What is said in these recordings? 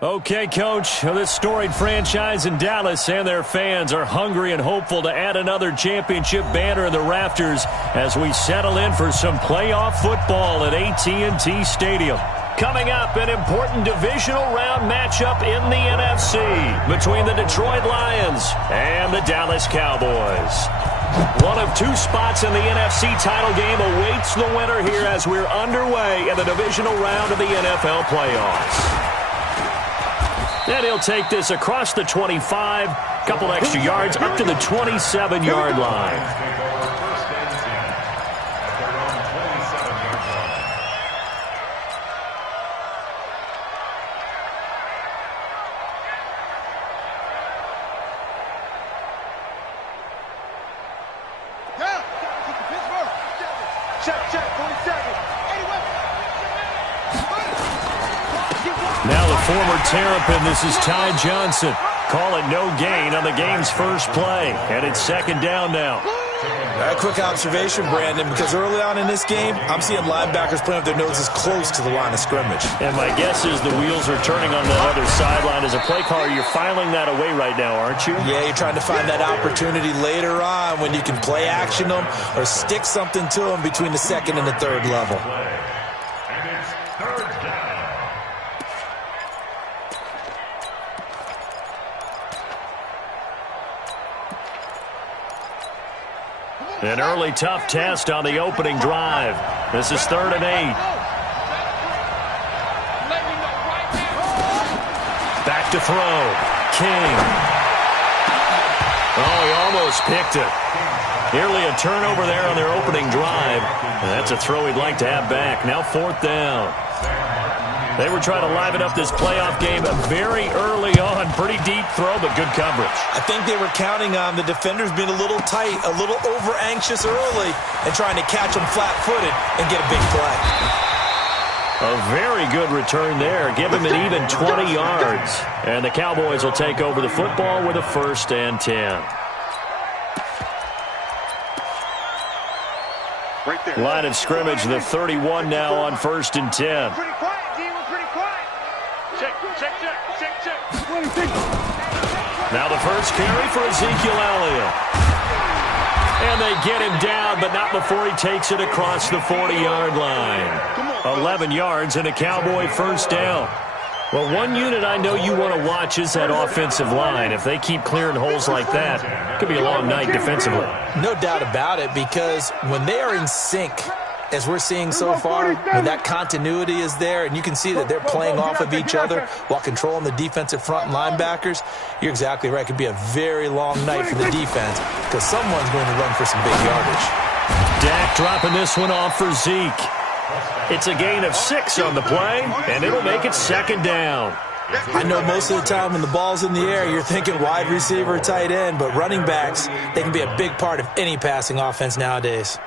Okay, Coach, this storied franchise in Dallas and their fans are hungry and hopeful to add another championship banner in the rafters as we settle in for some playoff football at AT&T Stadium. Coming up, an important divisional round matchup in the NFC between the Detroit Lions and the Dallas Cowboys. One of two spots in the NFC title game awaits the winner here as we're underway in the divisional round of the NFL playoffs. And he'll take this across the 25, couple extra yards up to the 27-yard line. Now the former Terrapin, this is Ty Johnson. Call it no gain on the game's first play. And it's second down now. A quick observation, Brandon, because early on in this game, I'm seeing linebackers playing with their noses close to the line of scrimmage. And my guess is the wheels are turning on the other sideline. As a play caller, you're filing that away right now, aren't you? Yeah, you're trying to find that opportunity later on when you can play action them or stick something to them between the second and the third level. An early tough test on the opening drive. This is 3rd and 8. Back to throw. King. Oh, he almost picked it. Nearly a turnover there on their opening drive. And that's a throw he'd like to have back. Now 4th down. They were trying to liven up this playoff game very early on. Pretty deep throw, but good coverage. I think they were counting on the defenders being a little tight, a little over-anxious early, and trying to catch them flat-footed and get a big play. A very good return there. Give him an even 20 yards. And the Cowboys will take over the football with a 1st and 10. Line of scrimmage, the 31 now on 1st and 10. Now the first carry for Ezekiel Elliott. And they get him down, but not before he takes it across the 40-yard line. 11 yards and a Cowboy 1st down. Well, one unit I know you want to watch is that offensive line. If they keep clearing holes like that, it could be a long night defensively. No doubt about it, because when they are in sync, as we're seeing so far, when that continuity is there, and you can see that they're playing off of each other while controlling the defensive front linebackers, you're exactly right. It could be a very long night for the defense because someone's going to run for some big yardage. Dak dropping this one off for Zeke. It's a gain of 6 on the play, and it'll make it 2nd down. I know most of the time when the ball's in the air, you're thinking wide receiver, tight end, but running backs, they can be a big part of any passing offense nowadays.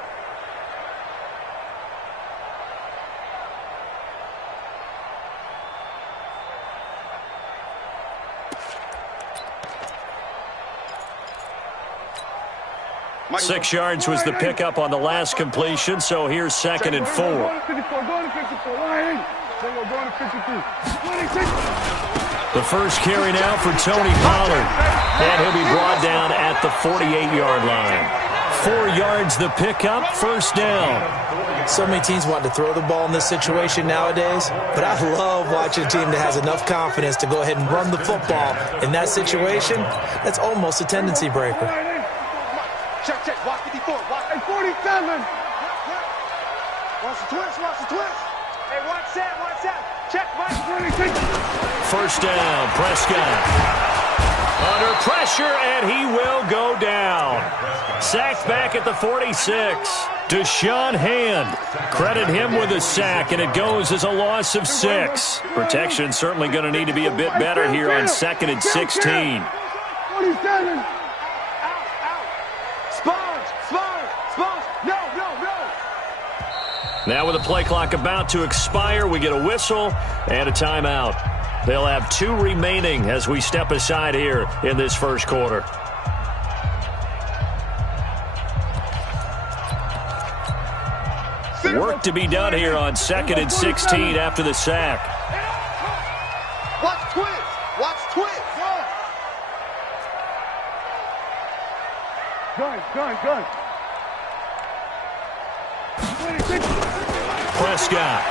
Six yards was the pickup on the last completion, so here's 2nd and 4. The first carry now for Tony Pollard, and he'll be brought down at the 48-yard line. 4 yards the pickup, 1st down. So many teams want to throw the ball in this situation nowadays, but I love watching a team that has enough confidence to go ahead and run the football. In that situation, that's almost a tendency breaker. Check, watch 54, watch 47. Watch the twist. Hey, watch that. Check, watch 26. 1st down, Prescott. Under pressure, and he will go down. Sacked back at the 46. Deshaun Hand. Credit him with a sack, and it goes as a loss of 6. Protection certainly going to need to be a bit better here on 2nd and 16. 47. Now with the play clock about to expire, we get a whistle and a timeout. They'll have 2 remaining as we step aside here in this first quarter. Work to be done here on 2nd and 16 after the sack. Watch twist. Watch twist. Gun. Prescott.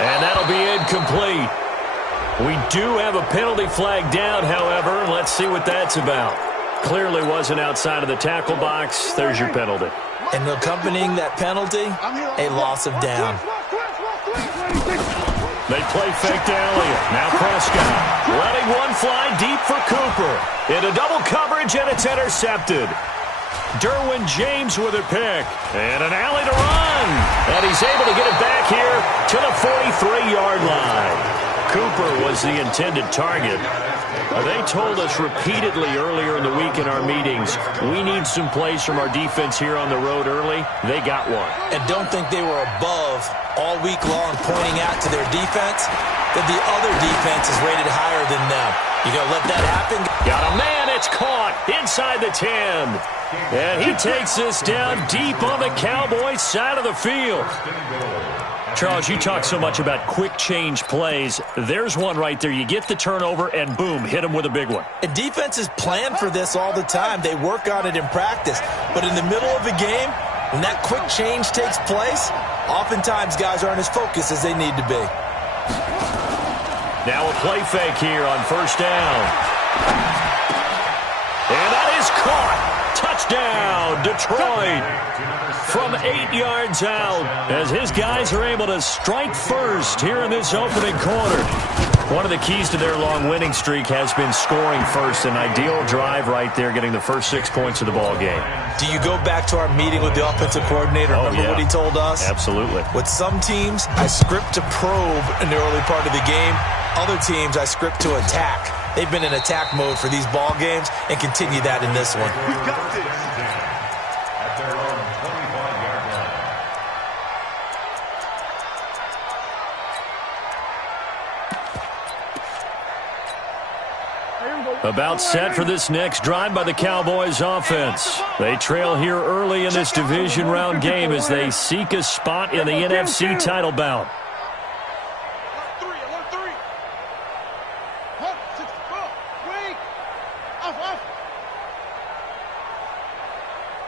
And that'll be incomplete. We do have a penalty flag down, however, and let's see what that's about. Clearly wasn't outside of the tackle box. There's your penalty. And accompanying that penalty, a loss of down. They play fake to Elliott. Now Prescott letting one fly deep for Cooper. Into double coverage, and it's intercepted. Derwin James with a pick. And an alley to run. And he's able to get it back here to the 43-yard line. Cooper was the intended target. They told us repeatedly earlier in the week in our meetings, we need some plays from our defense here on the road early. They got one. And don't think they were above all week long pointing out to their defense that the other defense is rated higher than them. You going to let that happen? Got a man. It's caught inside the 10. And he takes this down deep on the Cowboys side of the field. Charles, you talk so much about quick change plays. There's one right there. You get the turnover, and boom, hit him with a big one. And defenses plan for this all the time. They work on it in practice. But in the middle of the game, when that quick change takes place, oftentimes guys aren't as focused as they need to be. Now a play fake here on first down. And that is caught. Touchdown, Detroit. From 8 yards out, as his guys are able to strike first here in this opening quarter. One of the keys to their long winning streak has been scoring first. An ideal drive right there, getting the first 6 points of the ball game. Do you go back to our meeting with the offensive coordinator? Remember what he told us? Absolutely. With some teams, I script to probe in the early part of the game. Other teams, I script to attack. They've been in attack mode for these ball games and continue that in this one. We got this. About set for this next drive by the Cowboys offense. They trail here early in this division round game as they seek a spot in the NFC title bout.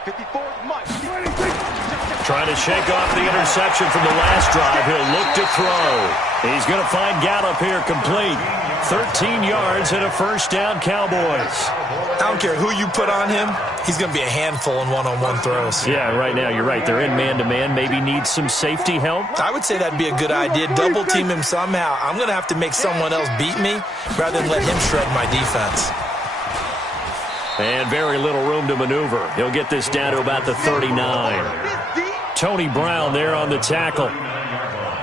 54 Mike. Trying to shake off the interception from the last drive. He'll look to throw. He's going to find Gallup here complete. 13 yards and a first down, Cowboys. I don't care who you put on him. He's going to be a handful in one-on-one throws. Yeah, right now you're right. They're in man-to-man. Maybe need some safety help. I would say that'd be a good idea. Double team him somehow. I'm going to have to make someone else beat me rather than let him shred my defense. And very little room to maneuver. He'll get this down to about the 39. Tony Brown there on the tackle.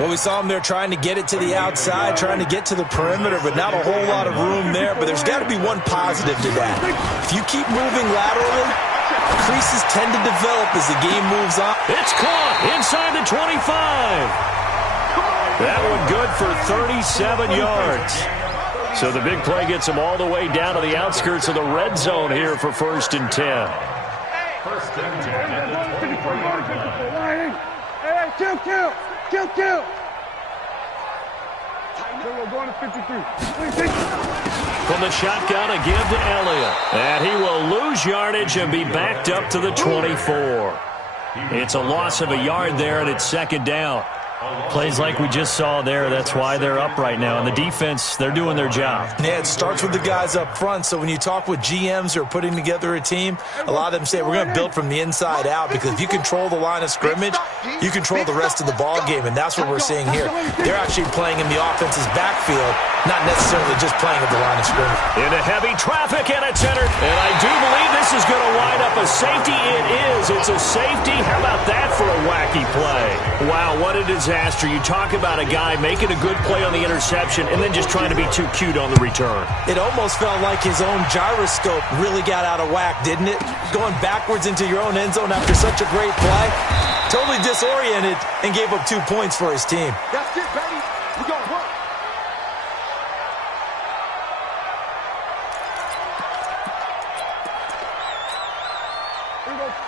Well, we saw him there trying to get it to the outside, trying to get to the perimeter, but not a whole lot of room there. But there's got to be one positive to that. If you keep moving laterally, creases tend to develop as the game moves on. It's caught inside the 25. That one good for 37 yards. So the big play gets him all the way down to the outskirts of the red zone here for 1st and 10. First and 10. Hey, kill. We're going to 53. From the shotgun, a give to Elliott. And he will lose yardage and be backed up to the 24. It's a loss of a yard there, and it's second down. Plays like we just saw there. That's why they're up right now. And the defense, they're doing their job. Yeah, it starts with the guys up front. So when you talk with GMs who are putting together a team, a lot of them say we're going to build from the inside out, because if you control the line of scrimmage, you control the rest of the ball game, and that's what we're seeing here. They're actually playing in the offense's backfield, not necessarily just playing at the line of scrimmage. Into heavy traffic, and it's entered. And I do believe this is going to wind up a safety. It is. It's a safety. How about that for a wacky play? Wow, what a disaster. You talk about a guy making a good play on the interception and then just trying to be too cute on the return. It almost felt like his own gyroscope really got out of whack, didn't it? Going backwards into your own end zone after such a great play. Totally disoriented and gave up 2 points for his team. That's it, baby. We're going to work.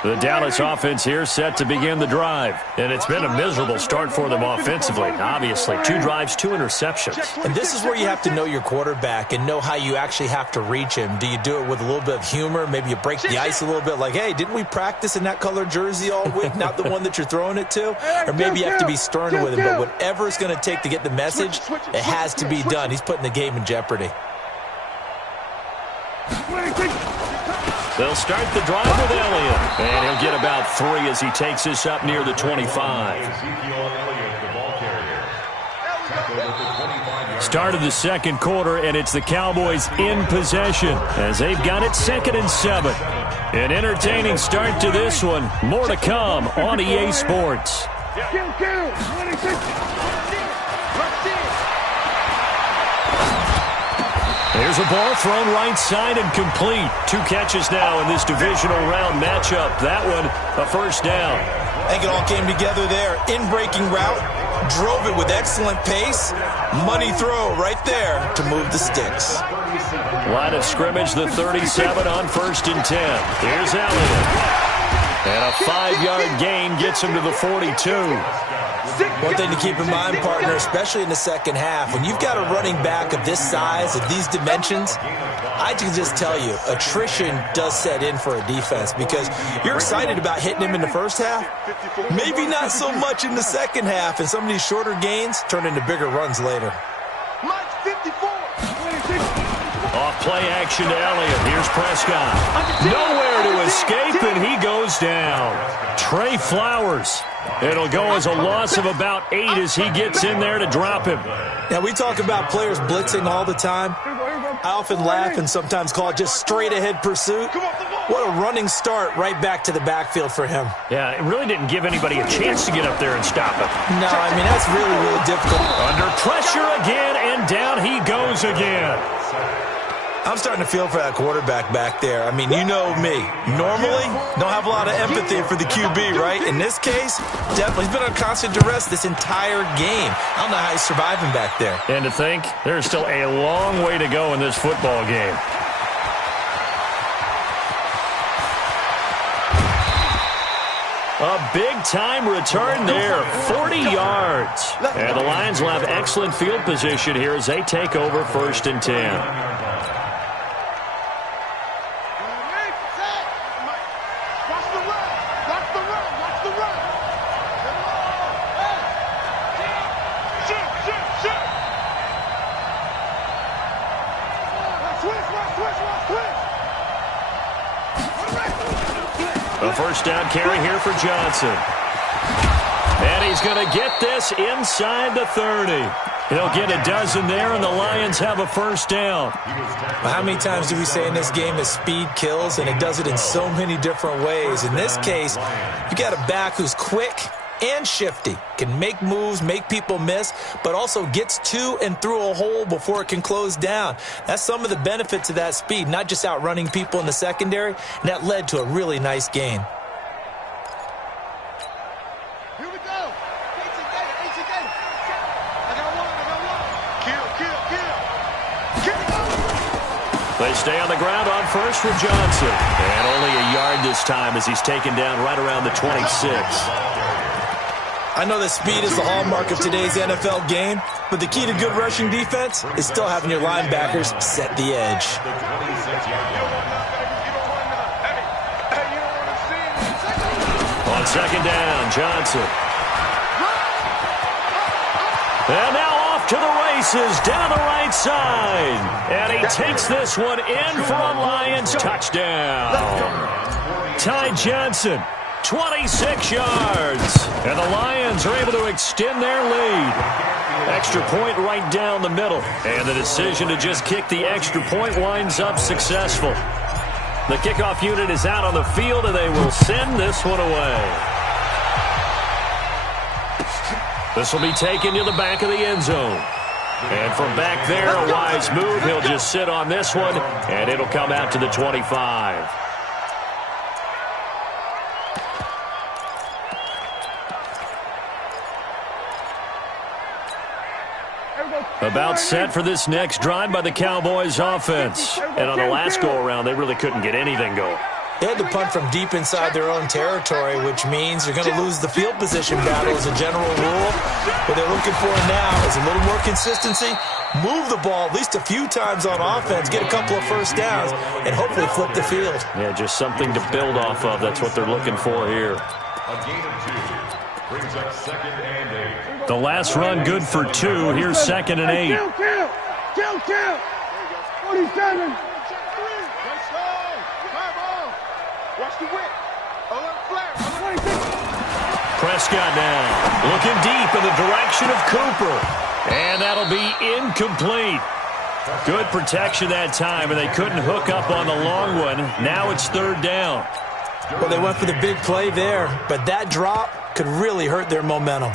The Dallas offense here set to begin the drive. And it's been a miserable start for them offensively, obviously. 2 drives, 2 interceptions. And this is where you have to know your quarterback and know how you actually have to reach him. Do you do it with a little bit of humor? Maybe you break the ice a little bit like, hey, didn't we practice in that color jersey all week, not the one that you're throwing it to? Or maybe you have to be stern with him. But whatever it's going to take to get the message, it has to be done. He's putting the game in jeopardy. They'll start the drive with Elliott. And he'll get about 3 as he takes this up near the 25. Start of the second quarter, and it's the Cowboys in possession as they've got it 2nd and 7. An entertaining start to this one. More to come on EA Sports. Here's a ball thrown right side and complete. 2 catches now in this divisional round matchup. That one, a first down. I think it all came together there. In-breaking route, drove it with excellent pace. Money throw right there to move the sticks. Line of scrimmage, the 37 on 1st and 10. Here's Elliott. And a 5-yard gain gets him to the 42. One thing to keep in mind, partner, especially in the second half, when you've got a running back of this size, of these dimensions, I can just tell you, attrition does set in for a defense because you're excited about hitting him in the first half, maybe not so much in the second half, and some of these shorter gains turn into bigger runs later. Off play action to Elliott. Here's Prescott. Nowhere to escape, and he goes down. Trey Flowers. It'll go as a loss of about 8 as he gets in there to drop him. Now, we talk about players blitzing all the time. I often laugh and sometimes call it just straight-ahead pursuit. What a running start right back to the backfield for him. Yeah, it really didn't give anybody a chance to get up there and stop him. No, I mean, that's really, really difficult. Under pressure again, and down he goes again. I'm starting to feel for that quarterback back there. I mean, you know me. Normally, don't have a lot of empathy for the QB, right? In this case, definitely he's been on constant duress this entire game. I don't know how he's surviving back there. And to think, there's still a long way to go in this football game. A big-time return there, 40 yards. And the Lions will have excellent field position here as they take over 1st and 10. A first down carry here for Johnson. And he's going to get this inside the 30. He'll get a dozen there, and the Lions have a first down. Well, how many times do we say in this game that speed kills, and it does it in so many different ways? In this case, you got a back who's quick and shifty, can make moves, make people miss, but also gets to and through a hole before it can close down. That's some of the benefits of that speed, not just outrunning people in the secondary, and that led to a really nice gain. Here we go. I got one. They stay on the ground on first for Johnson. And only a yard this time as he's taken down right around the 26. I know that speed is the hallmark of today's NFL game, but the key to good rushing defense is still having your linebackers set the edge. On second down, Johnson. And now off to the races down the right side. And he takes this one in for a Lions touchdown. Ty Johnson, 26 yards. And the Lions are able to extend their lead. Extra point right down the middle. And the decision to just kick the extra point winds up successful. The kickoff unit is out on the field, and they will send this one away. This will be taken to the back of the end zone. And from back there, a wise move. He'll just sit on this one, and it'll come out to the 25. About set for this next drive by the Cowboys offense. And on the last go-around, they really couldn't get anything going. They had to punt from deep inside their own territory, which means you're going to lose the field position battle as a general rule. What they're looking for now is a little more consistency, move the ball at least a few times on offense, get a couple of first downs, and hopefully flip the field. Yeah, just something to build off of. That's what they're looking for here. A gain of 2 brings up 2nd and 8. The last run good for 2. Here's 2nd and 8. Kill. 47. Watch the whip. Prescott now looking deep in the direction of Cooper. And that'll be incomplete. Good protection that time, and they couldn't hook up on the long one. Now it's 3rd down. Well, they went for the big play there, but that drop could really hurt their momentum.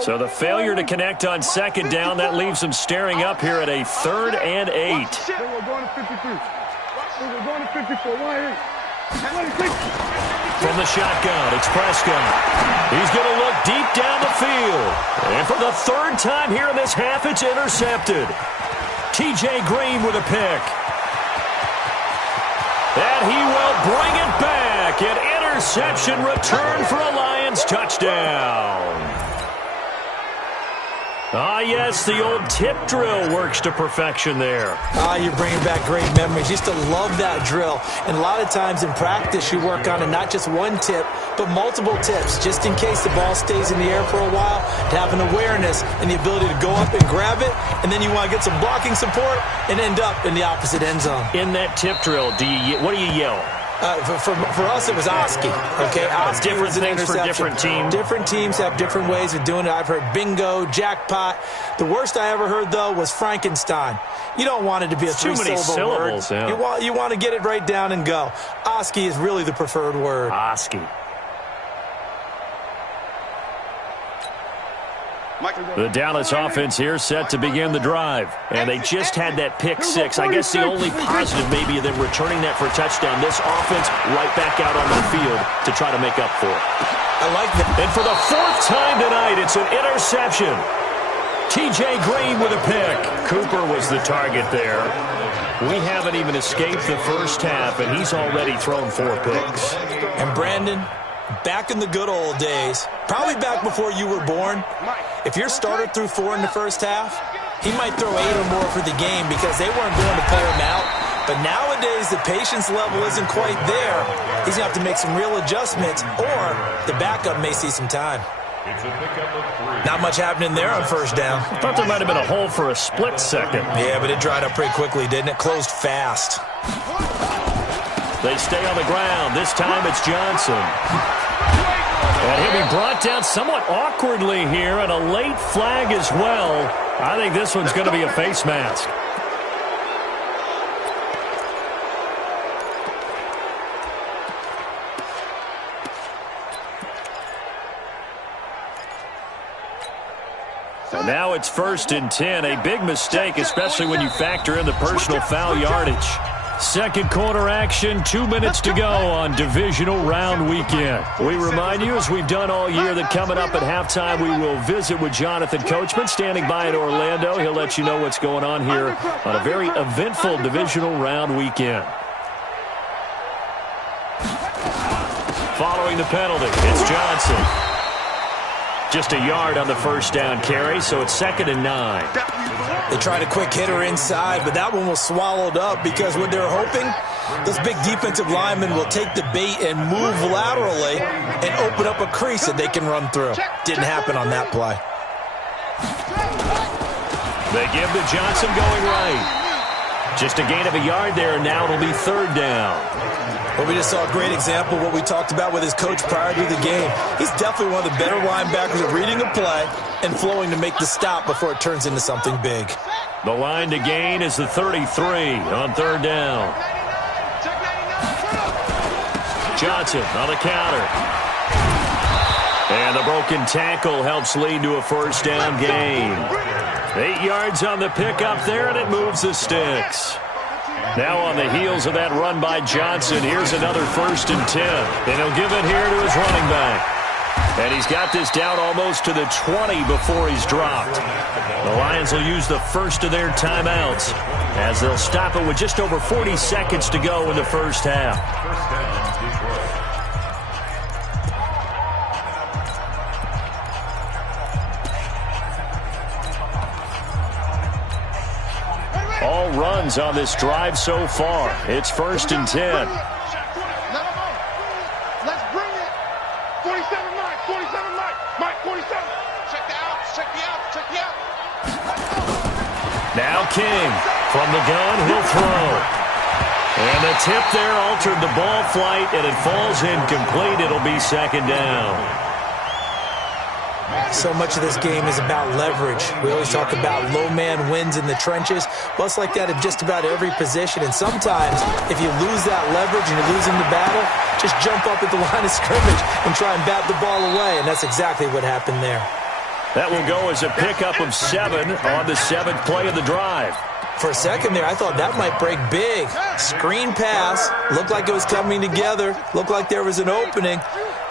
So the failure to connect on 2nd down, that leaves them staring up here at a 3rd and 8. We're going to 53. We're going to 54. 1-8. From the shotgun, it's Prescott. He's going to look deep down the field. And for the 3rd time here in this half, it's intercepted. TJ Green with a pick. And he will bring it back. An interception return for a Lions touchdown. Ah, yes, the old tip drill works to perfection there. You're bringing back great memories. Used to love that drill. And a lot of times in practice, you work on it, not just one tip, but multiple tips, just in case the ball stays in the air for a while, to have an awareness and the ability to go up and grab it, and then you want to get some blocking support and end up in the opposite end zone. In that tip drill, what do you yell? For us, it was Oski. Okay, Oski different was an things for interception. different teams. Different teams have different ways of doing it. I've heard bingo, jackpot. The worst I ever heard, though, was Frankenstein. You don't want it to be a three-syllable word. Yeah. You want to get it right down and go. Oski is really the preferred word. Oski. The Dallas offense here set to begin the drive. And they just had that pick 6. I guess the only positive maybe than returning that for a touchdown. This offense right back out on the field to try to make up for it. I like that. And for the 4th time tonight, it's an interception. TJ Green with a pick. Cooper was the target there. We haven't even escaped the first half, and he's already thrown 4 picks. And Brandon, back in the good old days, probably back before you were born, if your starter threw 4 in the first half, he might throw 8 or more for the game because they weren't going to play him out. But nowadays, the patience level isn't quite there. He's going to have to make some real adjustments, or the backup may see some time. Not much happening there on first down. I thought there might have been a hole for a split second. Yeah, but it dried up pretty quickly, didn't it? Closed fast. They stay on the ground. This time it's Johnson. And he'll be brought down somewhat awkwardly here, and a late flag as well. I think this one's going to be a face mask. And now it's 1st and 10. A big mistake, especially when you factor in the personal foul yardage. Second quarter action, 2 minutes to go on divisional round weekend. We remind you, as we've done all year, that coming up at halftime, we will visit with Jonathan Coachman, standing by in Orlando. He'll let you know what's going on here on a very eventful divisional round weekend. Following the penalty, it's Johnson. Just a yard on the first down carry, so it's 2nd and 9. They tried a quick hitter inside, but that one was swallowed up because what they're hoping, those big defensive linemen will take the bait and move laterally and open up a crease that they can run through. Didn't happen on that play. They give to Johnson going right. Just a gain of a yard there, and now it'll be 3rd down. Well, we just saw a great example of what we talked about with his coach prior to the game. He's definitely one of the better linebackers at reading a play and flowing to make the stop before it turns into something big. The line to gain is the 33 on 3rd down. Johnson on the counter. And the broken tackle helps lead to a first down gain. 8 yards on the pickup there, and it moves the sticks. Now on the heels of that run by Johnson, here's another 1st and 10. And he'll give it here to his running back. And he's got this down almost to the 20 before he's dropped. The Lions will use the first of their timeouts as they'll stop it with just over 40 seconds to go in the first half. All runs on this drive so far. It's 1st and 10. Let's bring it. 47 Mike, 47 Mike. Mike, 47. Check the outs, check the outs, check the outs. Now King from the gun, he'll throw. And the tip there altered the ball flight, and it falls incomplete. It'll be 2nd down. So much of this game is about leverage. We always talk about low man wins in the trenches. Well, it's like that in just about every position. And sometimes, if you lose that leverage and you're losing the battle, just jump up at the line of scrimmage and try and bat the ball away. And that's exactly what happened there. That will go as a pickup of 7 on the 7th play of the drive. For a second there, I thought that might break big. Screen pass. Looked like it was coming together. Looked like there was an opening.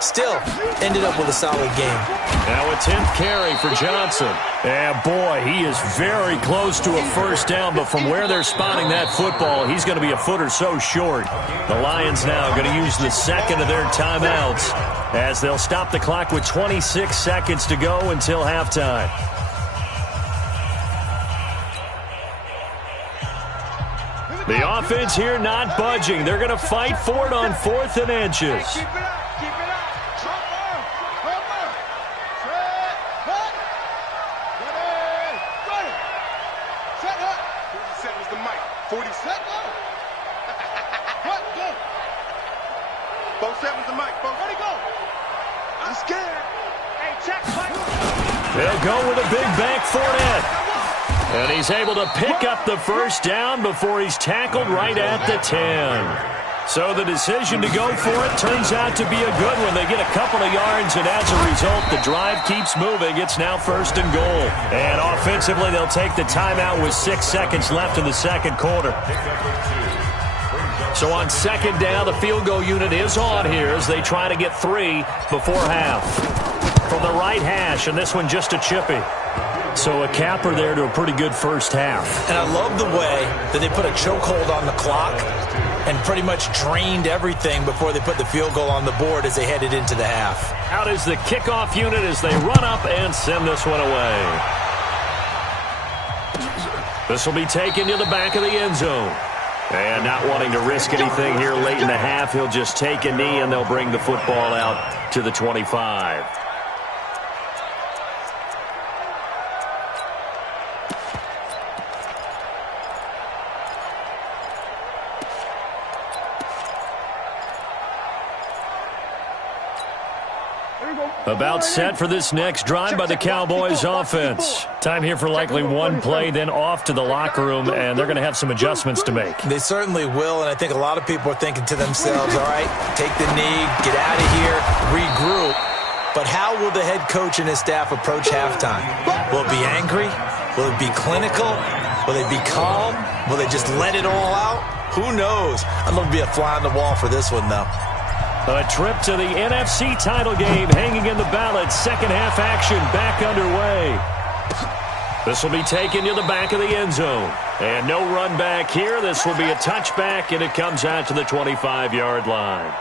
Still, ended up with a solid game. Now a 10th carry for Johnson. And boy, he is very close to a first down, but from where they're spotting that football, he's going to be a foot or so short. The Lions now going to use the 2nd of their timeouts as they'll stop the clock with 26 seconds to go until halftime. The offense here not budging. They're going to fight for it on 4th and inches. Keep it up, keep it up. They'll go with a big bank for it. And he's able to pick up the first down before he's tackled right at the 10. So the decision to go for it turns out to be a good one. They get a couple of yards, and as a result, the drive keeps moving. It's now 1st and goal. And offensively, they'll take the timeout with 6 seconds left in the 2nd quarter. So on 2nd down, the field goal unit is on here as they try to get 3 before half. From the right hash, and this one just a chippy. So a capper there to a pretty good first half. And I love the way that they put a chokehold on the clock and pretty much drained everything before they put the field goal on the board as they headed into the half. Out is the kickoff unit as they run up and send this one away. This will be taken to the back of the end zone. And not wanting to risk anything here late in the half, he'll just take a knee and they'll bring the football out to the 25. About set for this next drive by the Cowboys offense. Time here for likely one play, then off to the locker room, and they're going to have some adjustments to make. They certainly will, and I think a lot of people are thinking to themselves, all right, take the knee, get out of here, regroup. But how will the head coach and his staff approach halftime? Will it be angry? Will it be clinical? Will they be calm? Will they just let it all out? Who knows? I'm going to be a fly on the wall for this one, though. A trip to the NFC title game hanging in the balance. 2nd half action back underway. This will be taken to the back of the end zone. And no run back here. This will be a touchback, and it comes out to the 25-yard line.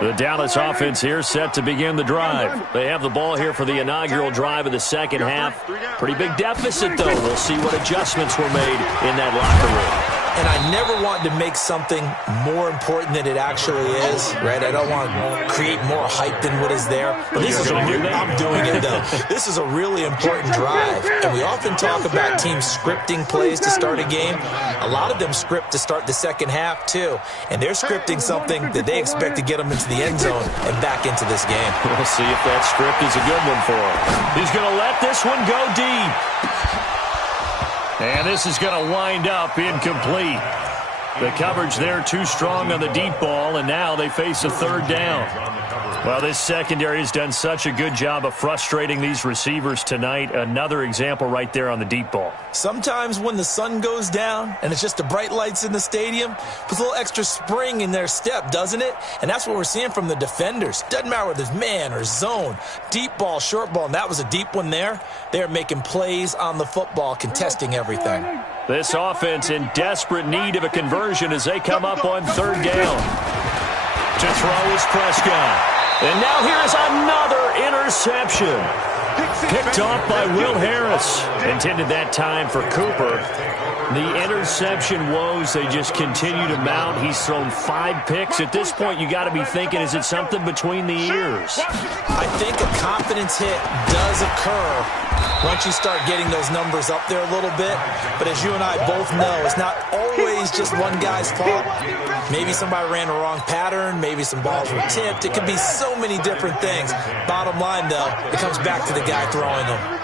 The Dallas offense here set to begin the drive. They have the ball here for the inaugural drive of the 2nd half. Pretty big deficit, though. We'll see what adjustments were made in that locker room. And I never want to make something more important than it actually is, right? I don't want to create more hype than what is there. But this is I'm doing it, though. This is a really important drive. And we often talk about teams scripting plays to start a game. A lot of them script to start the 2nd half, too. And they're scripting something that they expect to get them into the end zone and back into this game. We'll see if that script is a good one for him. He's going to let this one go deep. And this is going to wind up incomplete. The coverage there too strong on the deep ball, and now they face a 3rd down. Well, this secondary has done such a good job of frustrating these receivers tonight. Another example right there on the deep ball. Sometimes when the sun goes down and it's just the bright lights in the stadium, puts a little extra spring in their step, doesn't it? And that's what we're seeing from the defenders. Doesn't matter whether it's man or zone, deep ball, short ball, and that was a deep one there. They're making plays on the football, contesting everything. This offense in desperate need of a conversion as they come up on third down. To throw is Prescott. And now here's another interception. Picked off by Will Harris. Intended that time for Cooper. The interception woes, they just continue to mount. He's thrown 5 picks. At this point, you got to be thinking, is it something between the ears? I think a confidence hit does occur once you start getting those numbers up there a little bit. But as you and I both know, it's not always just one guy's fault. Maybe somebody ran a wrong pattern. Maybe some balls were tipped. It could be so many different things. Bottom line, though, it comes back to the guy throwing them.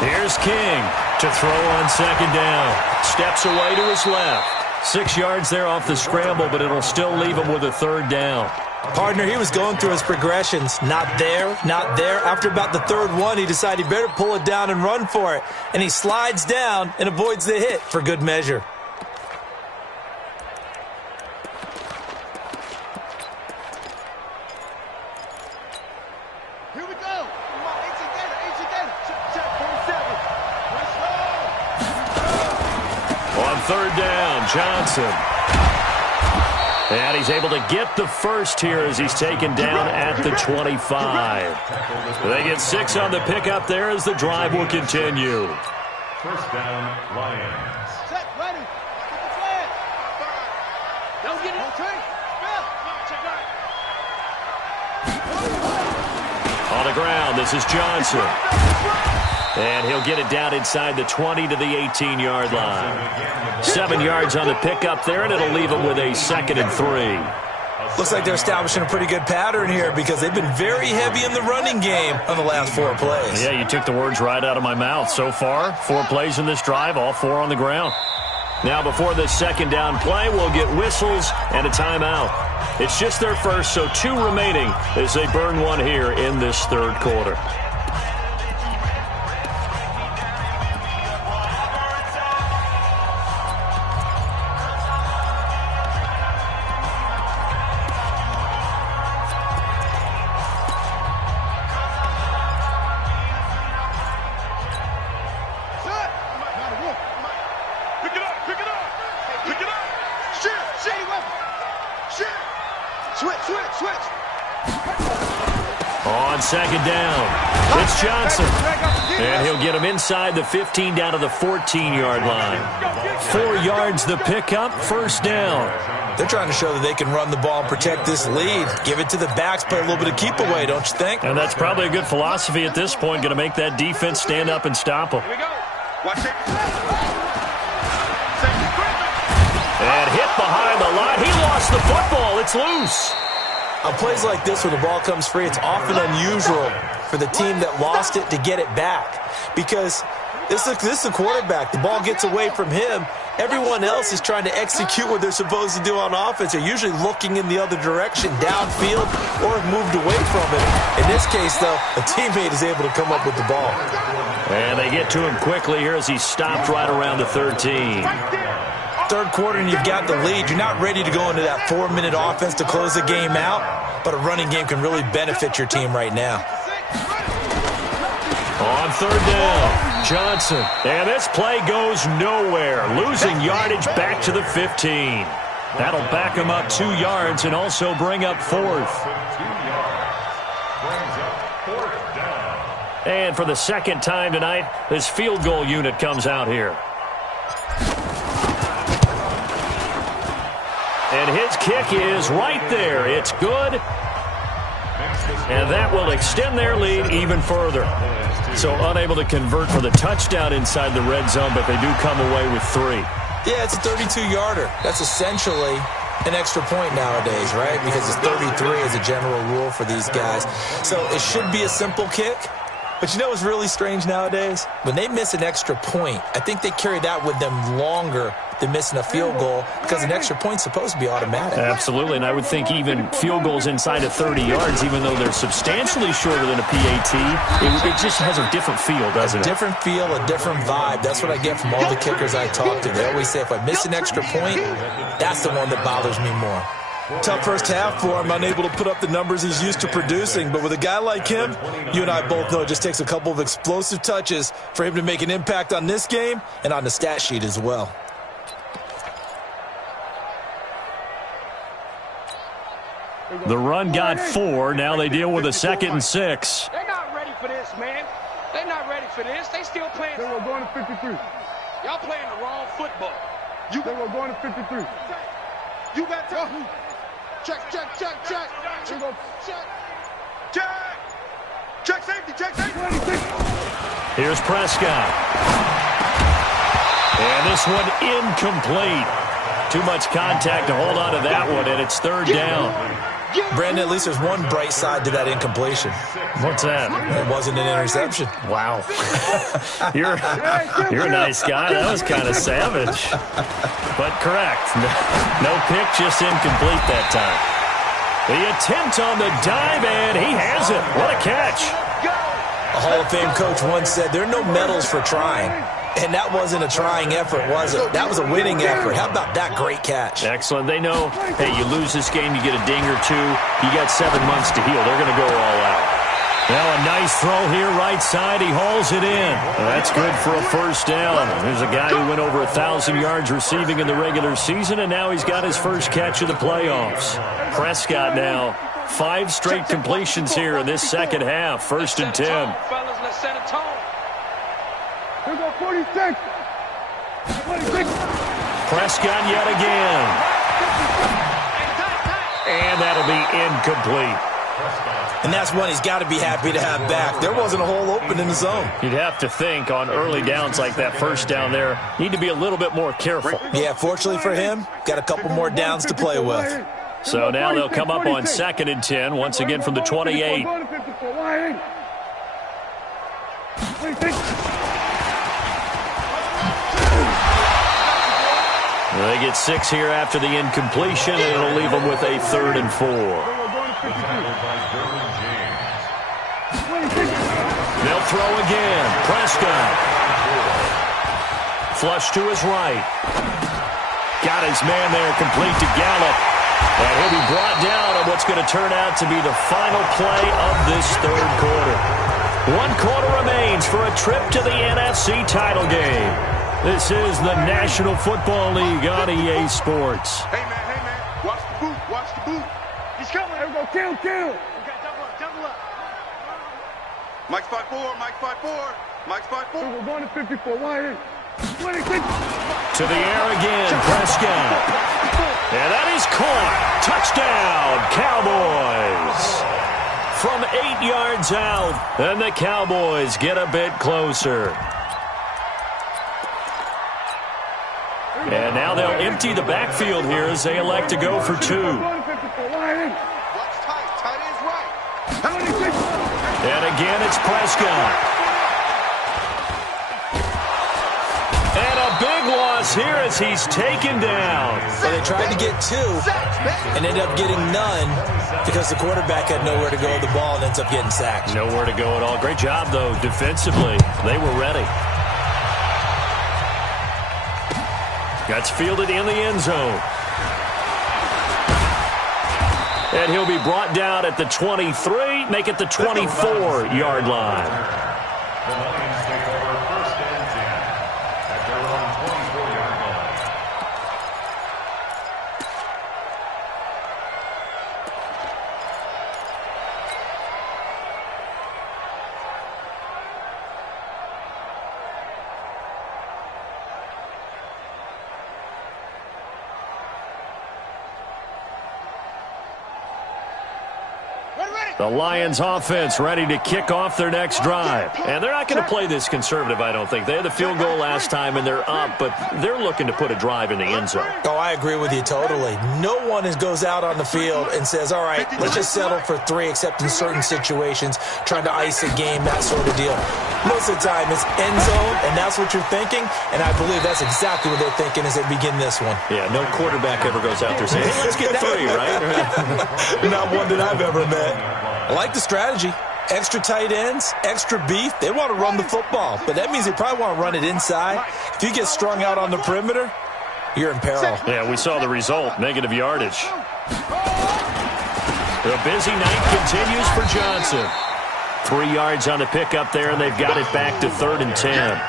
Here's King to throw on second down. Steps away to his left. 6 yards there off the scramble, but it'll still leave him with a third down. Partner, he was going through his progressions. Not there, not there. After about the third one, he decided he better pull it down and run for it. And he slides down and avoids the hit for good measure. Here we go. On third down, Johnson. And he's able to get the first here as he's taken down at the 25. They get 6 on the pickup there as the drive will continue. First down, Lions. Set, ready. Get the flag. Don't get it. Okay. On the ground, this is Johnson. And he'll get it down inside the 20 to the 18-yard line. 7 yards on the pickup there, and it'll leave him with a 2nd and 3. Looks like they're establishing a pretty good pattern here because they've been very heavy in the running game on the last 4 plays. Yeah, you took the words right out of my mouth. So far, 4 plays in this drive, all 4 on the ground. Now, before this second down play, we'll get whistles and a timeout. It's just their first, so 2 remaining as they burn 1 here in this third quarter. On second down, it's Johnson. And he'll get him inside the 15 down to the 14-yard line. 4 yards the pickup, first down. They're trying to show that they can run the ball and protect this lead. Give it to the backs, play a little bit of keep away, don't you think? And that's probably a good philosophy at this point, going to make that defense stand up and stop them. Here we go. Watch it. And hit behind the line. He lost the football. It's loose. On plays like this where the ball comes free, it's often unusual for the team that lost it to get it back. Because this is the quarterback. The ball gets away from him. Everyone else is trying to execute what they're supposed to do on offense. They're usually looking in the other direction, downfield, or have moved away from it. In this case, though, a teammate is able to come up with the ball. And they get to him quickly here as he stopped right around the 13. Third quarter and you've got the lead. You're not ready to go into that 4-minute offense to close the game out, but a running game can really benefit your team right now. On third down, Johnson. And this play goes nowhere. Losing yardage back to the 15. That'll back him up 2 yards and also bring up 4th. And for the second time tonight, this field goal unit comes out here. And his kick is right there. It's good. And that will extend their lead even further. So unable to convert for the touchdown inside the red zone, but they do come away with 3. Yeah, it's a 32-yarder. That's essentially an extra point nowadays, right? Because it's 33 as a general rule for these guys. So it should be a simple kick, But you know what's really strange nowadays? When they miss an extra point, I think they carry that with them longer than missing a field goal because an extra point's supposed to be automatic. Absolutely, and I would think even field goals inside of 30 yards, even though they're substantially shorter than a PAT, it just has a different feel, doesn't it? A different feel, a different vibe. That's what I get from all the kickers I talk to. They always say if I miss an extra point, that's the one that bothers me more. Tough first half for him, unable to put up the numbers he's used to producing. But with a guy like him, you and I both know it just takes a couple of explosive touches for him to make an impact on this game and on the stat sheet as well. The run got 4. Now they deal with a 2nd and 6. They're not ready for this, man. They're not ready for this. They still playing. We're going to 53. Y'all playing the wrong football. We're going to 53. You got to. Check. Check safety. Here's Prescott. And this one incomplete. Too much contact to hold on to that one, and it's 3rd down. Brandon, at least there's one bright side to that incompletion. What's that? It wasn't an interception. Wow. You're a nice guy. That was kind of savage. But correct. No pick, just incomplete that time. The attempt on the dive, and he has it. What a catch. A Hall of Fame coach once said there are no medals for trying. And that wasn't a trying effort, was it? That was a winning effort. How about that great catch? Excellent. They know, hey, you lose this game, you get a ding or 2. You got 7 months to heal. They're going to go all out. Now a nice throw here, right side. He hauls it in. That's good for a 1st down. There's a guy who went over 1,000 yards receiving in the regular season, and now he's got his first catch of the playoffs. Prescott now, 5 straight completions here in this second half. 1st and 10. Fellas, let's set a tone. Here we go, 46. Prescott yet again. And that'll be incomplete. And that's one he's got to be happy to have back. There wasn't a hole open in the zone. You'd have to think on early downs like that 1st down there, need to be a little bit more careful. Yeah, fortunately for him, got a couple more downs to play with. So now they'll come up on 2nd and 10, once again from the 28. They get 6 here after the incompletion, and it'll leave them with a 3rd and 4. They'll throw again. Prescott. Flush to his right. Got his man there, complete to Gallup. And he'll be brought down on what's going to turn out to be the final play of this 3rd quarter. 1 quarter remains for a trip to the NFC title game. This is the National Football League on EA Sports. Hey, man. Watch the boot. He's coming. Here we go, kill. Okay, double up. Mike's 5'4", Mike's 5'4". We're going to 54. Wide in. 26. To the air again, Prescott. And that is caught. Touchdown, Cowboys. From 8 yards out, and the Cowboys get a bit closer. And now they'll empty the backfield here as they elect to go for 2. Watch tight ends right. And again, it's Prescott. And a big loss here as he's taken down. So they tried to get 2 and ended up getting none because the quarterback had nowhere to go with the ball and ends up getting sacked. Nowhere to go at all. Great job, though, defensively. They were ready. That's fielded in the end zone. And he'll be brought down at the 23, make it the 24-yard line. The Lions take over 1st and 10 at their own 24-yard line. Ready. The Lions offense ready to kick off their next drive. And they're not going to play this conservative, I don't think. They had the field goal last time, and they're up, but they're looking to put a drive in the end zone. Oh, I agree with you totally. No one goes out on the field and says, all right, let's just settle for 3, except in certain situations, trying to ice a game, that sort of deal. Most of the time, it's end zone, and that's what you're thinking, and I believe that's exactly what they're thinking as they begin this one. Yeah, no quarterback ever goes out there saying, hey, let's get 3, right? Not one that I've ever met. I like the strategy. Extra tight ends, extra beef. They want to run the football, but that means they probably want to run it inside. If you get strung out on the perimeter, you're in peril. Yeah, we saw the result, negative yardage. The busy night continues for Johnson. 3 yards on the pickup there, and they've got it back to 3rd and 10.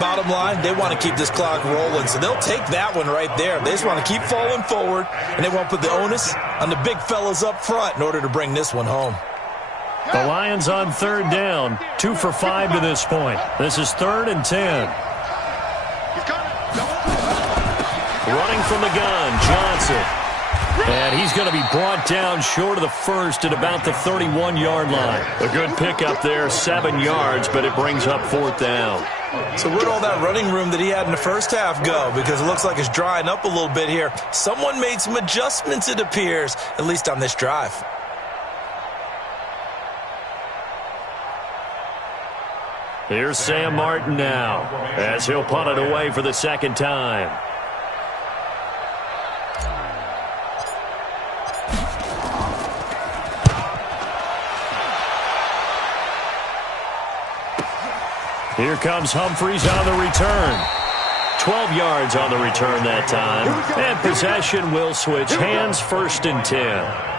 Bottom line, they want to keep this clock rolling, so they'll take that one right there. They just want to keep falling forward, and they want to put the onus on the big fellas up front in order to bring this one home. The Lions on 3rd down, 2 for 5 to this point. This is 3rd and 10. Running from the gun, Johnson. And he's going to be brought down short of the first at about the 31-yard line. A good pickup there, 7 yards, but it brings up 4th down. So where'd all that running room that he had in the first half go? Because it looks like it's drying up a little bit here. Someone made some adjustments, it appears, at least on this drive. Here's Sam Martin now, as he'll punt it away for the 2nd time. Here comes Humphries on the return. 12 yards on the return that time. And possession will switch hands, 1st and 10.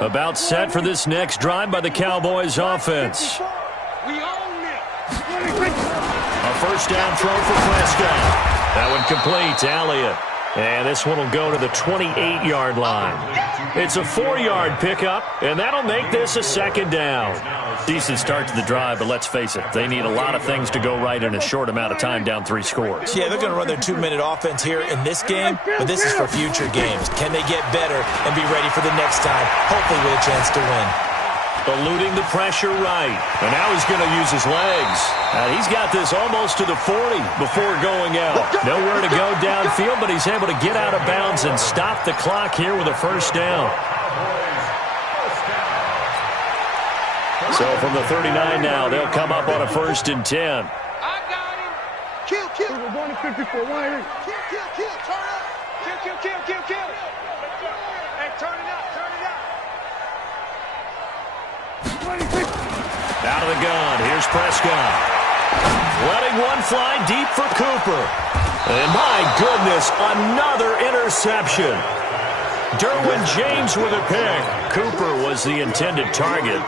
About set for this next drive by the Cowboys offense. We own them. A 1st down throw for Prescott. That one complete to Elliott. And this one will go to the 28-yard line. It's a 4-yard pickup, and that'll make this a 2nd down. Decent start to the drive, but let's face it, they need a lot of things to go right in a short amount of time, down 3 scores. Yeah, they're going to run their 2-minute offense here in this game, but this is for future games. Can they get better and be ready for the next time, hopefully with a chance to win? Eluding the pressure right. And now he's going to use his legs. He's got this almost to the 40 before going out. Nowhere to go downfield, but he's able to get out of bounds and stop the clock here with a 1st down. So from the 39 now, they'll come up on a 1st and 10. I got him. Kill. We're going to 54. Why? Kill. Turn up. Kill. Hey, turn it up. Out of the gun, here's Prescott. Letting one fly deep for Cooper. And my goodness, another interception. Derwin James with a pick. Cooper was the intended target.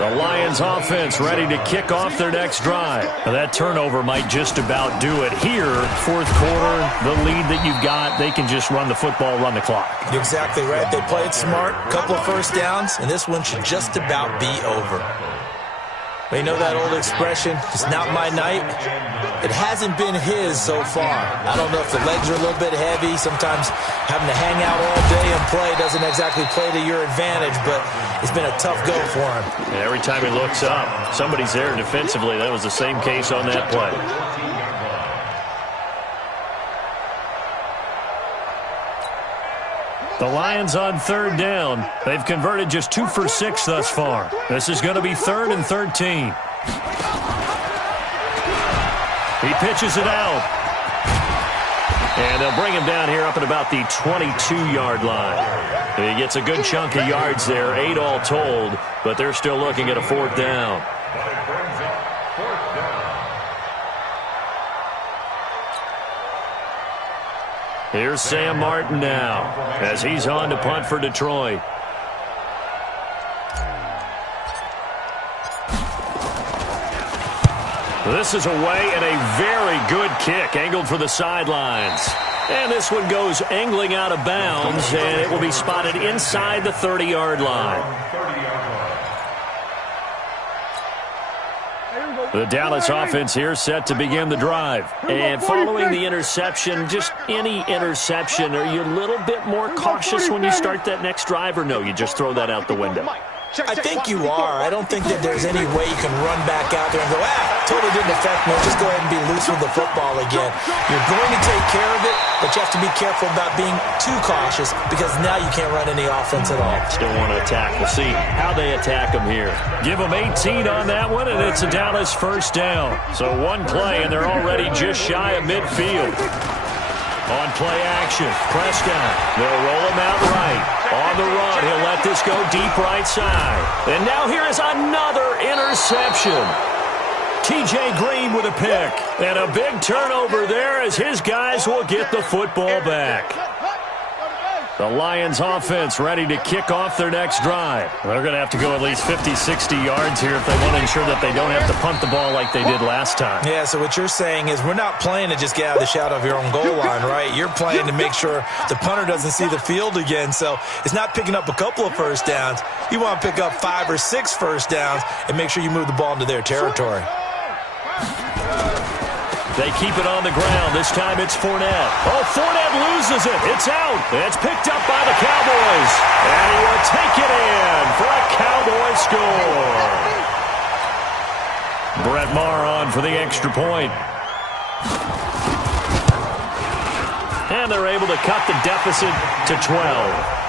The Lions offense ready to kick off their next drive. Now that turnover might just about do it here. 4th quarter, the lead that you've got, they can just run the football, run the clock. You're exactly right. They played smart, couple of 1st downs, and this one should just about be over. But you know that old expression, it's not my night? It hasn't been his so far. I don't know if the legs are a little bit heavy. Sometimes having to hang out all day and play doesn't exactly play to your advantage, but it's been a tough go for him. And every time he looks up, somebody's there defensively. That was the same case on that play. The Lions on 3rd down. They've converted just 2 for 6 thus far. This is going to be 3rd and 13. He pitches it out. And they'll bring him down here up at about the 22-yard line. He gets a good chunk of yards there, 8 all told, but they're still looking at a 4th down. Here's Sam Martin now, as he's on to punt for Detroit. This is away and a very good kick angled for the sidelines. And this one goes angling out of bounds, and it will be spotted inside the 30-yard line. The Dallas offense here set to begin the drive. And following the interception, just any interception, are you a little bit more cautious when you start that next drive, or no, you just throw that out the window? I think you are. I don't think that there's any way you can run back out there and go, totally didn't affect me. Just go ahead and be loose with the football again. You're going to take care of it, but you have to be careful about being too cautious because now you can't run any offense at all. Still want to attack. We'll see how they attack them here. Give them 18 on that one, and it's a Dallas first down. So one play, and they're already just shy of midfield. On play action, Prescott. They'll roll him out right. On the run, he'll let this go deep right side. And now here is another interception. TJ Green with a pick. And a big turnover there as his guys will get the football back. The Lions offense ready to kick off their next drive. They're going to have to go at least 50, 60 yards here if they want to ensure that they don't have to punt the ball like they did last time. Yeah, so what you're saying is we're not playing to just get out of the shadow of your own goal line, right? You're playing to make sure the punter doesn't see the field again. So it's not picking up a couple of first downs. You want to pick up 5 or 6 first downs and make sure you move the ball into their territory. They keep it on the ground. This time it's Fournette. Oh, Fournette loses it. It's out. It's picked up by the Cowboys. And he will take it in for a Cowboy score. Brett Maher on for the extra point. And they're able to cut the deficit to 12.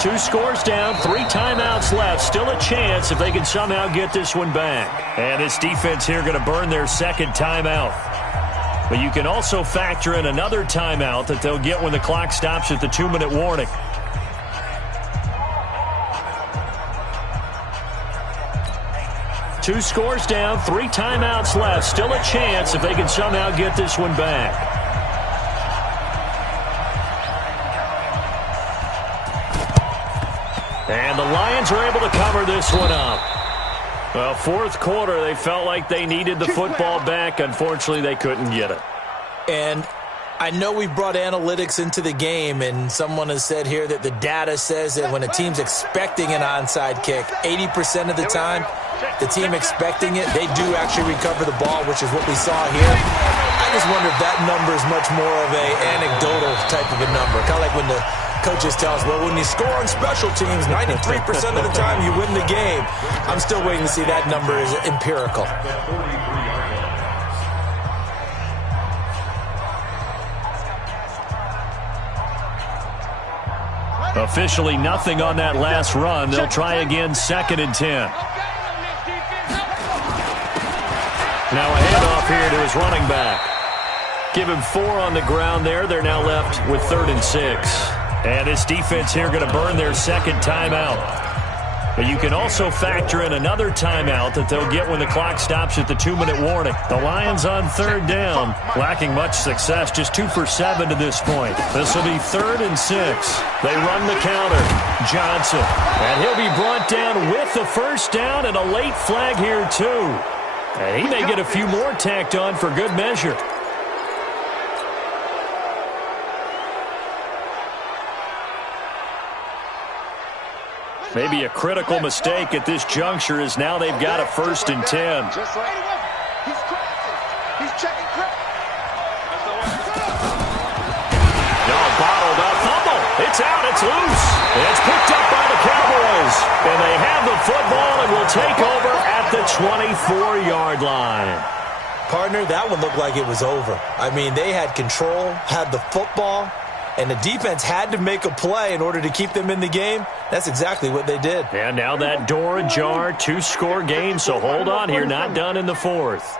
Two scores down, 3 timeouts left. Still a chance if they can somehow get this one back. And this defense here going to burn their second timeout. But you can also factor in another timeout that they'll get when the clock stops at the 2-minute warning. Two scores down, 3 timeouts left. Still a chance if they can somehow get this one back. And the Lions are able to cover this one up. Well, fourth quarter, they felt like they needed the football back. Unfortunately, they couldn't get it. And I know we brought analytics into the game, and someone has said here that the data says that when a team's expecting an onside kick, 80% of the time, the team expecting it, they do actually recover the ball, which is what we saw here. I just wonder if that number is much more of an anecdotal type of a number, kind of like when the coaches tell us, well, when you score on special teams, 93% of the time you win the game. I'm still waiting to see that number is empirical. Officially nothing on that last run. They'll try again, 2nd and 10. Now a handoff here to his running back. Give him 4 on the ground there. They're now left with 3rd and 6. And this defense here going to burn their second timeout. But you can also factor in another timeout that they'll get when the clock stops at the 2-minute warning. The Lions on 3rd down, lacking much success, just 2 for 7 to this point. This will be 3rd and 6. They run the counter. Johnson. And he'll be brought down with the first down and a late flag here too. And he may get a few more tacked on for good measure. Maybe a critical mistake at this juncture is now they've got a 1st and 10. He's checking crack. No, bottled up. Fumble. It's out. It's loose. It's picked up by the Cowboys. And they have the football and will take over at the 24-yard line. Partner, that one looked like it was over. I mean, they had control, had the football, and the defense had to make a play in order to keep them in the game. That's exactly what they did. And now that door ajar, 2-score game, so hold on here, not done in the 4th.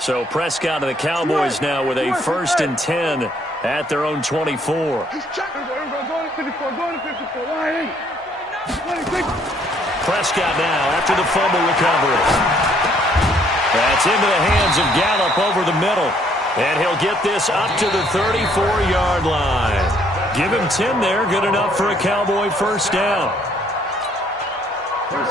So Prescott of the Cowboys now with a 1st and 10 at their own 24. Prescott now after the fumble recovery. That's into the hands of Gallup over the middle. And he'll get this up to the 34-yard line. Give him 10 there, good enough for a Cowboy first down.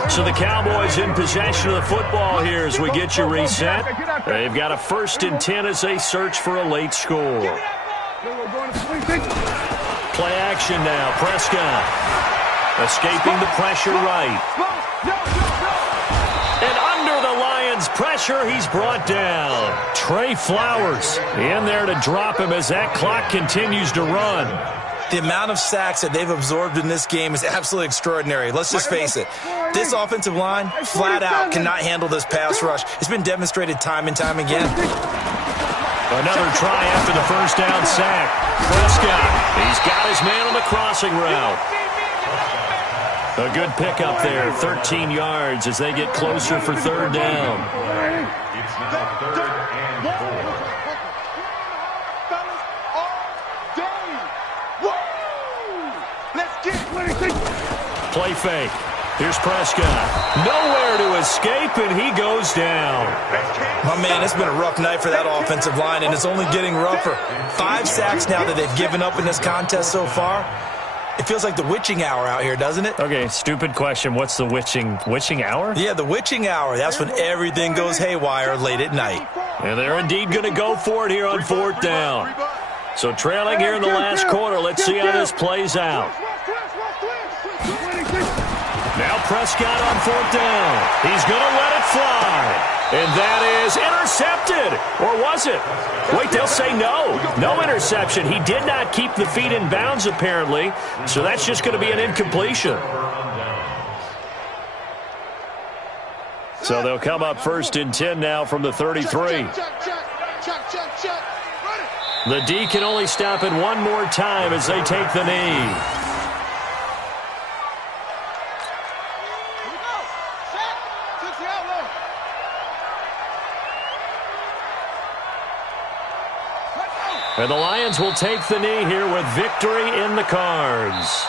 So the Cowboys in possession of the football here as we get you reset. They've got a 1st and 10 as they search for a late score. Play action now. Prescott escaping the pressure right. And under the Lions' pressure, he's brought down. Trey Flowers in there to drop him as that clock continues to run. The amount of sacks that they've absorbed in this game is absolutely extraordinary. Let's just face it. This offensive line, flat out, cannot handle this pass rush. It's been demonstrated time and time again. Another try after the 1st down sack. Prescott, he's got his man on the crossing route. A good pickup there, 13 yards as they get closer for 3rd down. It's now 3rd and 4. Play fake. Here's Prescott. Nowhere to escape, and he goes down. My man, it's been a rough night for that offensive line, and it's only getting rougher. 5 sacks now that they've given up in this contest so far. It feels like the witching hour out here, doesn't it? Okay, stupid question. What's the witching hour? Yeah, the witching hour. That's when everything goes haywire late at night. And they're indeed going to go for it here on 4th down. So trailing here in the last quarter. Let's see how this plays out. Now Prescott on 4th down. He's going to let it fly. And that is intercepted. Or was it? Wait, they'll say no. No interception. He did not keep the feet in bounds, apparently. So that's just going to be an incompletion. So they'll come up 1st and 10 now from the 33. The D can only stop it one more time as they take the knee. And the Lions will take the knee here with victory in the cards.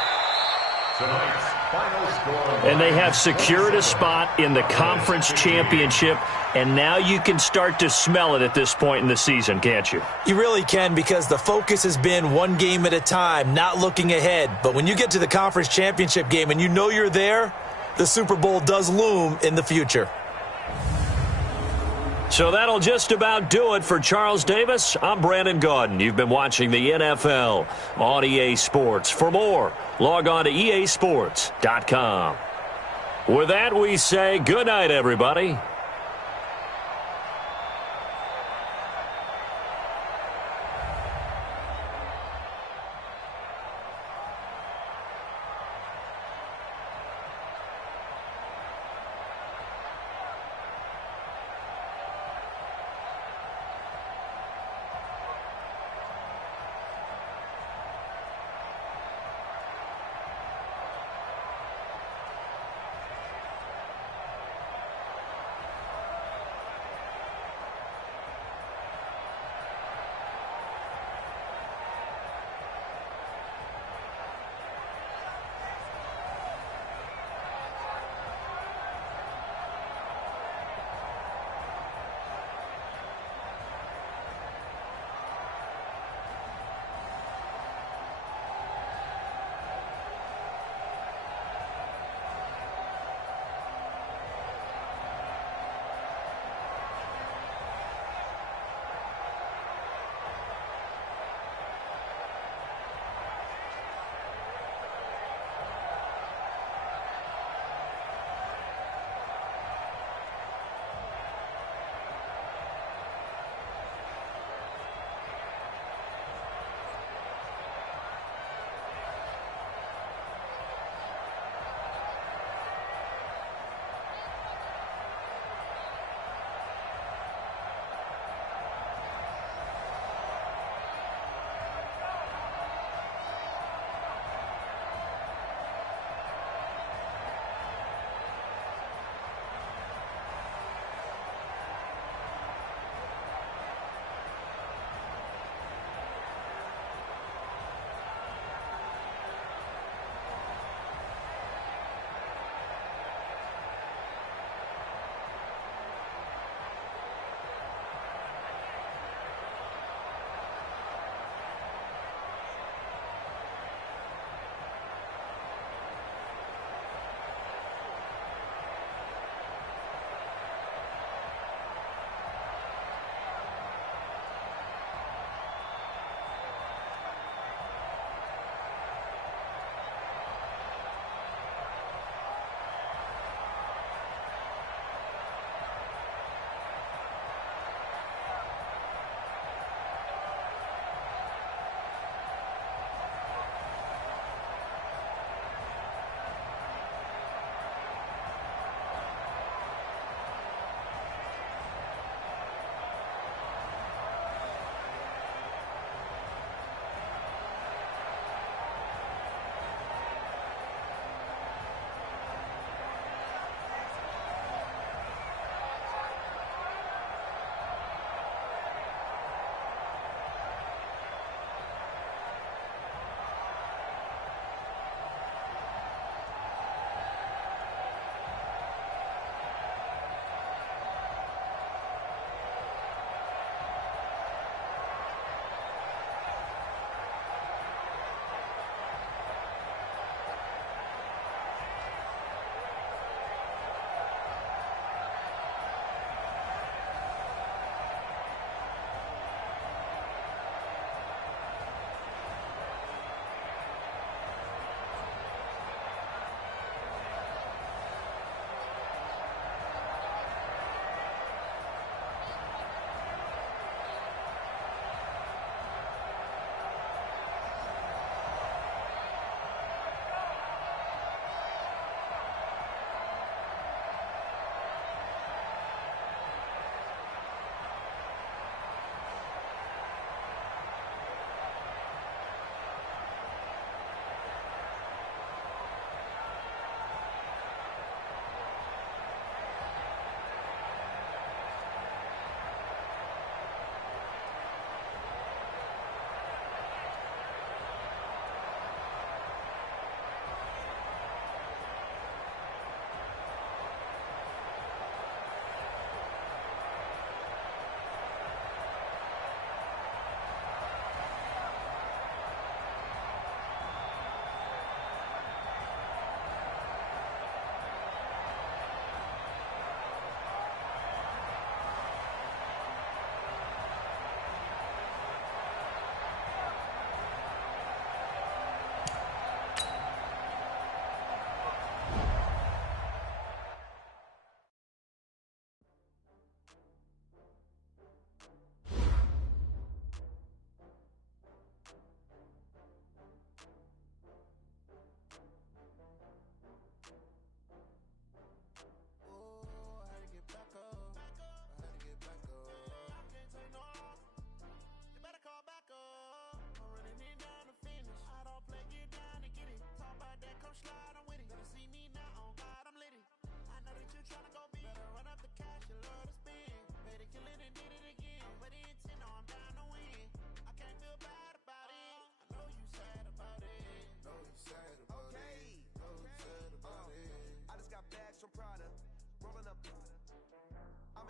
Tonight's final score. And they have secured a spot in the conference championship, and now you can start to smell it at this point in the season, can't you? You really can, because the focus has been one game at a time, not looking ahead. But when you get to the conference championship game and you know you're there, the Super Bowl does loom in the future. So that'll just about do it for Charles Davis. I'm Brandon Gaudin. You've been watching the NFL on EA Sports. For more, log on to easports.com. With that, we say good night, everybody.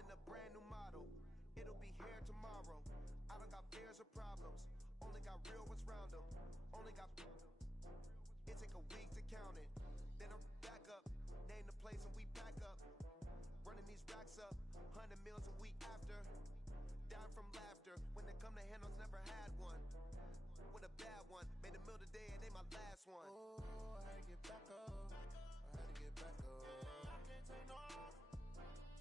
in a brand new model. It'll be here tomorrow. I don't got fears or problems. Only got real ones round them. Only got... It take a week to count it. Then I'm back up. Name the place and we pack up. Running these racks up. 100 meals a week after. Down from laughter. When they come to handles, never had one. With a bad one. Made a meal today and they my last one. Oh, I had to get back up. I had to get back up. I can't take no loss.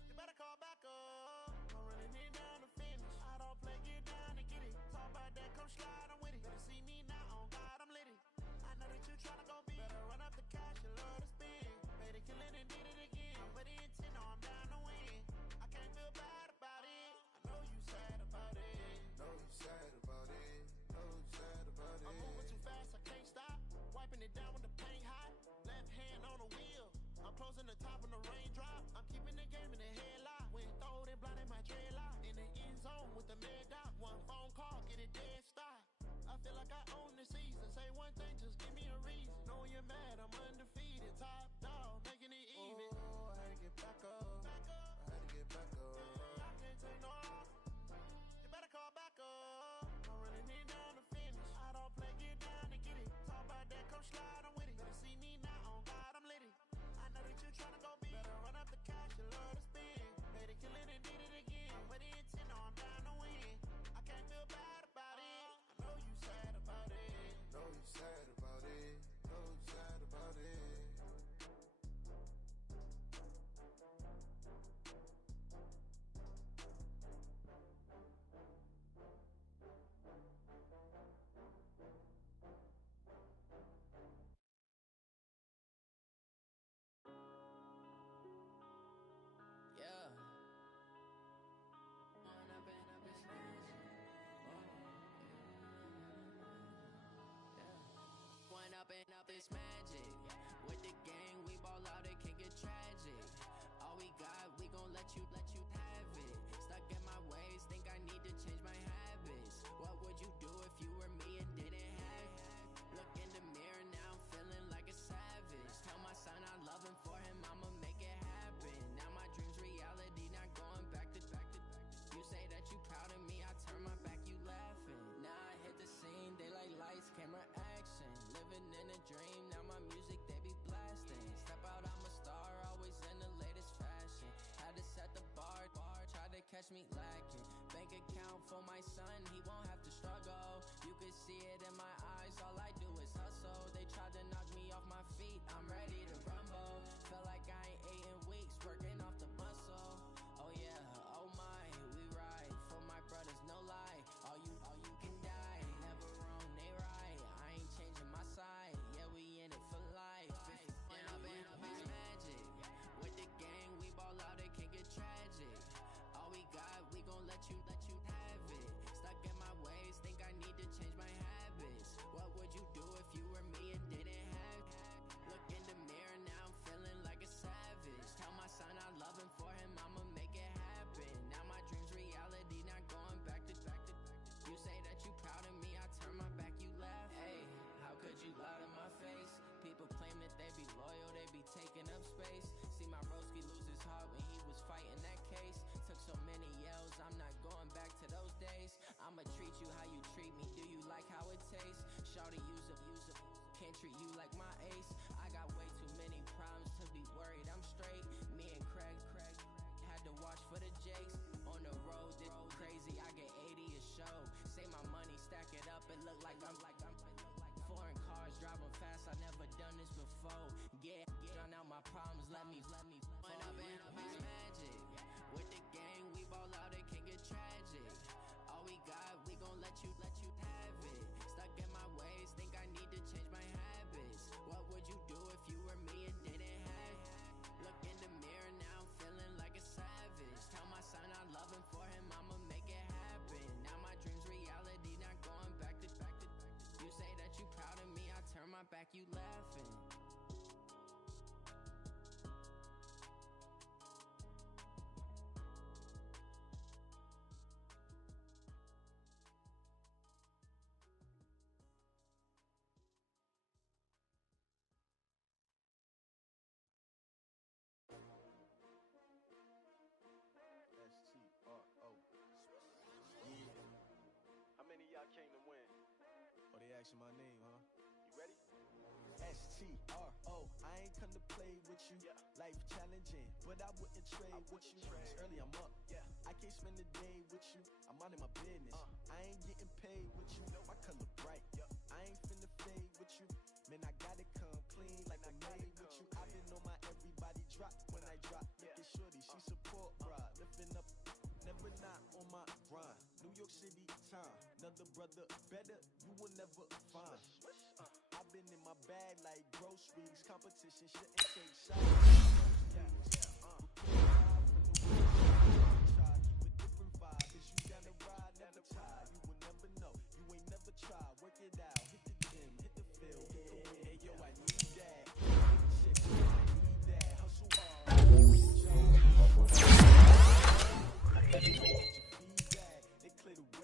You better call back up. I'm running it down to finish. I don't play, get down to get it. Talk about that, come slide, I'm with it. Better see me now, on God, I'm lit it. I know that you tryna go big. Better run up the cash, you love to spend. Made a killing and did it again. I'm with the intent, no, I'm down to win. I can't feel bad about it. I know you sad about it. Know you sad about it. Know you sad about it. I'm moving too fast, I can't stop. Wiping it down when the paint hot. Left hand on the wheel. I'm closing the top when the raindrop. I'm keeping the game in the headlock. When throwed and blinded my dreadlock. In the end zone with the mad dot. One phone call, get it dead stop. I feel like I own the season. Say one thing, just give me a reason. Knowing you're mad, I'm undefeated. Top dog, making it even. Oh, I had to get back up. I had to get back up. I can't take no loss. You better call back up. I'm running it down to finish. I don't play, get down to get it. Talk about that, come slide, I'm with it. Better see me now, on God, I'm lit it. I know that you tryna go big. Better run up the cash, you love to spend. Made a killing and did it again. With the intent, no, I'm down to win. I can't feel bad about it. I know you sad about it. Know you sad about it. Know you sad about it. Yeah. When I've been up this magic. When up this magic. With the gang, we ball out, it can get tragic. All we got, we gon' let you have it. Stuck in my ways, think I need to change my habits. What would you do if you were me and didn't have it? Look in the mirror, now I'm feeling like a savage. Tell my son I love him, for him I'ma make it happen. Now my dream's reality, not going back to. You say that you proud of me, I turn my back, you laughing. Now I hit the scene, they like lights, camera, action. Living in a dream, now my music, they be blasting. Step out, I'm a star, always in the latest fashion. Had to set the bar, try to catch me lacking. Bank account for my son, he won't have to struggle. You can see it in my eyes, all I do is hustle. They tried to knock me off my feet, I'm ready to rumble. Felt like I ain't ate in weeks, working off the muscle. Oh yeah, oh my, we ride for my brothers, no lie. All you can die, never wrong, they right. I ain't changing my side, yeah, we in it for life. When up it's magic. With the gang, we ball out, it can get tragic. All we got, we gon' let you have it. Stuck in my ways, think I need to change my habits. What would you do if you were me and didn't have it? Look in the mirror, now I'm feeling like a savage. Tell my son I love him, for him I'ma make it happen. Now my dream's reality, not going back to. You say that you proud of me, I turn my back, you laugh. Hey, how could you lie to my face? People claim that they be loyal, they be taking up space. See my broski lose his heart when he was fighting that case. Took so many yells, I'm not going back to those days. I'ma treat you how you treat me, do you like how it tastes? Shawty, use up, can't treat you like my ace. I got way too many problems to be worried, I'm straight. Me and Craig had to watch for the Jakes. On the road, this crazy, I get 80 a show. Say my money, stack it up, it look like I'm foreign cars, driving fast, I never done this before. Yeah, drown out my problems, let me. When up it's magic. With the gang, we ball out, it can get tragic. All we got, we gon' let you have it. Stuck in my ways, think I need to change my habits. What would you do if you were me and didn't have it? Look in the mirror, now I'm feeling like a savage. Tell my son I love him, for him I'ma make it happen. Now my dream's reality, not going back to. You say that you proud of me, I turn my back, you laughing. asking my name, huh? You ready? STRO, I ain't come to play with you. Life challenging, but I wouldn't trade with you. It's early, I'm up. I can't spend the day with you. I'm minding my business. I ain't getting paid with you. My color bright. I ain't finna fade with you. Man, I gotta come clean like I made with you. I've been on my everybody drop when I drop. Look at shorty, she support, bruh. Lifting up, never not on my grind. New York City time, another brother better, you will never find. I've been in my bag like groceries. Competition shouldn't take shots. Keep a different vibe. Cause you down the ride, never tired. You will never know. You ain't never tried. Work it out. Hit the gym, hit the field, hit the win. Hey, yo, I need that. Shit, I need that. Hustle hard. Feedback. They clear the way.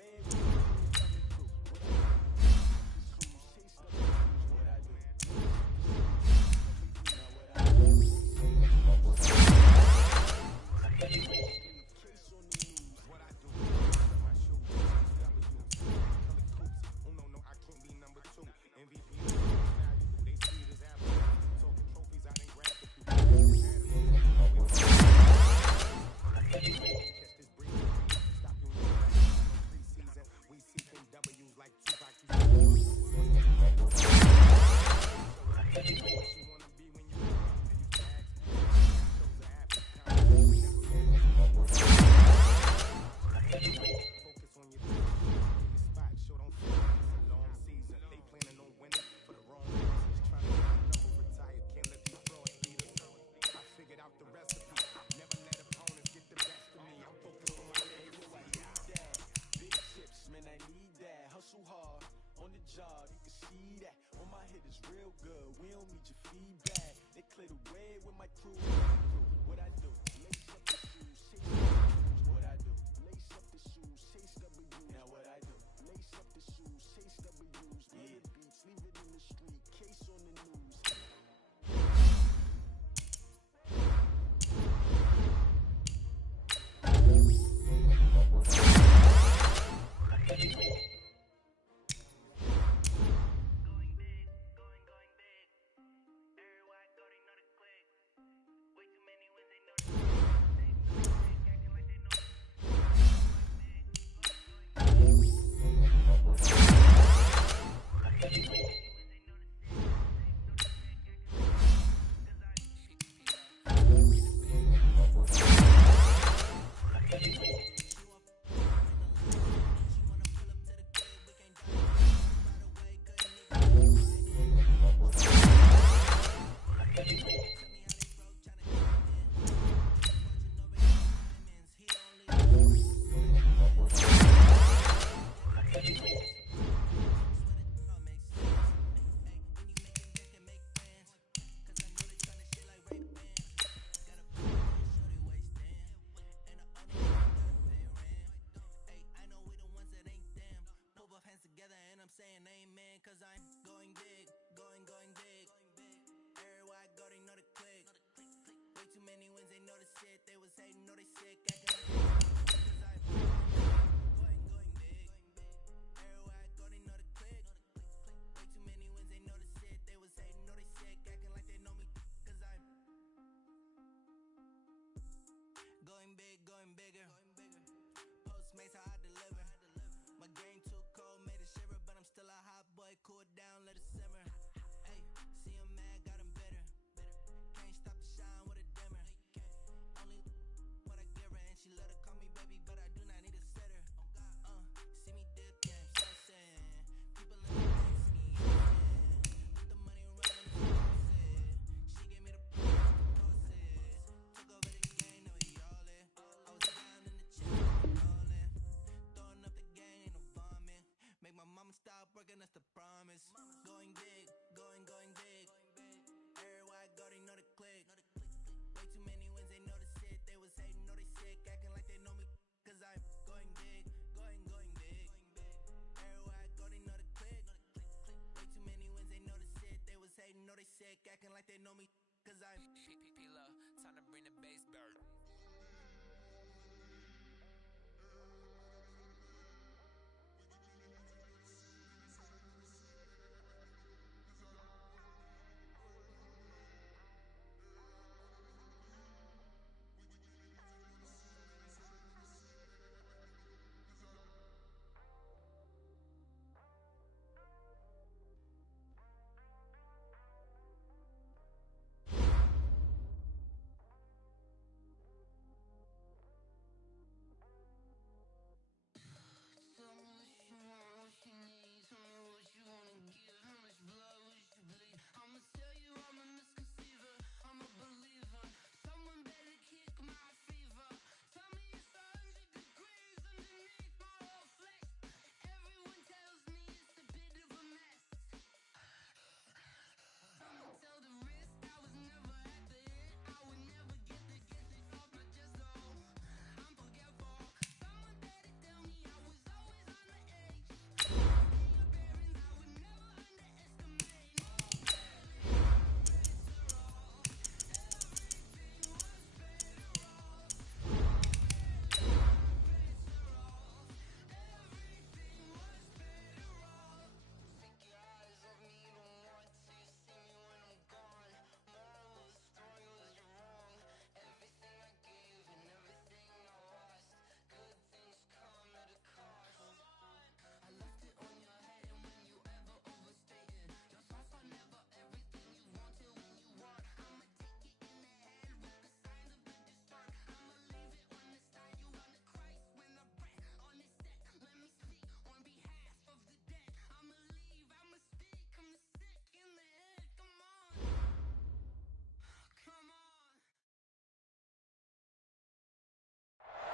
Everywhere I go, they know the click.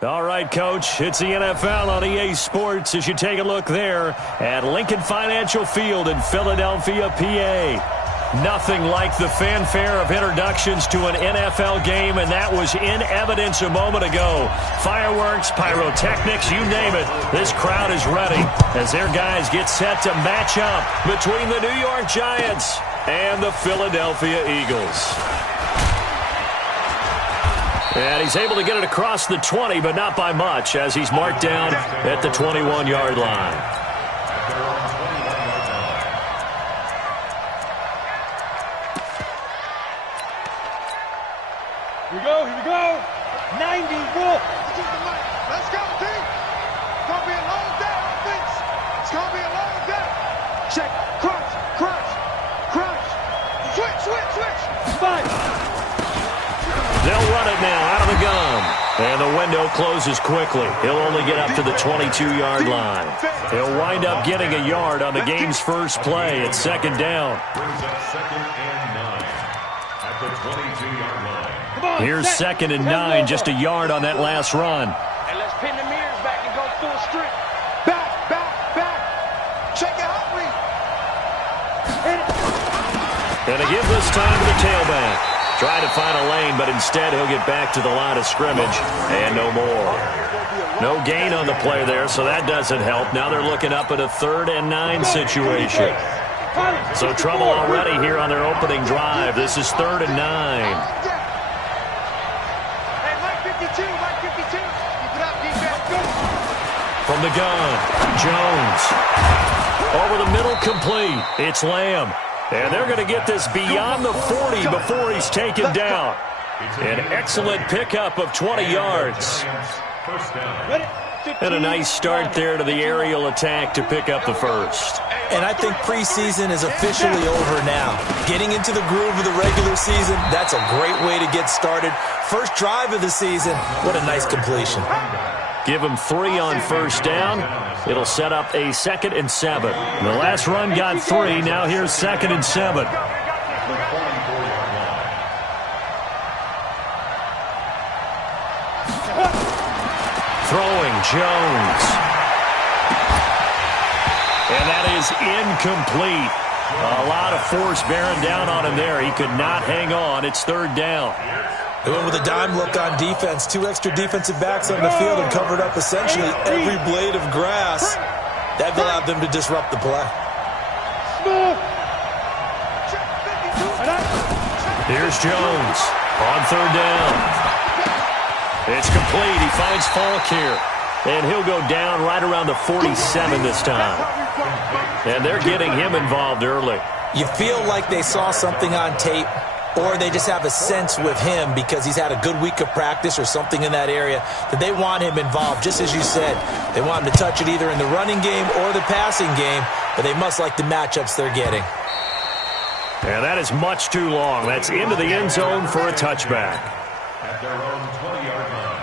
All right, Coach, it's the NFL on EA Sports as you take a look there at Lincoln Financial Field in Philadelphia, PA. Nothing like the fanfare of introductions to an NFL game, and that was in evidence a moment ago. Fireworks, pyrotechnics, you name it. This crowd is ready as their guys get set to match up between the New York Giants and the Philadelphia Eagles. And he's able to get it across the 20, but not by much, as he's marked down at the 21-yard line. Here we go, here we go. 90, roll. Let's go, team. It's going to be a long day, offense. It's going to be a long day. Check. Crunch, crunch, crunch. Switch. 5. They'll run it now out of the gun. And the window closes quickly. He'll only get up to the 22-yard line. He'll wind up getting a yard on the game's first play. It's second down. Brings up 2nd and 9 at the 22-yard line. Here's 2nd and 9, just a yard on that last run. And let's pin the mirrors back and go full strength. Back. Shake it out, Reed. And they give this time to the tailback. Trying to find a lane, but instead he'll get back to the line of scrimmage and no more. No gain on the play there, so that doesn't help. Now they're looking up at a 3rd and 9 situation. So trouble already here on their opening drive. This is 3rd and 9. Hey, Mike 52, Mike 52. Keep it up, defense. From the gun, Jones. Over the middle, complete. It's Lamb. And they're going to get this beyond the 40 before he's taken down. An excellent pickup of 20 yards. And a nice start there to the aerial attack to pick up the first. And I think preseason is officially over now. Getting into the groove of the regular season, that's a great way to get started. First drive of the season, what a nice completion. Give him 3 on first down. It'll set up a 2nd and 7. The last run got 3. Now here's 2nd and 7. Throwing, Jones. And that is incomplete. A lot of force bearing down on him there. He could not hang on. It's 3rd down. They went with a dime look on defense. 2 extra defensive backs on the field and covered up essentially every blade of grass. That allowed them to disrupt the play. Here's Jones on 3rd down. It's complete. He finds Falk here. And he'll go down right around the 47 this time. And they're getting him involved early. You feel like they saw something on tape, or they just have a sense with him because he's had a good week of practice or something in that area that they want him involved. Just as you said, they want him to touch it either in the running game or the passing game, but they must like the matchups they're getting. And that is much too long. That's into the end zone for a touchback. At their own 20-yard line.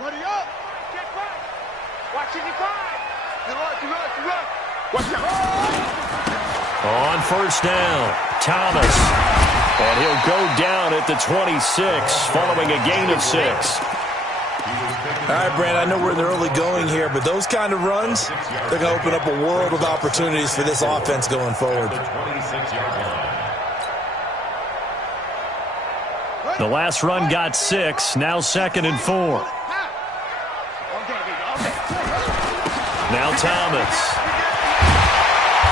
Ready up. Get back. Watch it, you run. Watch out. On first down, Thomas. And he'll go down at the 26 following a gain of 6. All right, Brand, I know we're in the early going here, but those kind of runs, they're going to open up a world of opportunities for this offense going forward. The last run got 6, now 2nd and 4. Now Thomas.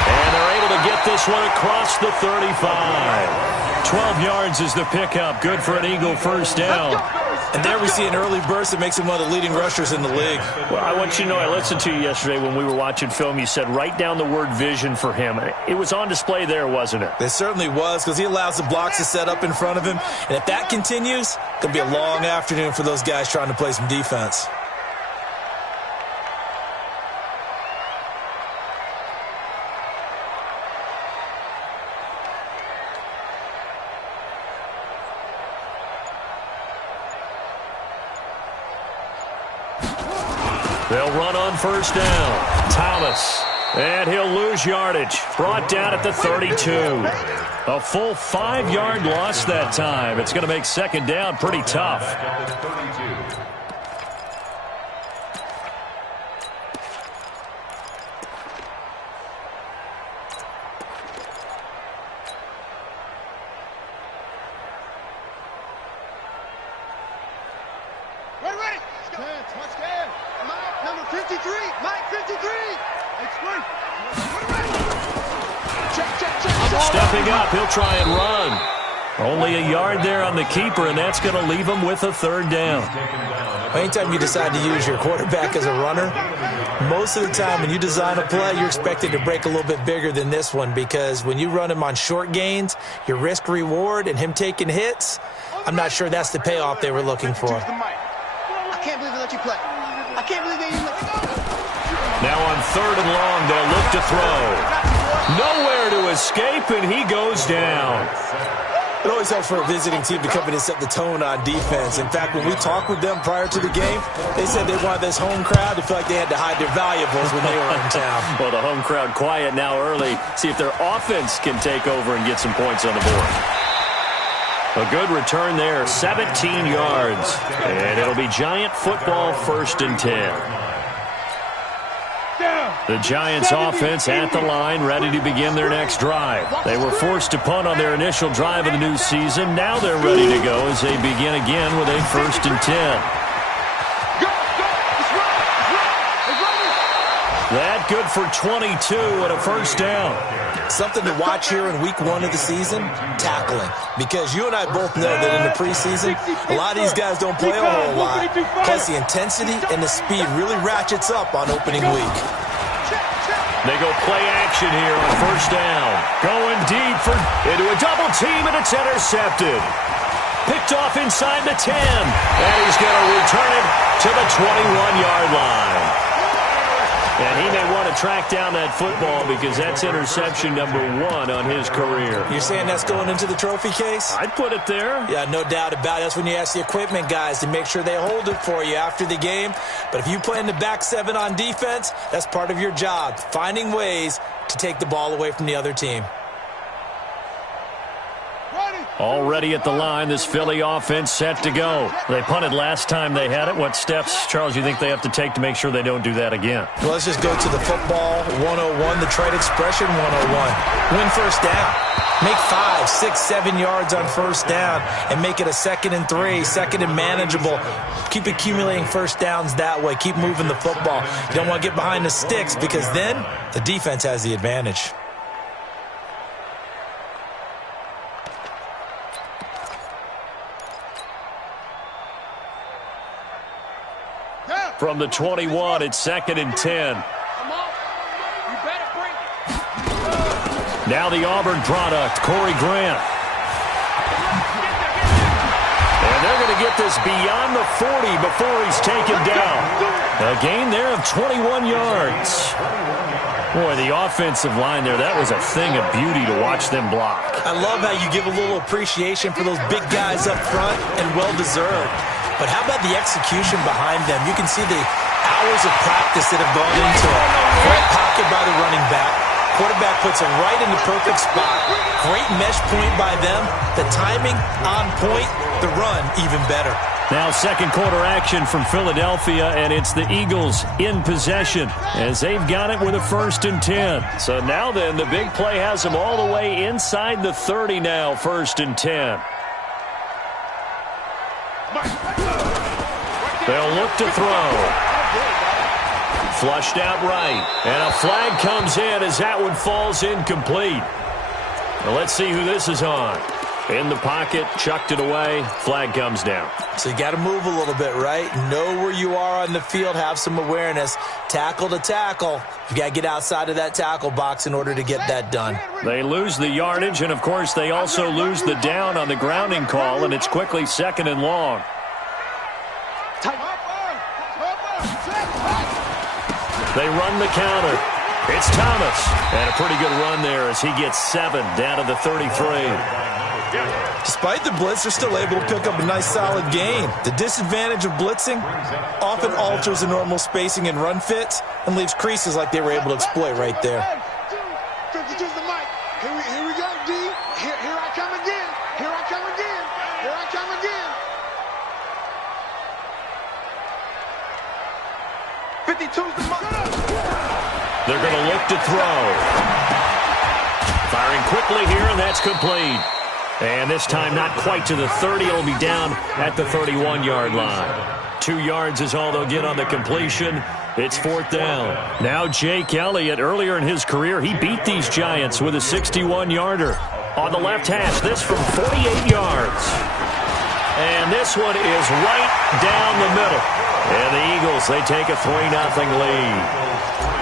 And they're able to get this one across the 35. 12 yards is the pickup. Good for an Eagle first down. And there we see an early burst that makes him one of the leading rushers in the league. Well, I want you to know, I listened to you yesterday when we were watching film. You said write down the word vision for him. It was on display there, wasn't it? It certainly was, because he allows the blocks to set up in front of him. And if that continues, it's going to be a long afternoon for those guys trying to play some defense. They'll run on first down. Thomas. And he'll lose yardage. Brought down at the 32. A full 5-yard loss that time. It's going to make second down pretty tough. Ready. Touchdown. Mike, number 53. Mike, 53. Stepping up, he'll try and run. Only a yard there on the keeper, and that's going to leave him with a third down. Anytime you decide to use your quarterback as a runner, most of the time when you design a play, you're expected to break a little bit bigger than this one, because when you run him on short gains, your risk-reward and him taking hits, I'm not sure that's the payoff they were looking for. I can't believe they let you play. I can't believe they even let you go. Now on 3rd and long, they'll look to throw. Nowhere to escape, and he goes down. It always helps for a visiting team to come in and set the tone on defense. In fact, when we talked with them prior to the game, they said they wanted this home crowd to feel like they had to hide their valuables when they were in town. Well, the home crowd quiet now early. See if their offense can take over and get some points on the board. A good return there, 17 yards. And it'll be Giant football, 1st and 10. The Giants offense at the line, ready to begin their next drive. They were forced to punt on their initial drive of the new season. Now they're ready to go as they begin again with a 1st and 10. That good for 22 and a first down. Something to watch here in week 1 of the season, tackling. Because you and I both know that in the preseason, a lot of these guys don't play a whole lot. Plus the intensity and the speed really ratchets up on opening week. They go play action here on 1st down. Going deep into a double team, and it's intercepted. Picked off inside the 10. And he's going to return it to the 21-yard line. And he may want to track down that football because that's interception number 1 on his career. You're saying that's going into the trophy case? I'd put it there. Yeah, no doubt about it. That's when you ask the equipment guys to make sure they hold it for you after the game. But if you play in the back 7 on defense, that's part of your job, finding ways to take the ball away from the other team. Already at the line, this Philly offense set to go. They punted last time they had it. What steps, Charles, you think they have to take to make sure they don't do that again? Well, let's just go to the football 101, the trade expression 101. Win first down. Make 5, 6, 7 yards on first down and make it a 2nd and 3, 2nd and manageable. Keep accumulating first downs that way. Keep moving the football. You don't want to get behind the sticks because then the defense has the advantage. From the 21, it's 2nd and 10. Now the Auburn product, Corey Grant. And they're going to get this beyond the 40 before he's taken down. A gain there of 21 yards. Boy, the offensive line there, that was a thing of beauty to watch them block. I love how you give a little appreciation for those big guys up front, and well-deserved. But how about the execution behind them? You can see the hours of practice that have gone into it. Great pocket by the running back. Quarterback puts it right in the perfect spot. Great mesh point by them. The timing on point. The run even better. Now second quarter action from Philadelphia, and it's the Eagles in possession as they've got it with a 1st and 10. So now then, the big play has them all the way inside the 30 now, 1st and 10. They'll look to throw. Flushed out right. And a flag comes in as that one falls incomplete. Now let's see who this is on. In the pocket, chucked it away, flag comes down. So you got to move a little bit, right? Know where you are on the field, have some awareness. Tackle to tackle. You got to get outside of that tackle box in order to get that done. They lose the yardage, and of course they also lose the down on the grounding call, and it's quickly 2nd and long. They run the counter. It's Thomas. And a pretty good run there as he gets 7 down to the 33. Despite the blitz, they're still able to pick up a nice solid gain. The disadvantage of blitzing often alters the normal spacing and run fits and leaves creases like they were able to exploit right there. 52's the mic. Here we go, D. Here I come again. Here I come again. Here I come again. 52's the mic. They're going to look to throw. Firing quickly here, and that's complete. And this time not quite to the 30. It'll be down at the 31-yard line. 2 yards is all they'll get on the completion. It's 4th down. Now Jake Elliott, earlier in his career, he beat these Giants with a 61-yarder. On the left hash, this from 48 yards. And this one is right down the middle. And the Eagles, they take a 3-0 lead.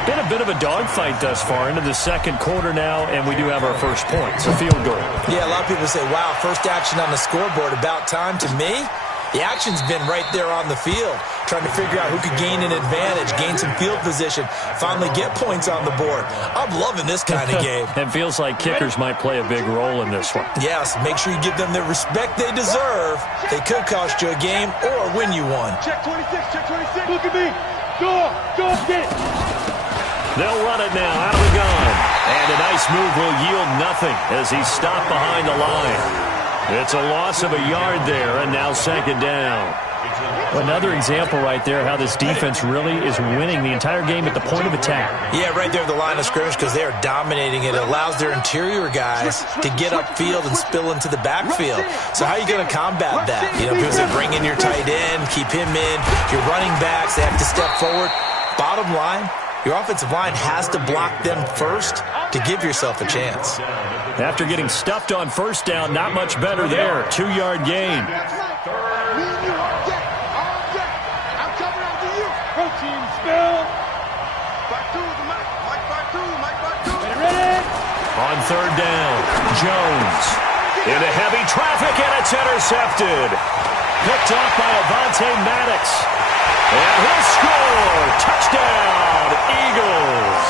Been a bit of a dogfight thus far into the second quarter now, and we do have our first points, a field goal. Yeah, a lot of people say, wow, first action on the scoreboard, about time. To me, the action's been right there on the field, trying to figure out who could gain an advantage, gain some field position, finally get points on the board. I'm loving this kind of game. And feels like kickers might play a big role in this one. Yes, make sure you give them the respect they deserve. They could cost you a game or win you one. Check 26, check 26. Look at me. Go, get it. They'll run it now out of the gun. And a nice move will yield nothing as he's stopped behind the line. It's a loss of a yard there, and now 2nd down. Another example right there how this defense really is winning the entire game at the point of attack. Yeah, right there at the line of scrimmage because they are dominating it. It allows their interior guys to get upfield and spill into the backfield. So how are you going to combat that? You know, people say bring in your tight end, keep him in. Your running backs, they have to step forward. Bottom line, your offensive line has to block them first to give yourself a chance. After getting stuffed on 1st down, not much better there. 2-yard gain. Protein spill. On 3rd down, Jones into heavy traffic, and it's intercepted. Picked off by Avonte Maddox. And he'll score. Touchdown, Eagles.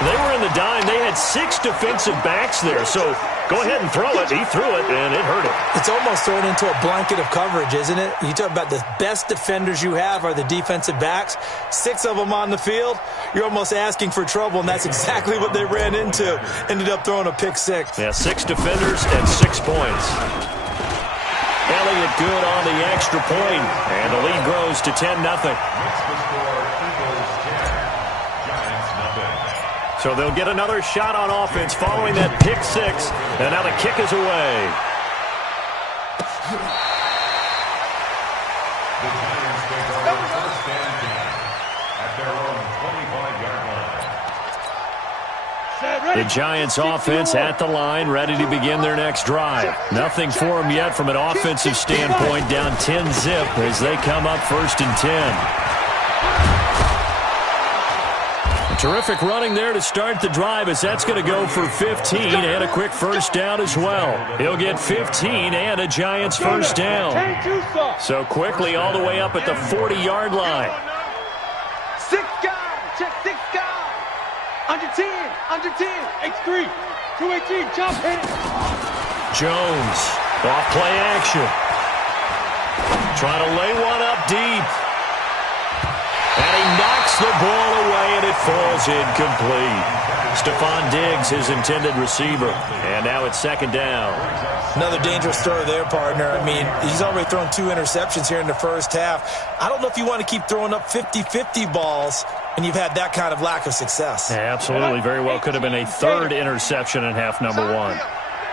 They were in the dime. They had 6 defensive backs there, so go ahead and throw it. He threw it, and it hurt him. It's almost thrown into a blanket of coverage, isn't it? You talk about the best defenders you have are the defensive backs. 6 of them on the field. You're almost asking for trouble, and that's exactly what they ran into. Ended up throwing a pick 6. Yeah, 6 defenders and 6 points. Elliott good on the extra point, and the lead grows to 10-0. So they'll get another shot on offense following that pick 6, and now the kick is away. The Giants take over 1st and 10 at their own 25-yard line. The Giants offense at the line, ready to begin their next drive. Nothing for them yet from an offensive standpoint, down 10-zip as they come up 1st and 10. Terrific running there to start the drive as that's going to go for 15 and a quick 1st down as well. He'll get 15 and a Giants 1st down. So quickly all the way up at the 40-yard line. 6 guys, check 6 guys. Under 10, X3, 218, jump, hit it. Jones, off play action. Trying to lay one up deep. And he knocks the ball away, and it falls incomplete. Stephon Diggs, his intended receiver. And now it's 2nd down. Another dangerous throw there, partner. I mean, he's already thrown 2 interceptions here in the first half. I don't know if you want to keep throwing up 50-50 balls and you've had that kind of lack of success. Yeah, absolutely. Very well could have been a 3rd interception in half number 1.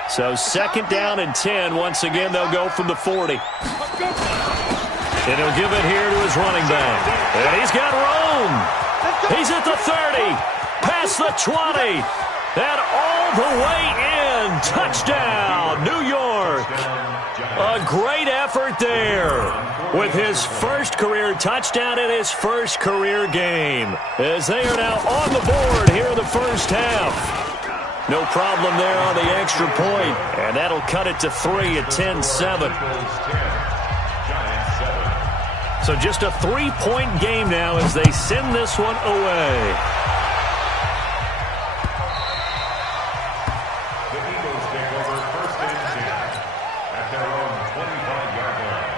So 2nd down and 10. Once again, they'll go from the 40. And he'll give it here to his running back. And he's got room. He's at the 30. Past the 20. And all the way in. Touchdown, New York. A great effort there with his first career touchdown in his first career game. As they are now on the board here in the first half. No problem there on the extra point. And that'll cut it to 3 at 10-7. So just a 3-point game now as they send this one away. The Eagles take over first and 10 at their own 25-yard line.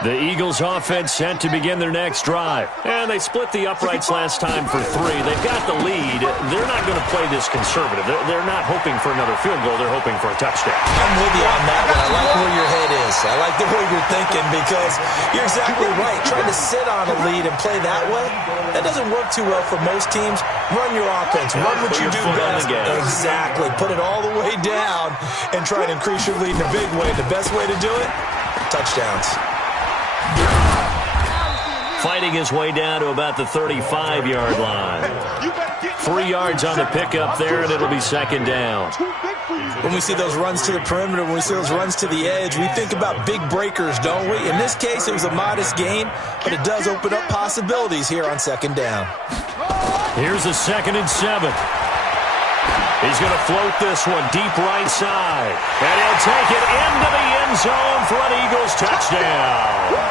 The Eagles offense set to begin their next drive. And they split the uprights last time for 3. They've got the lead. They're not going to play this conservative. They're not hoping for another field goal. They're hoping for a touchdown. I'm with you on that one. I like where your head is. I like the way you're thinking because you're exactly right. Trying to sit on a lead and play that way, that doesn't work too well for most teams. Run your offense. Run what you do best. Exactly. Put it all the way down and try to increase your lead in a big way. The best way to do it, touchdowns. Fighting his way down to about the 35-yard line. 3 yards on the pickup there, and it'll be second down. When we see those runs to the perimeter, when we see those runs to the edge, we think about big breakers, don't we? In this case, it was a modest gain, but it does open up possibilities here on second down. Here's a 2nd and 7. He's going to float this one deep right side. And he'll take it into the end zone for an Eagles touchdown.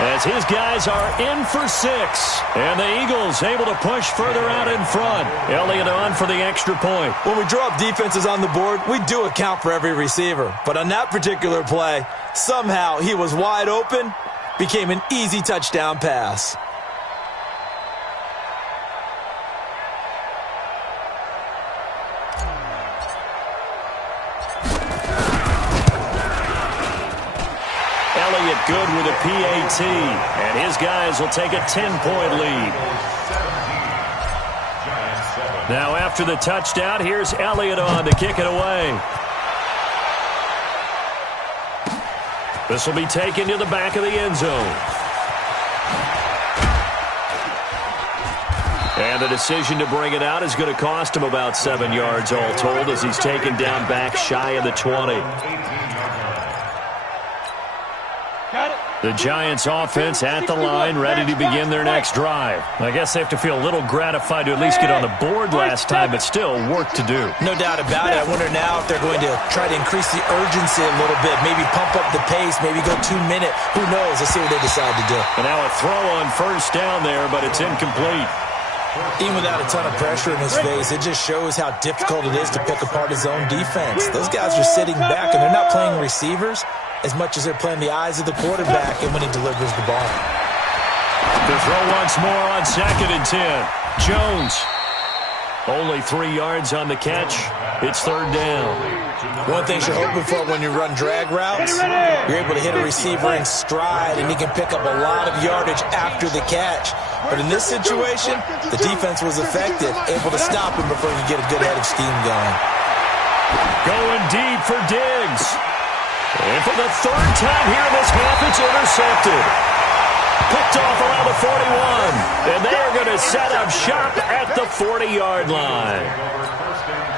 As his guys are in for 6. And the Eagles able to push further out in front. Elliott on for the extra point. When we draw up defenses on the board, we do account for every receiver. But on that particular play, somehow he was wide open, became an easy touchdown pass. Good with a PAT, and his guys will take a 10-point lead. Now after the touchdown, here's Elliott on to kick it away. This will be taken to the back of the end zone. And the decision to bring it out is going to cost him about 7 yards all told as he's taken down back shy of the 20. The Giants offense at the line, ready to begin their next drive. I guess they have to feel a little gratified to at least get on the board last time, but still work to do. No doubt about it. I wonder now if they're going to try to increase the urgency a little bit, maybe pump up the pace, maybe go 2 minute. Who knows? Let's see what they decide to do. And now a throw on first down there, but it's incomplete. Even without a ton of pressure in his face, it just shows how difficult it is to pick apart his own defense. Those guys are sitting back, and they're not playing receivers as much as they're playing the eyes of the quarterback and when he delivers the ball. The throw once more on 2nd and 10. Jones. Only 3 yards on the catch. It's 3rd down. One thing you're hoping for when you run drag routes, you're able to hit a receiver in stride and he can pick up a lot of yardage after the catch. But in this situation, the defense was effective, able to stop him before he could get a good head of steam going. Going deep for Diggs. And for the 3rd time here in this half, it's intercepted. Picked off around the 41. And they are going to set up shop at the 40-yard line.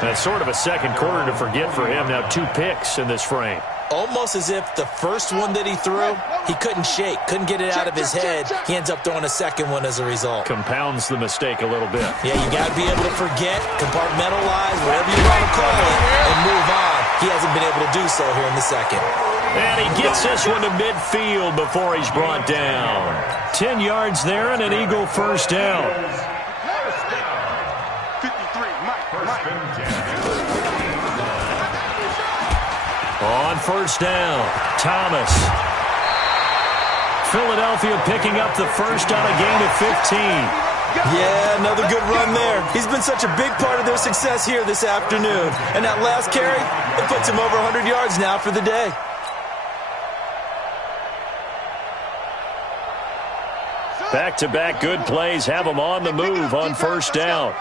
That's sort of a second quarter to forget for him. Now 2 picks in this frame. Almost as if the first one that he threw, he couldn't shake, couldn't get it out of his head. He ends up throwing a second one as a result. Compounds the mistake a little bit. Yeah, you got to be able to forget, compartmentalize, whatever you want to call it, and move on. He hasn't been able to do so here in the second. And he gets this one to midfield before he's brought down. 10 yards there and an Eagle first down. 53, Mike. On first down, Thomas. Philadelphia picking up the first on a gain of 15. Yeah, another good run there. He's been such a big part of their success here this afternoon. And that last carry, it puts him over 100 yards now for the day. Back-to-back good plays have him on the move on first down.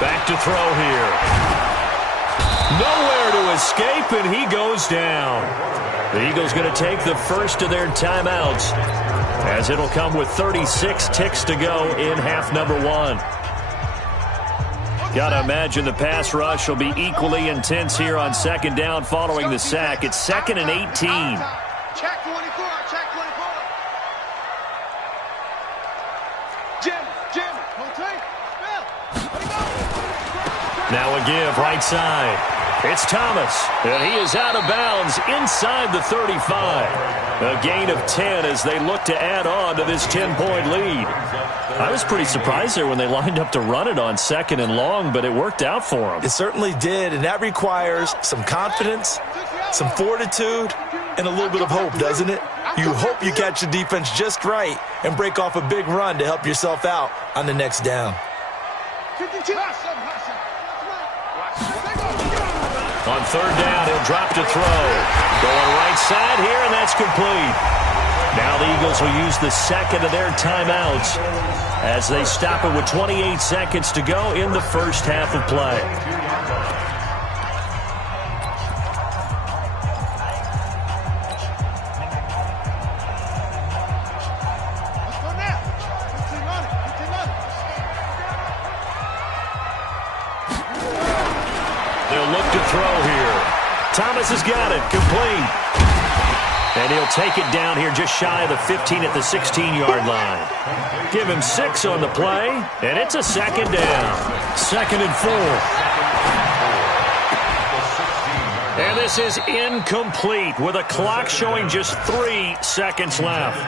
Back to throw here. Nowhere to escape, and he goes down. The Eagles going to take the first of their timeouts, as it'll come with 36 ticks to go in half number 1. Got to imagine the pass rush will be equally intense here on second down following the sack. It's 2nd and 18. Check 24, check 24. Jim, hold tight, spell. Now a give right side. It's Thomas, and he is out of bounds inside the 35. A gain of 10 as they look to add on to this 10-point lead. I was pretty surprised there when they lined up to run it on 2nd and long, but it worked out for them. It certainly did, and that requires some confidence, some fortitude, and a little bit of hope, doesn't it? You hope you catch the defense just right and break off a big run to help yourself out on the next down. On 3rd down, he'll drop to throw. Going right side here, and that's complete. Now the Eagles will use the second of their timeouts as they stop it with 28 seconds to go in the first half of play. They'll look to throw here. Thomas has got it, complete. And he'll take it down here just shy of the 15 at the 16-yard line. Give him 6 on the play, and it's a 2nd down. 2nd and 4. And this is incomplete with a clock showing just 3 seconds left.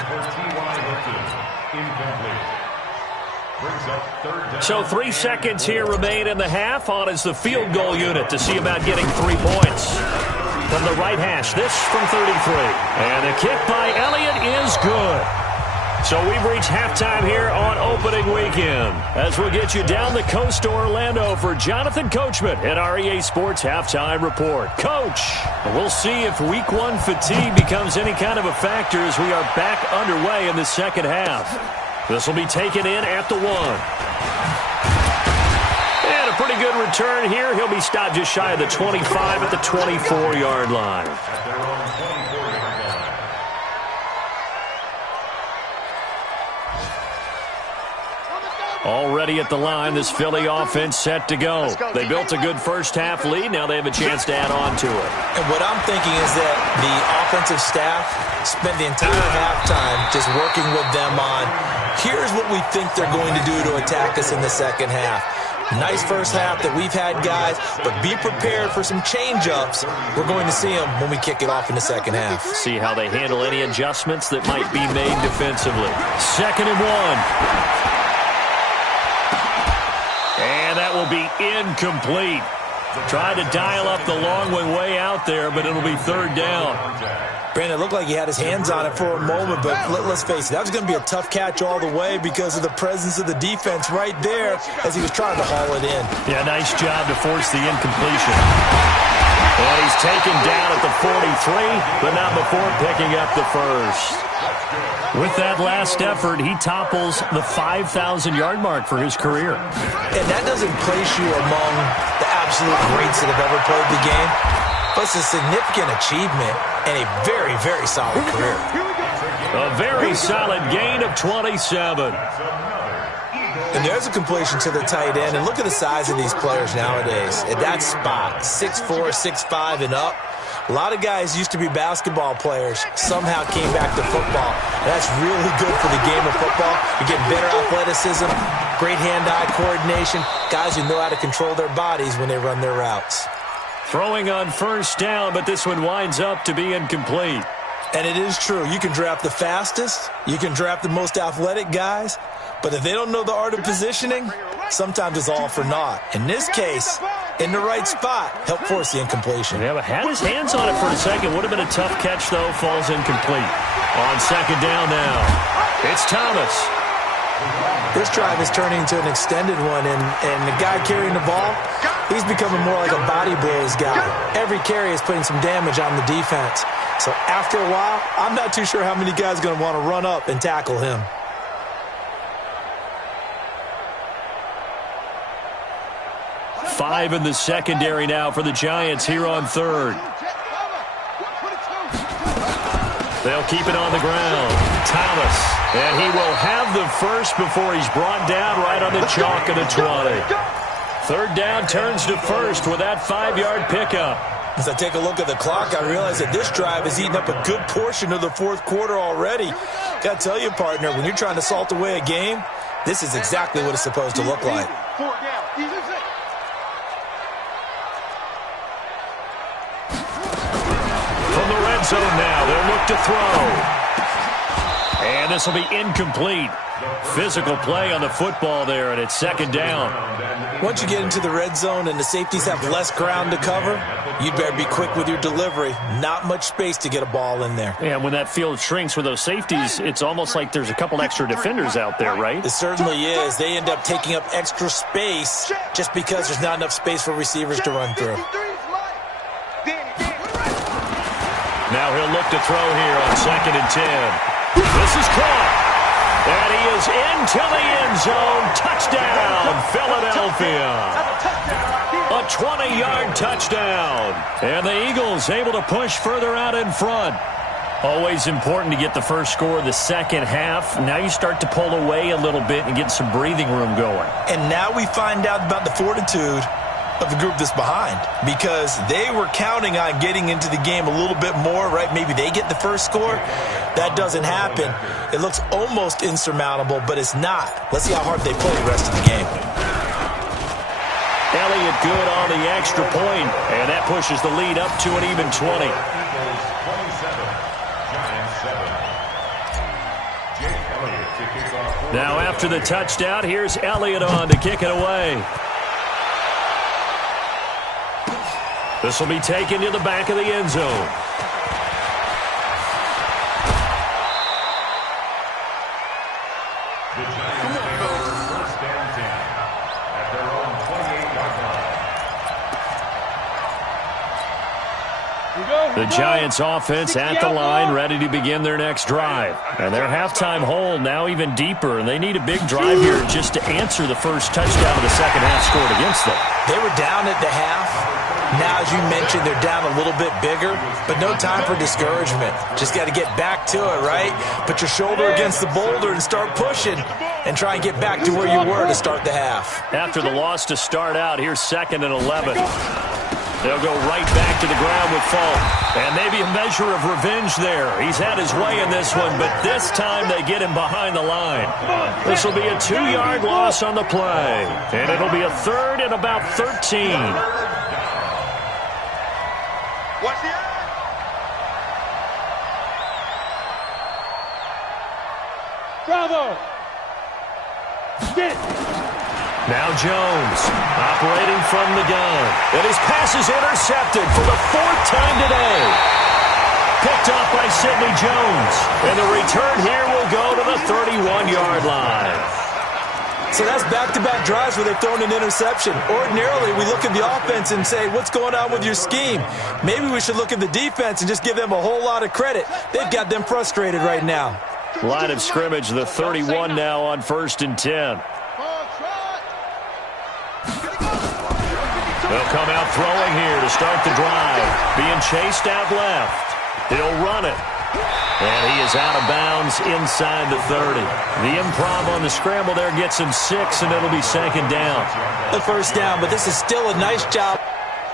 So 3 seconds here remain in the half. On is the field goal unit to see about getting 3 points. From the right hash, this from 33. And the kick by Elliott is good. So we've reached halftime here on opening weekend. As we'll get you down the coast to Orlando for Jonathan Coachman at our EA Sports Halftime Report. Coach, we'll see if Week 1 fatigue becomes any kind of a factor as we are back underway in the second half. This will be taken in at the 1. And a pretty good return here. He'll be stopped just shy of the 25 at the 24-yard line. Already at the line, this Philly offense set to go. They built a good first half lead. Now they have a chance to add on to it. And what I'm thinking is that the offensive staff spent the entire halftime just working with them on, here's what we think they're going to do to attack us in the second half. Nice first half that we've had, guys, but be prepared for some change-ups. We're going to see them when we kick it off in the second half. See how they handle any adjustments that might be made defensively. 2nd and 1. And that will be incomplete. Tried to dial up the long one way out there, but it'll be 3rd down. Brandon, it looked like he had his hands on it for a moment, but let's face it, that was going to be a tough catch all the way because of the presence of the defense right there as he was trying to haul it in. Yeah, nice job to force the incompletion. And he's taken down at the 43, but not before picking up the first. With that last effort, he topples the 5,000-yard mark for his career. And that doesn't place you among the absolute greats that have ever played the game, but it's a significant achievement and a very, very solid career. A very solid gain of 27. And there's a completion to the tight end. And look at the size of these players nowadays. At that spot, 6'4", 6'5", and up. A lot of guys used to be basketball players, somehow came back to football. And that's really good for the game of football. You're getting better athleticism, great hand-eye coordination, guys who know how to control their bodies when they run their routes. Throwing on 1st down, but this one winds up to be incomplete. And it is true. You can draft the fastest, you can draft the most athletic guys, but if they don't know the art of positioning, sometimes it's all for naught. In this case, in the right spot, help force the incompletion. Yeah, but had his hands on it for a second. Would have been a tough catch, though. Falls incomplete. On 2nd down now, it's Thomas. This drive is turning into an extended one, and the guy carrying the ball, he's becoming more like a body blows guy. Every carry is putting some damage on the defense. So after a while, I'm not too sure how many guys are going to want to run up and tackle him. Five in the secondary now for the Giants here on 3rd. They'll keep it on the ground. Thomas, and he will have the first before he's brought down right on the chalk of the 20. 3rd down turns to 1st with that 5-yard pickup. As I take a look at the clock, I realize that this drive has eaten up a good portion of the 4th quarter already. Got to tell you, partner, when you're trying to salt away a game, this is exactly what it's supposed to look like. zone now. They'll look to throw. And this will be incomplete. Physical play on the football there, and it's second down. Once you get into the red zone and the safeties have less ground to cover, you'd better be quick with your delivery. Not much space to get a ball in there. And when that field shrinks with those safeties, it's almost like there's a couple extra defenders out there, right? It certainly is. They end up taking up extra space just because there's not enough space for receivers to run through. Now he'll look to throw here on 2nd and 10. This is caught. And he is into the end zone. Touchdown, Philadelphia. A 20-yard touchdown. And the Eagles able to push further out in front. Always important to get the first score of the second half. Now you start to pull away a little bit and get some breathing room going. And now we find out about the fortitude of the group that's behind, because they were counting on getting into the game a little bit more, right? Maybe they get the first score. That doesn't happen. It looks almost insurmountable, but it's not. Let's see how hard they play the rest of the game. Elliott good on the extra point, and that pushes the lead up to an even 20. Now after the touchdown, here's Elliott on to kick it away. This will be taken to the back of the end zone. The Giants take over 1st and 10 at their own 28-yard line. The Giants offense at the line, ready to begin their next drive. And their halftime hole now even deeper, and they need a big drive here just to answer the first touchdown of the second half scored against them. They were down at the half. Now, as you mentioned, they're down a little bit bigger, but no time for discouragement. Just got to get back to it, right? Put your shoulder against the boulder and start pushing and try and get back to where you were to start the half. After the loss to start out, here's 2nd and 11. They'll go right back to the ground with Falk. And maybe a measure of revenge there. He's had his way in this one, but this time they get him behind the line. This will be a 2-yard loss on the play. And it'll be a 3rd and about 13. Watch the eye. Bravo. Get. Now Jones, operating from the gun. And his pass is intercepted for the 4th time today. Picked off by Sidney Jones. And the return here will go to the 31-yard line. So that's back-to-back drives where they've thrown an interception. Ordinarily, we look at the offense and say, what's going on with your scheme? Maybe we should look at the defense and just give them a whole lot of credit. They've got them frustrated right now. Line of scrimmage, the 31 now on 1st and 10. They'll come out throwing here to start the drive. Being chased out left. He'll run it. And he is out of bounds inside the 30. The improv on the scramble there gets him 6, and it'll be 2nd down. The first down, but this is still a nice job.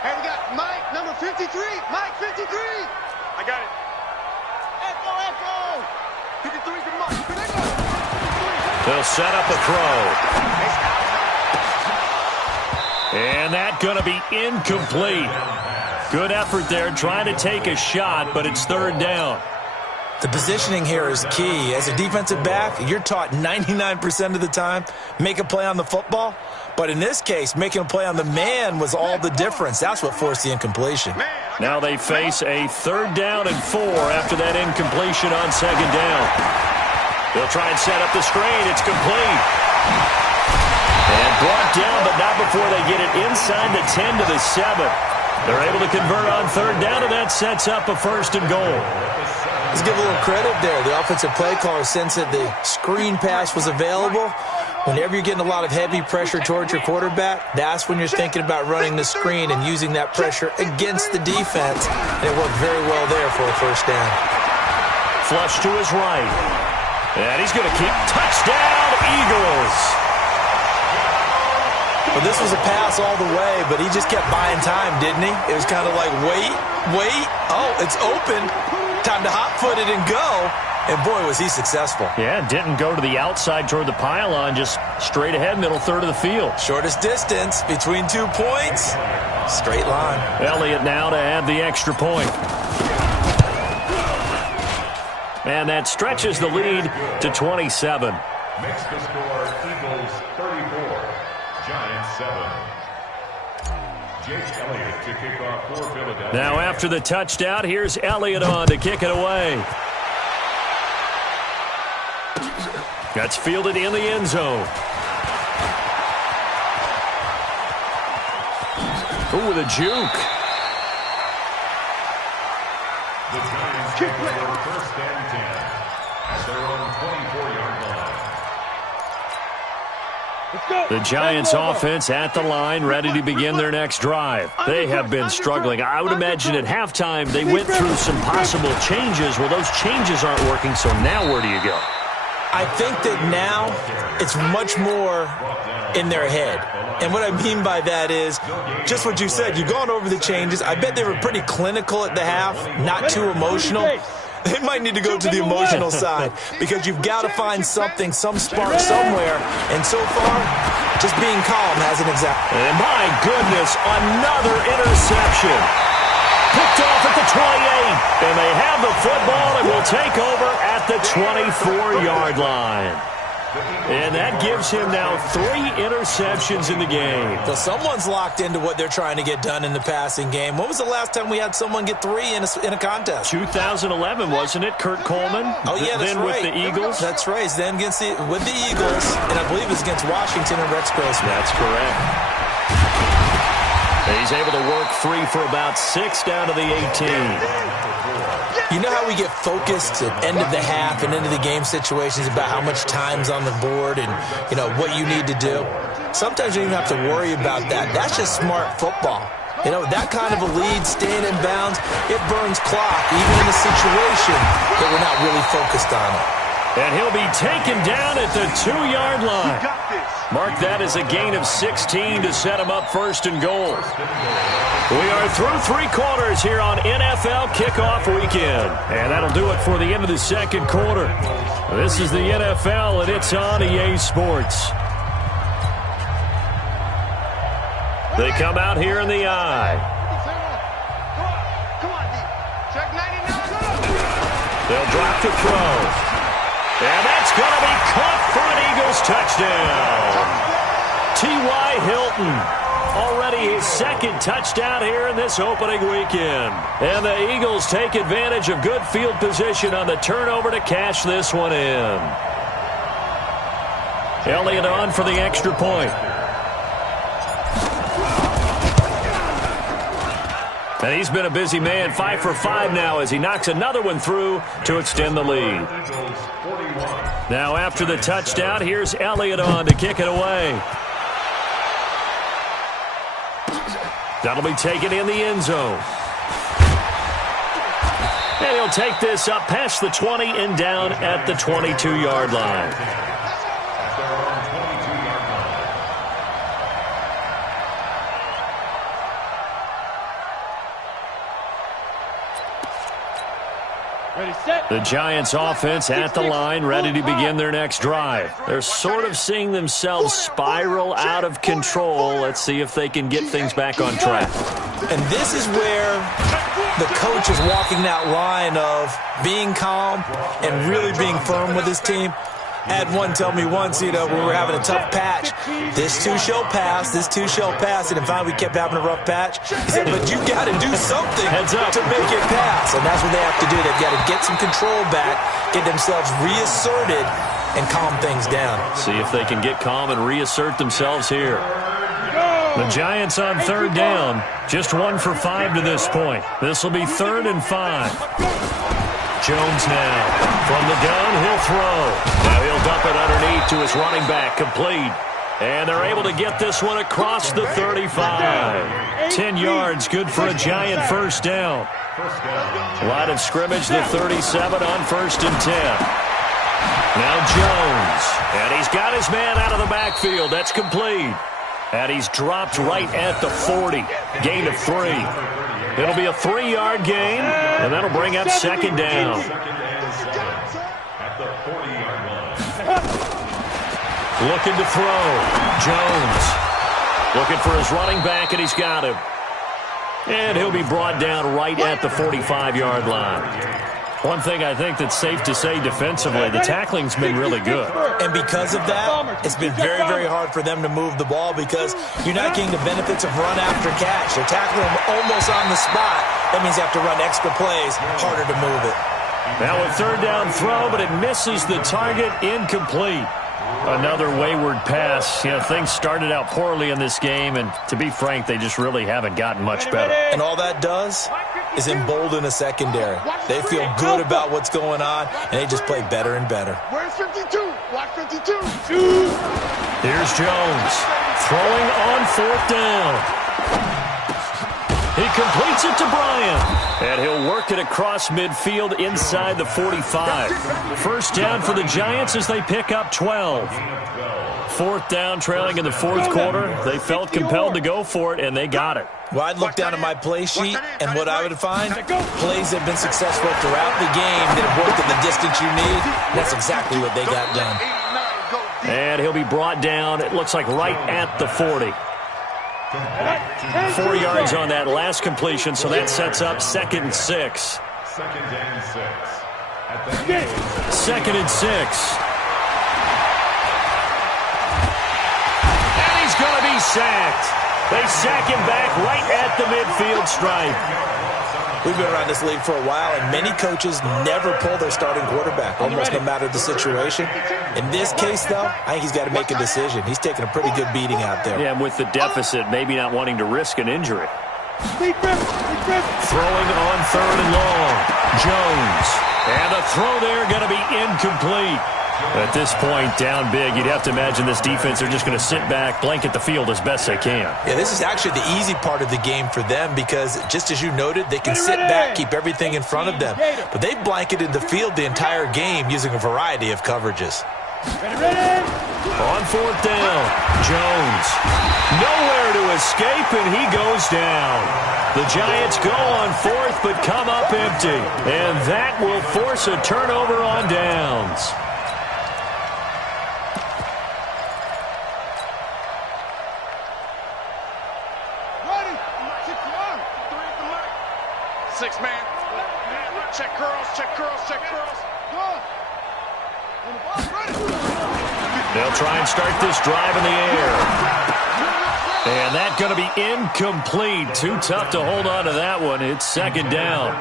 Hey, we got Mike, number 53. Mike, 53. I got it. Echo, echo. 53 for Mike. They'll set up a throw. And that going to be incomplete. Good effort there, trying to take a shot, but it's 3rd down. The positioning here is key. As a defensive back, you're taught 99% of the time, make a play on the football. But in this case, making a play on the man was all the difference. That's what forced the incompletion. Now they face a 3rd down and 4 after that incompletion on 2nd down. They'll try and set up the screen. It's complete. And brought down, but not before they get it inside the 10 to the 7. They're able to convert on 3rd down, and that sets up a 1st and goal. Let's give a little credit there. The offensive play caller sensed that the screen pass was available. Whenever you're getting a lot of heavy pressure towards your quarterback, that's when you're thinking about running the screen and using that pressure against the defense. And it worked very well there for a 1st down. Flush to his right. And he's going to keep. Touchdown, Eagles. Well, this was a pass all the way, but he just kept buying time, didn't he? It was kind of like, wait. Oh, it's open. Time to hot-foot it and go. And, boy, was he successful. Yeah, didn't go to the outside toward the pylon, just straight ahead, middle 3rd of the field. Shortest distance between 2 points. Straight line. Elliott now to add the extra point. And that stretches the lead to 27. Makes the score Eagles 34, Giants 7. Jake Elliott to kick off for Philadelphia. Now after the touchdown, here's Elliott on to kick it away. That's fielded in the end zone. Ooh, with a juke. The Giants take over first and 10 at their own 24-yard line. The Giants offense at the line, ready to begin their next drive. They have been struggling. I would imagine at halftime they went through some possible changes. Well, those changes aren't working, so now where do you go? I think that now it's much more in their head. And what I mean by that is just what you said. You've gone over the changes. I bet they were pretty clinical at the half, not too emotional. They might need to go to the emotional side because you've got to find something, some spark somewhere. And so far, just being calm hasn't exactly. And my goodness, another interception. Picked off at the 28. And they have the football and will take over at the 24-yard line. And that gives him now 3 interceptions in the game. So someone's locked into what they're trying to get done in the passing game. When was the last time we had someone get 3 in a contest? 2011, wasn't it, Kurt Coleman? Oh, yeah, that's then right. With the Eagles? That's right. Then with the Eagles, and I believe it was against Washington and Rex Grossman. That's correct. He's able to work free for about 6 down to the 18. You know how we get focused at end of the half and into the game situations about how much time's on the board and, you know, what you need to do? Sometimes you don't even have to worry about that. That's just smart football. You know, that kind of a lead, staying in bounds, it burns clock, even in a situation that we're not really focused on it. And he'll be taken down at the 2-yard line. Mark that as a gain of 16 to set him up first and goal. We are through 3 quarters here on NFL Kickoff Weekend. And that'll do it for the end of the second quarter. This is the NFL, and it's on EA Sports. They come out here in the eye. They'll drop the throw. And that's going to be caught for an Eagles touchdown. T.Y. Hilton, already his 2nd touchdown here in this opening weekend. And the Eagles take advantage of good field position on the turnover to cash this one in. Elliott on for the extra point. And he's been a busy man, 5 for 5 now as he knocks another one through to extend the lead. Now after the touchdown, here's Elliott on to kick it away. That'll be taken in the end zone. And he'll take this up past the 20 and down at the 22-yard line. The Giants offense at the line, ready to begin their next drive. They're sort of seeing themselves spiral out of control. Let's see if they can get things back on track. And this is where the coach is walking that line of being calm and really being firm with his team. I had one tell me once, you know, we were having a tough patch. This too shall pass, this too shall pass. And finally we kept having a rough patch. He said, but you got to do something to make it pass. And that's what they have to do. They've got to get some control back, get themselves reasserted, and calm things down. See if they can get calm and reassert themselves here. The Giants on 3rd down. Just 1 for 5 to this point. This will be 3rd and 5. Jones now. From the gun, he'll throw. Now he'll dump it underneath to his running back. Complete. And they're able to get this one across the 35. 10 yards, good for a Giant first down. Line of scrimmage, the 37 on 1st and 10. Now Jones. And he's got his man out of the backfield. That's complete. And he's dropped right at the 40. Gain of 3. It'll be a 3-yard gain, and that'll bring up 2nd down. Looking to throw. Jones. Looking for his running back, and he's got him. And he'll be brought down right at the 45-yard line. One thing I think that's safe to say defensively, the tackling's been really good. And because of that, it's been very, very hard for them to move the ball because you're not getting the benefits of run after catch. They're tackling them almost on the spot. That means you have to run extra plays, harder to move it. Now a third down throw, but it misses the target, incomplete. Another wayward pass. You know, things started out poorly in this game, and to be frank, they just really haven't gotten much better. And all that does is embolden a secondary. They feel good about what's going on, and they just play better and better. Where's 52? Watch 52. Here's Jones throwing on fourth down. He completes it to Bryant, and he'll work it across midfield inside the 45. First down for the Giants as they pick up 12. Fourth down, trailing in the fourth quarter. They felt compelled to go for it, and they got it. Well, I'd look down at my play sheet, and what I would find, plays have been successful throughout the game that have worked in the distance you need. That's exactly what they got done. And he'll be brought down, it looks like right at the 40. 4 yards on that last completion, so that sets up 2nd and 6. Second and 6. And he's going to be sacked. They sack him back right at the midfield stripe. We've been around this league for a while, and many coaches never pull their starting quarterback, almost no matter the situation. In this case, though, I think he's got to make a decision. He's taking a pretty good beating out there. Yeah, and with the deficit, maybe not wanting to risk an injury. Throwing on third and long. Jones. And the throw there going to be incomplete. At this point, down big, you'd have to imagine this defense are just going to sit back, blanket the field as best they can. Yeah, this is actually the easy part of the game for them because, just as you noted, they can sit back, keep everything in front of them. But they've blanketed the field the entire game using a variety of coverages. On fourth down, Jones. Nowhere to escape, and he goes down. The Giants go on fourth, but come up empty. And that will force a turnover on downs. Six man. Check curls, check curls, check curls. They'll try and start this drive in the air. And that's going to be incomplete. Too tough to hold on to that one. It's second down.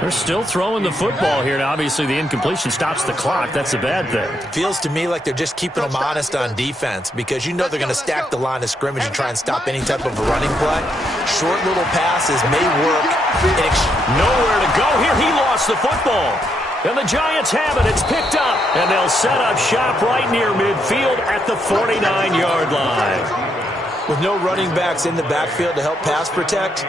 They're still throwing the football here. Now, obviously, the incompletion stops the clock. That's a bad thing. Feels to me like they're just keeping them honest on defense because you know they're going to stack the line of scrimmage and try and stop any type of a running play. Short little passes may work. Nowhere to go here. He lost the football. And the Giants have it. It's picked up. And they'll set up shop right near midfield at the 49-yard line. With no running backs in the backfield to help pass protect,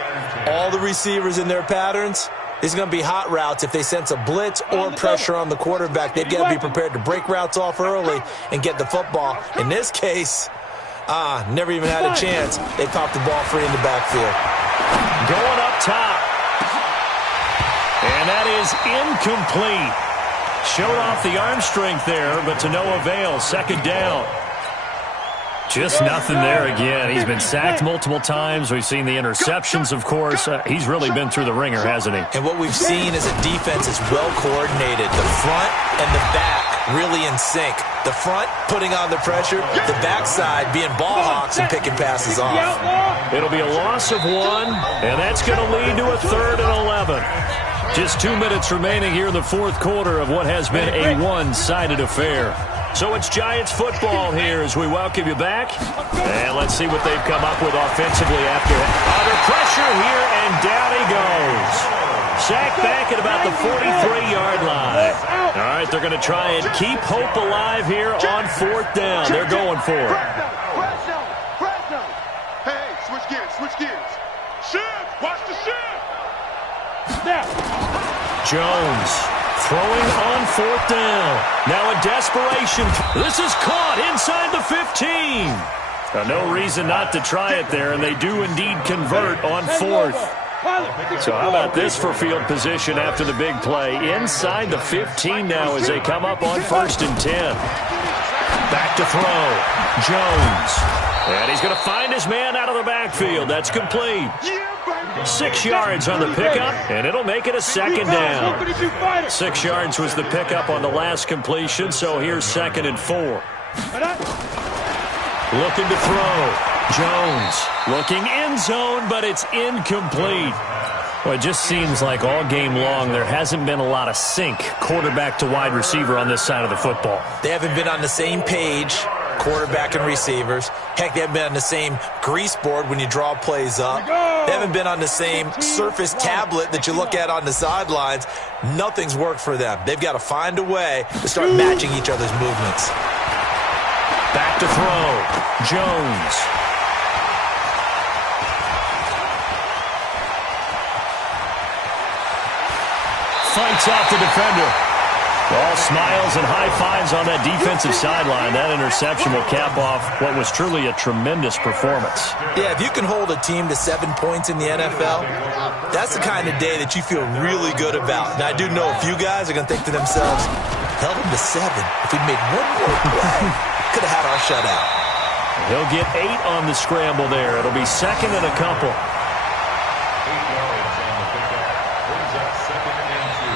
all the receivers in their patterns, these are going to be hot routes. If they sense a blitz or pressure on the quarterback, they've got to be prepared to break routes off early and get the football. In this case, never even had a chance. They popped the ball free in the backfield. Going up top. And that is incomplete. Showed off the arm strength there, but to no avail. Second down. Just nothing there again. He's been sacked multiple times. We've seen the interceptions, of course. He's really been through the ringer, hasn't he? And what we've seen is a defense is well coordinated. The front and the back really in sync. The front putting on the pressure, the backside being ball hawks and picking passes off. It'll be a loss of 1, and that's going to lead to a 3rd and 11. Just 2 minutes remaining here in the fourth quarter of what has been a one-sided affair. So it's Giants football here as we welcome you back. And let's see what they've come up with offensively after under pressure here, and down he goes. Sacked back at about the 43-yard line. All right, they're going to try and keep hope alive here on fourth down. They're going for it. Press down. Hey, switch gears, switch gears. Shift, watch the shift. Snap. Jones throwing on fourth down. Now a desperation. This is caught inside the 15. No reason not to try it there, and they do indeed convert on fourth. So how about this for field position after the big play? Inside the 15 now as they come up on 1st and 10. Back to throw. Jones. And he's going to find his man out of the backfield. That's complete. 6 yards on the pickup, and it'll make it a second down. 6 yards was the pickup on the last completion, so here's 2nd and 4. Looking to throw. Jones looking end zone, but it's incomplete. Well, it just seems like all game long there hasn't been a lot of sync quarterback to wide receiver on this side of the football. They haven't been on the same page, quarterback and receivers. Heck, they haven't been on the same grease board when you draw plays up. They haven't been on the same Surface tablet that you look at on the sidelines. Nothing's worked for them. They've got to find a way to start matching each other's movements. Back to throw. Jones. Fights off the defender. All smiles and high fives on that defensive sideline. That interception will cap off what was truly a tremendous performance. Yeah, if you can hold a team to 7 points in the NFL, that's the kind of day that you feel really good about. And I do know a few guys are going to think to themselves, held them to 7. If we made one more play, could have had our shutout. He'll get 8 on the scramble there. It'll be 2nd and a couple. 8 yards on the pickup. Brings up 2nd and 2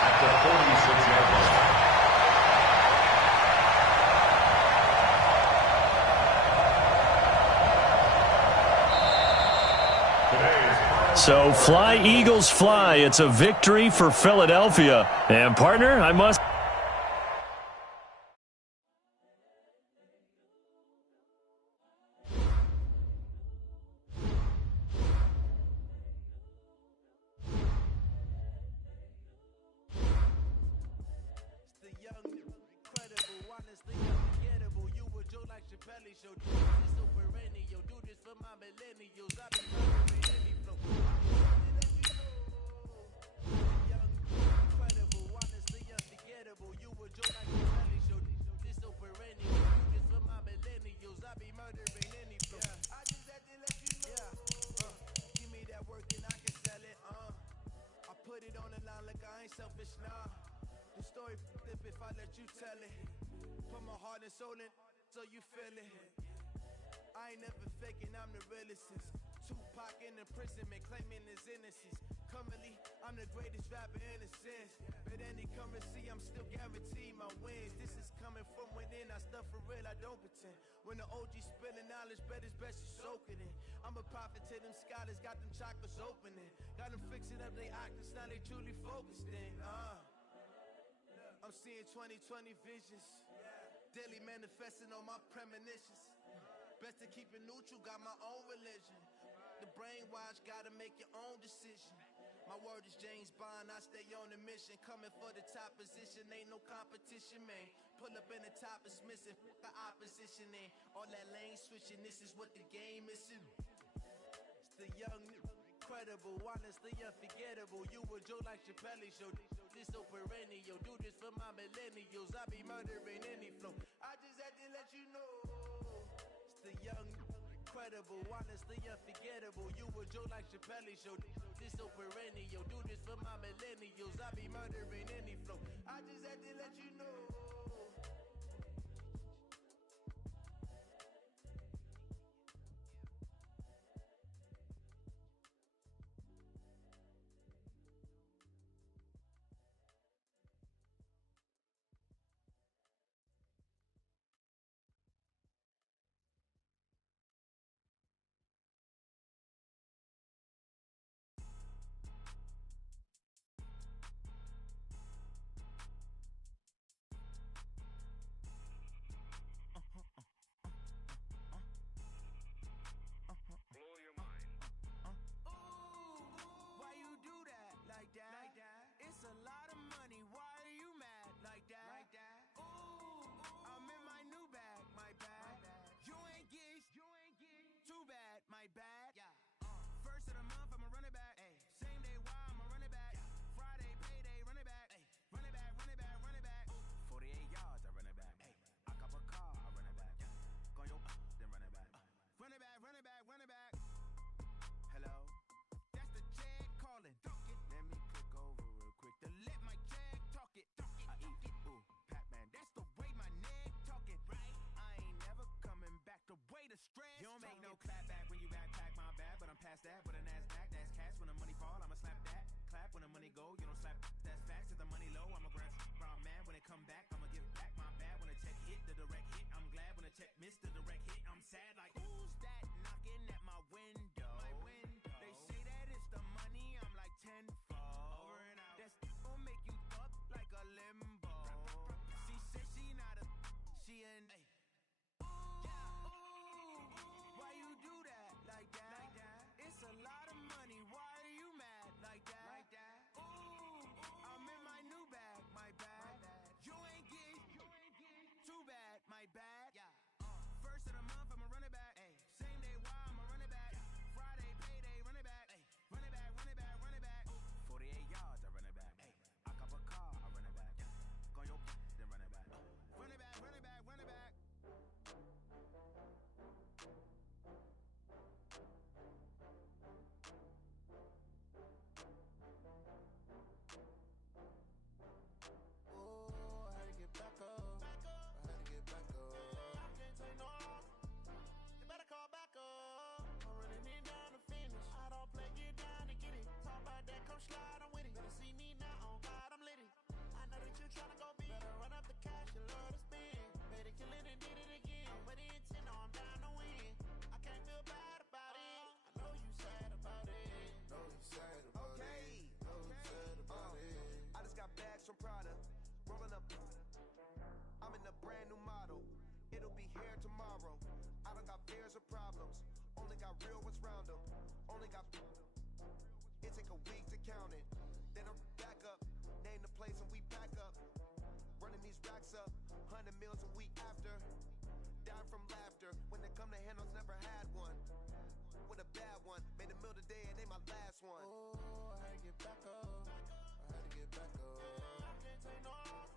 at the 46-yard line. So fly, Eagles, fly. It's a victory for Philadelphia. And, partner, I must... So you feel it. I ain't never faking, I'm the realest. Tupac in imprisonment, claiming his innocence. Currently, I'm the greatest rapper in a sense. But any currency, I'm still guaranteed my wins. This is coming from within, I stuff for real, I don't pretend. When the OG spilling knowledge, bet it's best you soak it in. I'm a prophet to them scholars, got them chakras opening. Got them fixing up they actors, now they truly focused in. I'm seeing 2020 visions. Daily manifesting on my premonitions. Best to keep it neutral, got my own religion. The brainwash, gotta make your own decision. My word is James Bond, I stay on the mission. Coming for the top position, ain't no competition, man. Pull up in the top, it's missing, the opposition in. All that lane switching, this is what the game is. It's the young, incredible, honestly unforgettable. You a Joe like Chappelle show. This so perennial, do this for my millennials. I be murdering any flow. I just had to let you know. It's the young, incredible, honestly unforgettable. You a Joe like Chappelle show. This so perennial, do this for my millennials. I be murdering any flow. I just had to let you know. a brand new model. It'll be here tomorrow. I don't got fears or problems. Only got real ones round them. Only got. It take a week to count it. Then I'm back up. Name the place and we back up. Running these racks up. 100 meals a week after. Dying from laughter. When they come to handles, never had one. With a bad one. Made a meal today and they my last one. Oh, I had to get back up. I had to get back up. I can't take no off.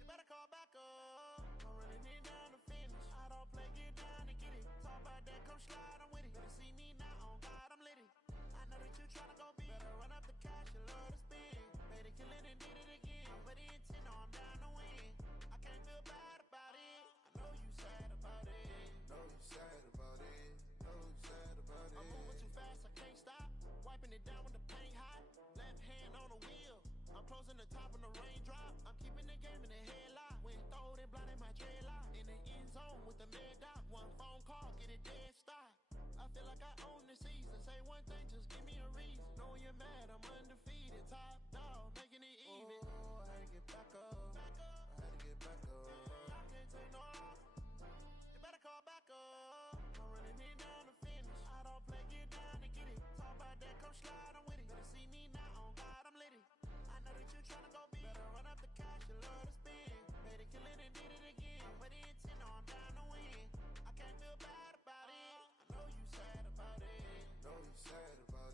You better call back up. I'm running it down to finish. I don't play, get down and get it. Talk about that, come slide, I'm with it. Better see me now, on God, I'm lit it. I know that you tryna go big. Better run up the cash, you love to spend. Made a killing and did it again. But the intent, no, I'm down to win. I can't feel bad about it. I know you sad about it. Know you sad about it. Know you sad about it. I'm moving too fast, I can't stop. Wiping it down with the paint hot. Left hand on the wheel. I'm closing the top when the raindrop. I'm keeping the game in the headlock. When throwed and blinded my dreadlock. In the end zone with the mad dot. One phone call, get it dead stop. I feel like I own the season. Say one thing, just give me a reason. Knowing you're mad, I'm undefeated. Top dog, making it even. Oh, I had to get back up. I had to get back up. I can't take no off. You better call back up. I'm running it down to finish. I don't play, get down and get it. Talk about that, come slide, I'm with it. Better see me now, on God, I'm lit it. I know that you tryna go big. Better run up the cash, you love to spend. Made a killing and did it again. But the intent, no, I'm down to win. I can't feel bad about it. I know you sad about it. Know you sad about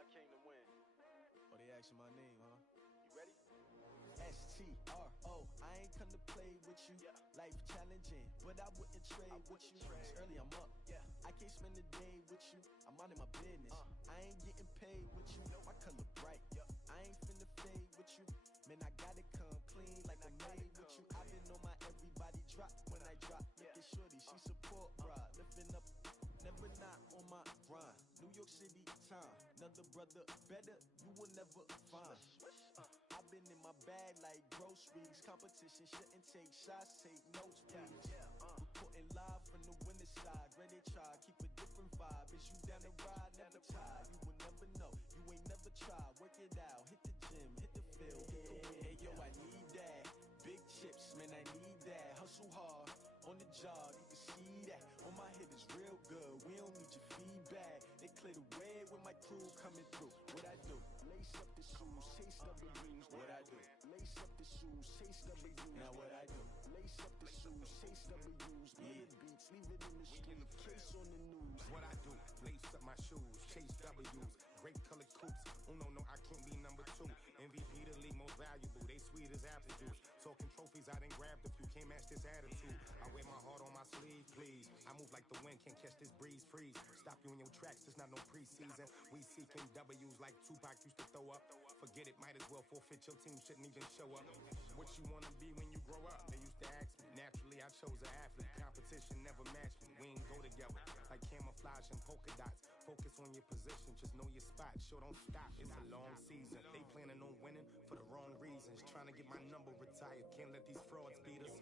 I came to win. Oh, they asking my name, huh? You ready? STRO, I ain't come to play with you. Yeah. Life challenging, but I wouldn't trade with you. It's early, I'm up. Yeah. I can't spend the day with you. I'm minding my business. I ain't getting paid with you. My color bright. I ain't finna fade with you. Man, I gotta come clean like I'm made with you. I've been on my everybody drop when I drop. Look at shorty, she support, bruh. Lifting up. Never not on my grind. New York City time. Another brother better, you will never find. I've been in my bag like groceries. Competition shouldn't take shots, take notes, please. Reporting live from the winning side. Ready to try, keep a different vibe. Is you down the ride, never tired. You will never know, you ain't never tried. Work it out, hit the gym, hit the field, hit the win. Hey yo, I need that. Big chips, man, I need that. Hustle hard, on the job, you can see that. On my head is real good, we don't need your feedback. They clear the way with my crew coming through. What I do? Lace up the shoes, chase W's. What I do? Lace up the shoes, chase W's. Now what I do? Lace up the shoes, chase W's. Yeah. Beats, leave it in the street, case on the news. What I do? Lace up my shoes, chase W's. Great color coops. Oh no, I can't be number 2. MVP the league most valuable. They sweet as apple juice. Talking trophies, I done grabbed a few. Can't match this attitude. I wear my heart on my sleeve, please. I move like the wind, can't catch this breeze, freeze. Stop you in your tracks, it's not no preseason. We seeking W's like Tupac used to throw up. Forget it, might as well forfeit. Your team shouldn't even show up. What you wanna be when you grow up? They used to ask me. Naturally, I chose an athlete. Competition never matched me. We ain't go together like camouflage and polka dots. Focus on your position, just know your spot. Sure, don't stop. It's a long season. They planning on winning for the wrong reasons. Trying to get my number retired. Can't let these frauds beat us.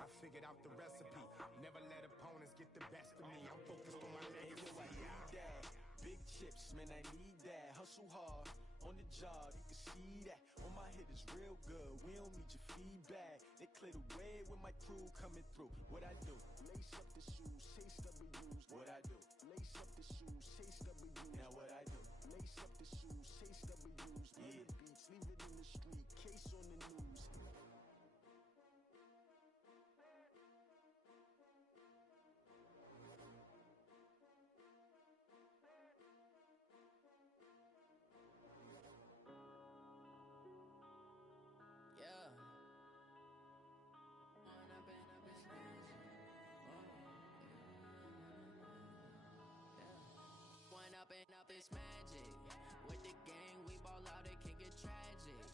I figured out the recipe. Never let opponents get the best of me. I'm focused on my legacy. I need that. Big chips, man, I need that. Hustle hard, on the job, you can see that. On my head is real good, we don't need your feedback. They clear the way with my crew coming through. What I do? Lace up the shoes, chase W's. What I do? Lace up the shoes, chase W's. Now what I do? Lace up the shoes, chase W's. Yeah. Beats, leave it in the street, case on the news. Yeah. One up and up is magic. With the gang, we ball out, it can get tragic.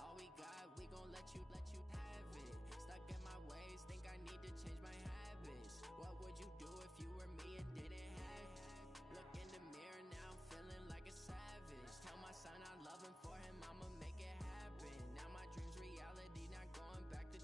All we got, we gon' let you have it. Stuck in my ways, think I need to change my habits. What would you do if you were me and didn't have it? Look in the mirror, now I'm feeling like a savage. Tell my son I love him, for him I'ma make it happen. Now my dream's reality, not going back to.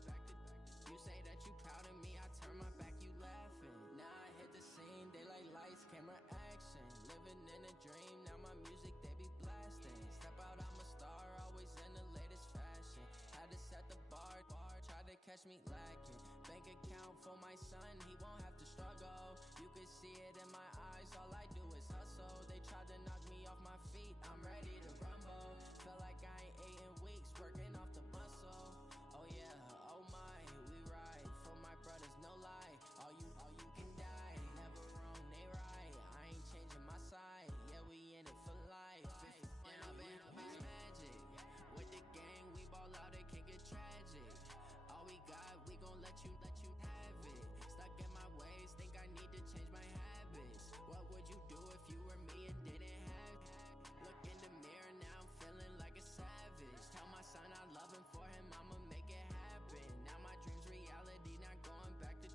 You say that you proud of me, I turn my back, you laughing. Now I hit the scene, they like lights, camera, action. Living in a dream, now my music, they be blasting. Step out, I'm a star, always in the latest fashion. Had to set the bar, try to catch me lacking. Bank account for my son, he won't have to struggle. You can see it in my eyes, all I do is hustle. They tried to knock me off my feet, I'm ready to rumble. Felt like I ain't ate in weeks, working off the muscle. Oh yeah, oh my, we ride for my brothers, no lie. All you can die, never wrong, they right. I ain't changing my side, yeah, we in it for life. When up and up is magic. With the gang, we ball out, it can get tragic. All we got, we gon' let you have it. Stuck in my ways, think I need to change my habits. What would you do if you were me and didn't have it? Look in the mirror, now I'm feeling like a savage. Tell my son I love him, for him I'ma make it happen. Now my dream's reality, not going back to.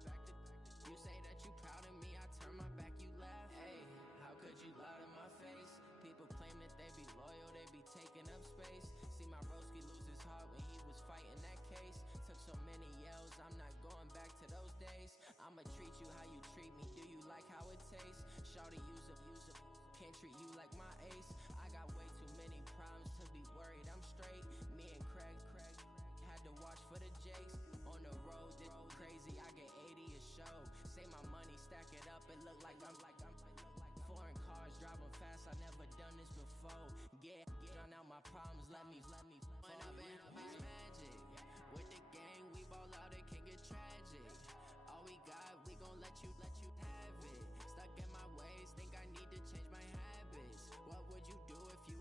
You say that you proud of me, I turn my back, you laugh. Hey, how could you lie to my face? People claim that they be loyal, they be taking up space. See my broski lose his heart when he was fighting that case. Took so many yells, I'm not going back to those days. I'ma treat you how you treat me, do you like how it tastes? Shawty, use up. Can't treat you like my ace. I got way too many problems to be worried, I'm straight. Me and Craig had to watch for the Jakes. On the road, this crazy, I get 80 a show. Say my money, stack it up, it look like I'm foreign cars, driving fast, I never done this before. Get drown out my problems, let me When up and up is magic. With the gang, we ball out, it can get tragic. All we got, we gon' let you have it. Stuck in my ways, think I need to change my habits. What would you do if you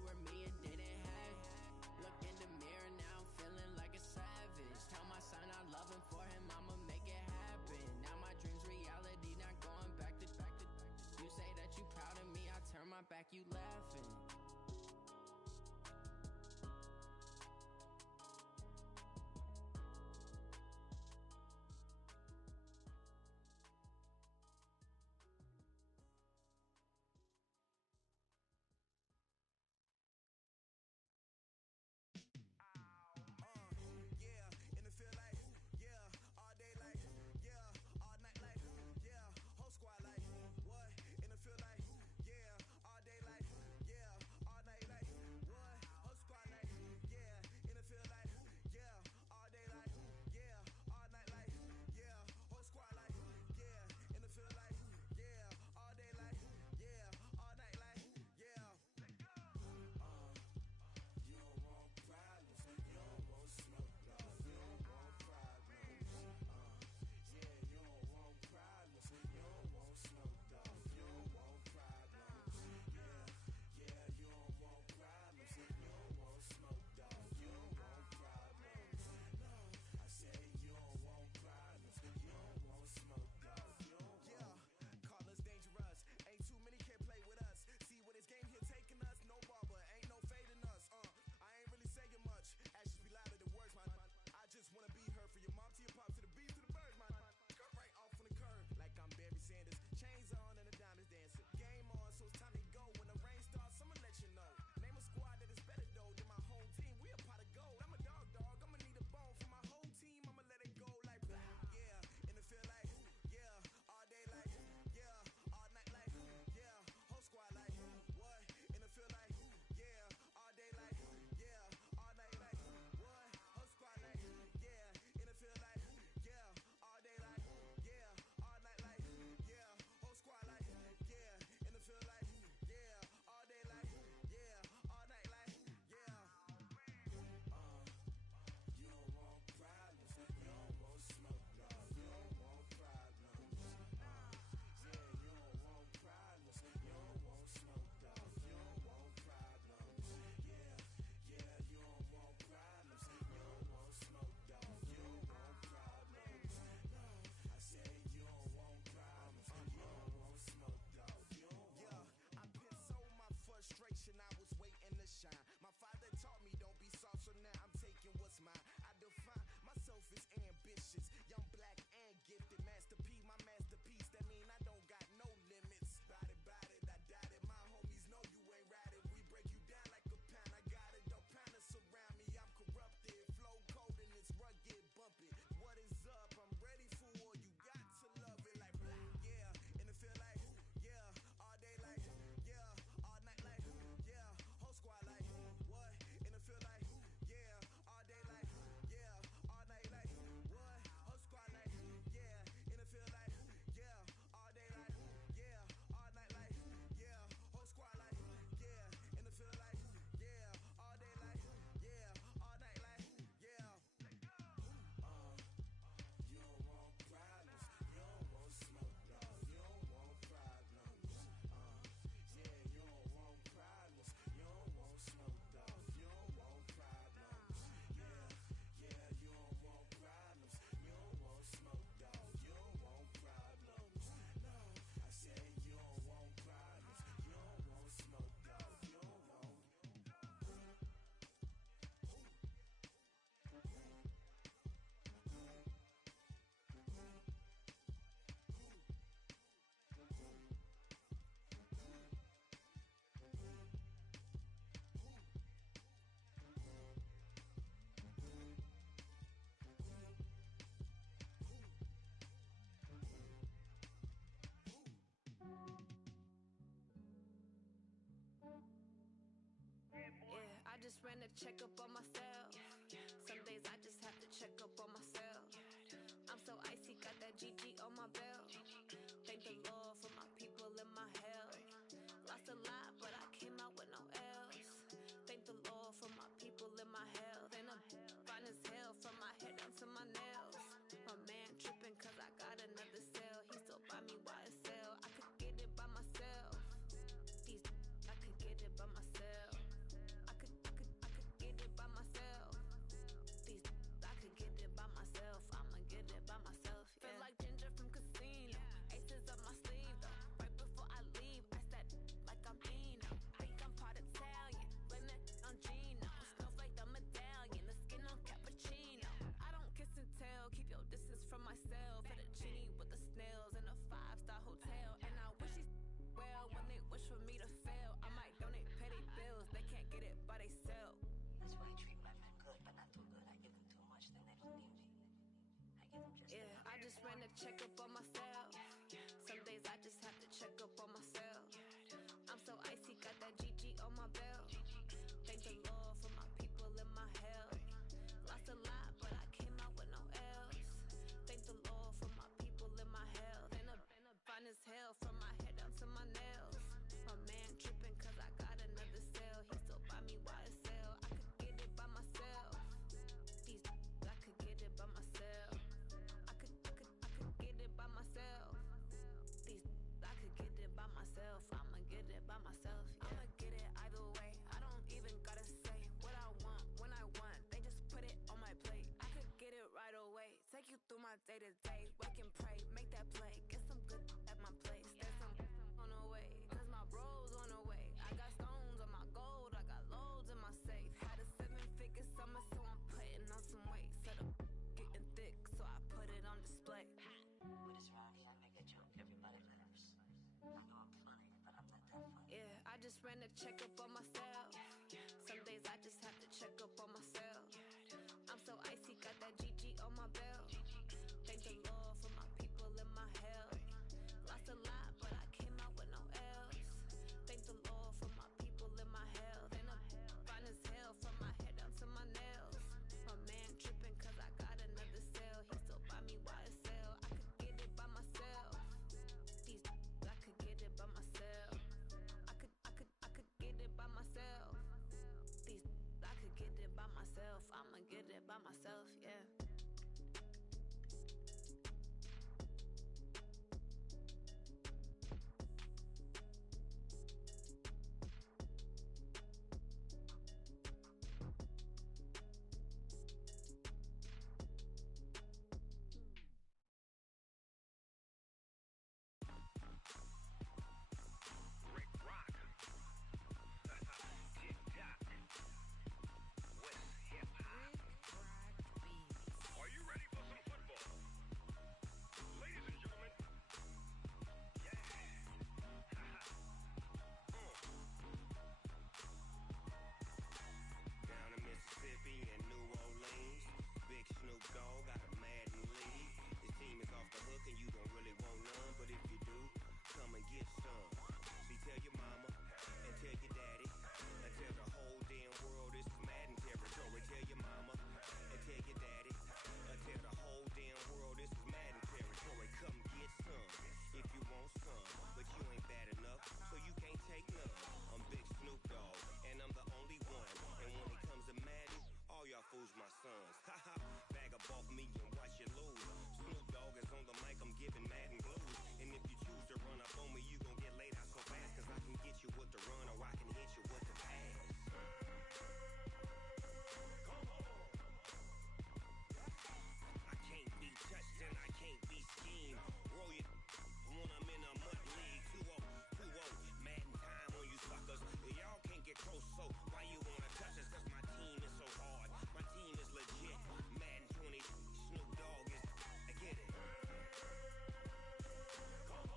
just ran a checkup on myself. Some days I just have to check up on myself. I'm so icy, got that GG on my belt. Thank the Lord for my people in my health. Lost a lot, but I came out with no L's. Thank the Lord for my people in my health. And I'm fine as hell from my head down to my nails. My man tripping cause I got another cell. He still buy me YSL. I could get it by myself. These I could get it by myself. I could get it by myself. These I could get it by myself. I'ma get it by myself. Yeah. Feel like Ginger from Casino. Aces up my sleeve though. Right before I leave, I said like I'm Eno. Think I'm part Italian. Blame it on Gino. Smells like the medallion. The skin on cappuccino. I don't kiss and tell. Keep your distance from myself. Fettuccine with the snails in a 5-star hotel. And I wish these well when they wish for me to fail. I might donate petty bills. They can't get it by they sell. That's why I treat my men good, but not too good. I give them too much, then they don't need me. I give them just enough. I just ran a checkup on myself. Some days I just have to check up on myself. I'm so icy, got that GG on my belt. Thank the Lord for my people in my health. Lost a lot, but I came out with no L's. Thank the Lord for my people in my health. And I'm fine as hell from my head down to my nails. My man tripping cause I got another cell. He still buy me YSL. I could get it by myself. These I could get it by myself. I could get it by myself. These I could get it by myself. I'ma get it by myself. Yeah. I'ma get it either way. I don't even gotta say what I want when I want. They just put it on my plate. I could get it right away. Take you through my day to day. Wake and pray, make that play. Get some good at my place. There's some on the way. Cause my bro's on the way. I got stones on my gold. I got loads in my safe. Had a 7-figure summer, so I'm putting on some weight. Set up getting thick, so I put it on display. With this round here, I make a joke. Everybody laughs. I know I'm funny, but I'm not that funny. Yeah, I just ran a checkup on myself. Some days I just have to check up on myself. I'm so icy, got that GG on my belt. Thank the Lord for my people in my health. Lost a lot, but I came out with no L's. Thank the Lord for my people in my health. And I'm fine as hell from my head down to my nails. My man tripping cause I got another cell. He still buy me YSL. I could get it by myself. These I could get it by myself. I could get it by myself. These I could get it by myself. I'ma get it by myself, yeah. Fools my sons. Haha, bag up off me and watch you lose. Snoop Dogg is on the mic, I'm giving Madden blues. And if you choose to run up on me, you gon' get laid out so fast. Cause I can get you with the run or I can hit you with the pass. I can't be touched and I can't be schemed. Roll you when I'm in a mud league. 2-0, Madden time on you suckers. Y'all can't get close, so why you wanna touch us? Cause my team is so hard. My team is legit. Madden 20, Snoop Dogg is. I get it. Come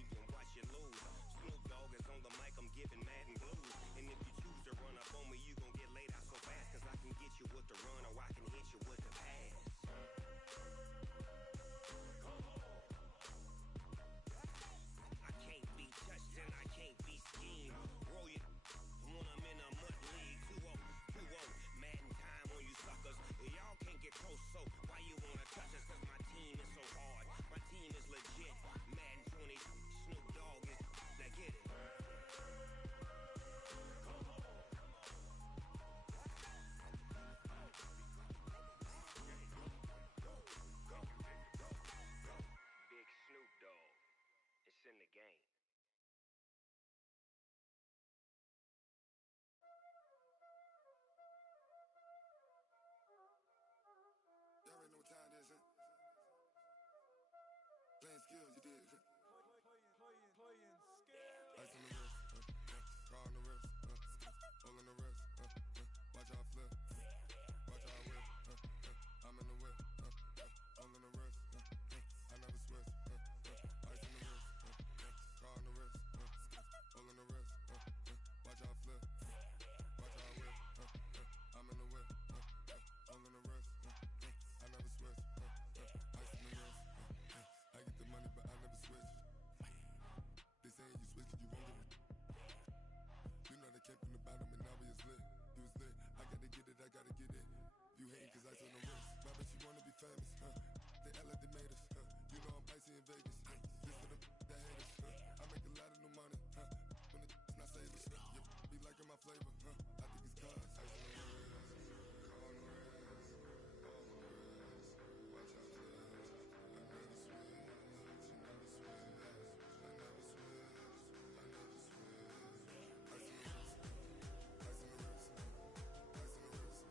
me and watch you lose. Snoop Dogg is on the mic, I'm giving Madden blues. And if you choose to run up on me, you gon' get laid out so fast. Cause I can get you with the run or I can hit you with the pass. I can't be touched and I can't be schemed. Roll you when I'm in a mud league. 2-0, 2-0, Madden time on you suckers. Y'all can't get close, so why you wanna touch us? Cause my team is so hard, my team is legit. Madden 20, Snoop Dogg is, now get it. Big Snoop Dogg, it's in the game. Y'all already know what time it is, huh? Playing skills, you did. Playing skills. Ice on the wrist, car on the wrist, all on the wrist, watch out flip, watch out whip, I'm in the whip, all on the wrist, I never switch, ice on the wrist, car on the wrist, all on the wrist, watch out flip, watch out whip, I'm in the whip, all on the wrist, I never switch, ice on the wrist, I get the money but I never switch. They say you switch it, you won't get it. You know they came from the bottom and now we is lit. You was lit, I gotta get it, I gotta get it. You hating cause ice on the wrist. My bitch, you wanna be famous, They act like they made us, You know I'm icy in Vegas, This for the that hate us, I make a lot of new money, When it's not savers, You be liking my flavor, I think it's cause ice on the wrist, car on the wrist, all on the wrist, watch out for this. I never switch, you never switch. I never switch, I never switch. Ice on the wrist, ice on the wrist, ice on the wrist, ice on the wrist, ice on the wrist,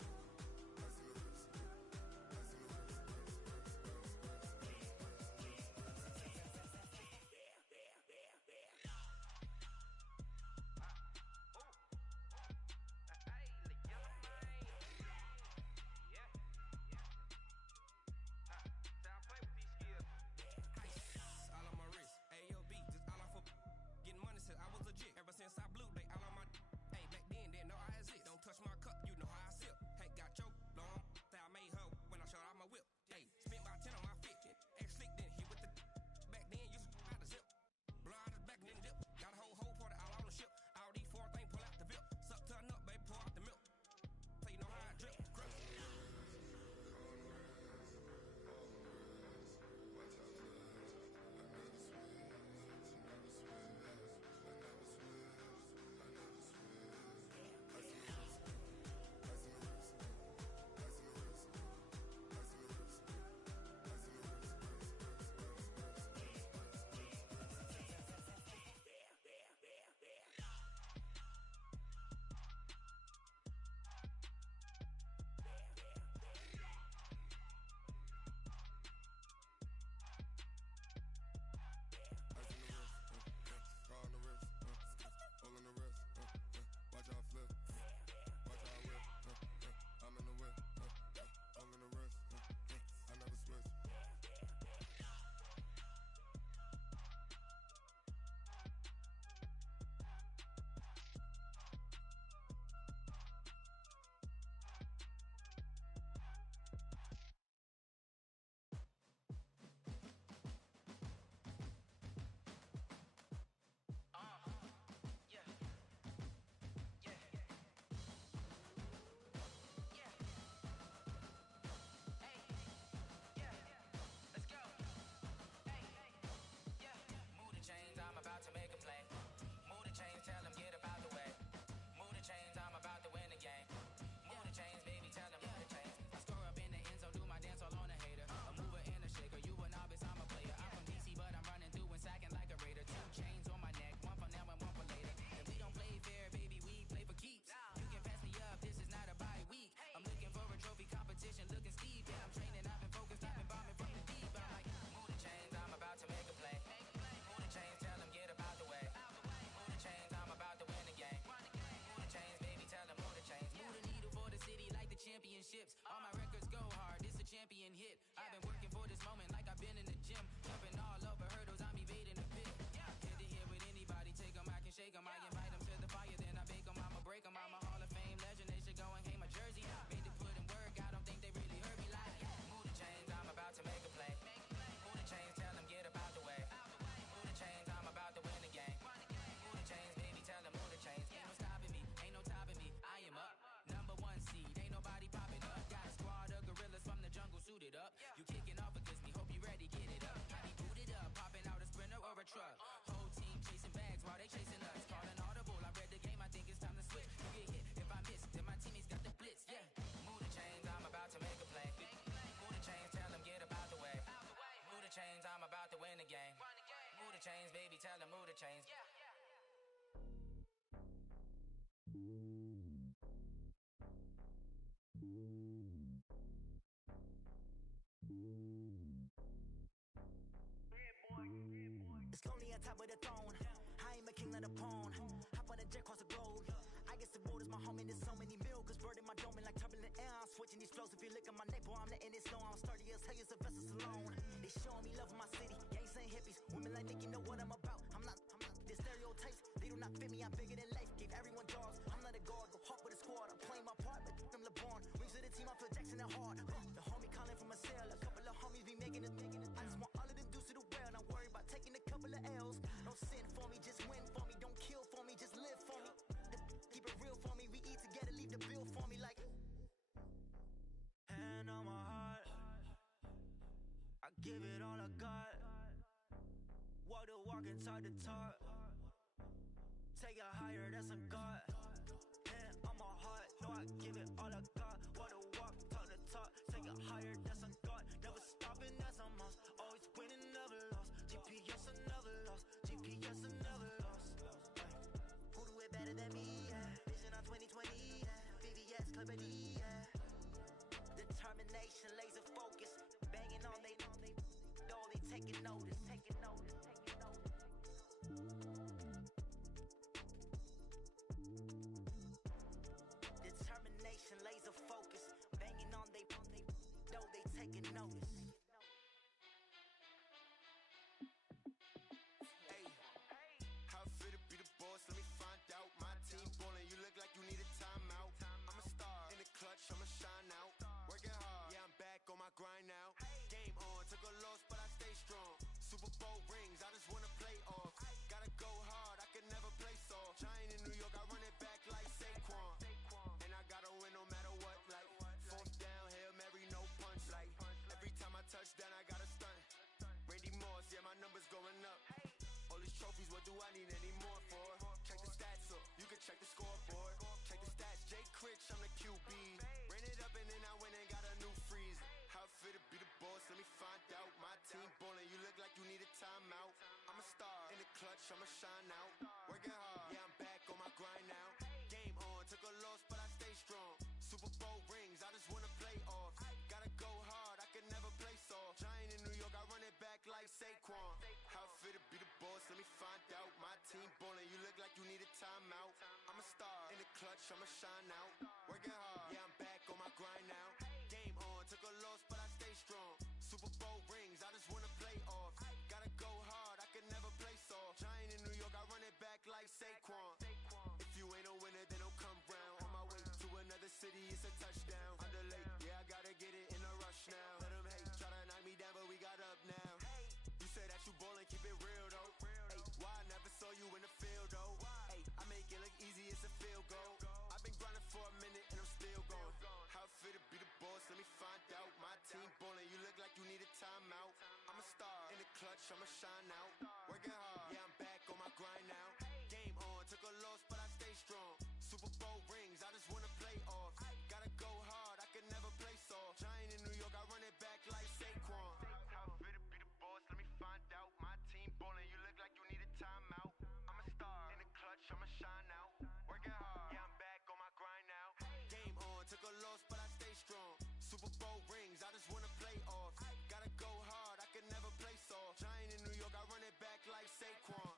on top of the throne. I am a king of the pawn. Hop on a jet across the globe. I guess the road is my home and there's so many milk. Cause bird in my dome and like turbulent air. I'm switching these flows. If you look at my neck, boy, I'm letting it slow. I'm sturdy as hell, as Sylvester Stallone. They showing me love in my city. Gangs and hippies. Women like Nick, you know what I'm about. I'm not the stereotypes. They do not fit me. I'm bigger than life. Gave everyone jobs. I'm not a guard. Go hard with a squad. I'm playing my part, but I'm LeBron. Rings to the team. I feel Jackson and hard. The homie calling from a cell. A couple of homies be making it. I just want all of them dudes to the well. Not worry about taking a couple of L's. Don't sin for me, just win for me. Don't kill for me, just live for me. Keep it real for me. We eat together, leave the bill for me like. Hand on my heart, I give it all I got. Walk the walk and talk the talk. Take it higher, that's a God. Hand on my heart, no, I give it all I got. Walk the walk, talk the talk. Take it higher, that's a God. Never stopping, that's a must. Always winning, never lost. GPS, I never lost. GPS, I never lost. Who do it better than me? Yeah. Vision on 2020. Yeah. VVS, Clippity. Yeah. Determination, laser focus. Banging on they door, they taking notice. Taking notice. Taking notice. Determination, laser focus. Banging on they door, they taking notice. How it feel to be the boss? Let me find out. My team ballin', you look like you need a timeout. I'm a star in the clutch, I'ma shine out. Working hard, yeah, I'm back on my grind now. Game on, took a loss, but I stay strong. Super Bowl rings, I just wanna play off. Gotta go hard, I can never play soft. Giant in New York, I run it back like Saquon. And I gotta win no matter what. Like fourth down, Hail Mary, no punch. Like every time I touch down, I gotta stunt. Randy Moss, yeah, my numbers going up. All these trophies, what do I need any more for? Check the stats up, you can check the scoreboard. Check the stats, Jake Critch, I'm the QB. Ran it up and then I went and got a new freeze. How it feel to be the boss, let me find out. My team ballin', you look like you need a timeout. I'm a star in the clutch, I'ma shine out. Working hard, yeah, I'm back on my grind now. Game on, took a loss, but I stay strong. Super Bowl rings, I just wanna play off. Gotta go hard, I can never play soft. Giant in New York, I run it back like Saquon. How it feel to be the boss, let me find out. My team ballin', you look like you need a timeout. I'm a star in the clutch, I'ma shine out. Working hard, yeah, I'm back on my grind now. Game on, took a loss, but I stay strong. Super Bowl rings, I just wanna play off. Gotta go hard, I can never play soft. Giant in New York, I run it back like Saquon. If you ain't a winner, then don't come round. On my way to another city, it's a touchdown. Under late, yeah, I gotta get it in a rush now. Let them hate, try to knock me down, but we got up now. You say that you ballin', keep it real though. Hey, why I never saw you in the field though? Hey, I make it look easy, it's a field goal. I've been grinding for a minute and I'm still going. How it feel to be the boss, let me find out. My team ballin', you look like you need a timeout. I'm a star in the clutch, I'ma shine out. Working hard, yeah, I'm back on my grind now. Game on, took a loss, but I stay strong. Super Bowl rings, I just wanna play off. Gotta go hard, I can never play soft. Giant in New York, I run it back like Saquon. How it feel to be the boss, let me find out. My team ballin', you look like you need a timeout. I'm a star in the clutch, I'ma shine out. Working hard, yeah, I'm back on my grind now. Game on, took a loss, but I stay strong. Super Bowl rings, I just wanna play off. Gotta go hard, I can never play soft. Giant in New York, I run it back like Saquon.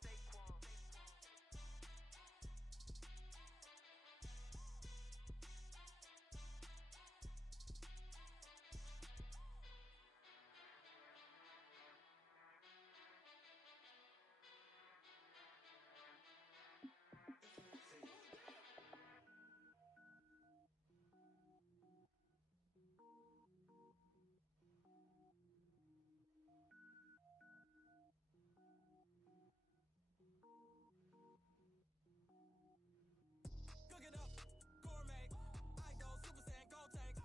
Cook it up, gourmet. I go Super Saiyan, go tank.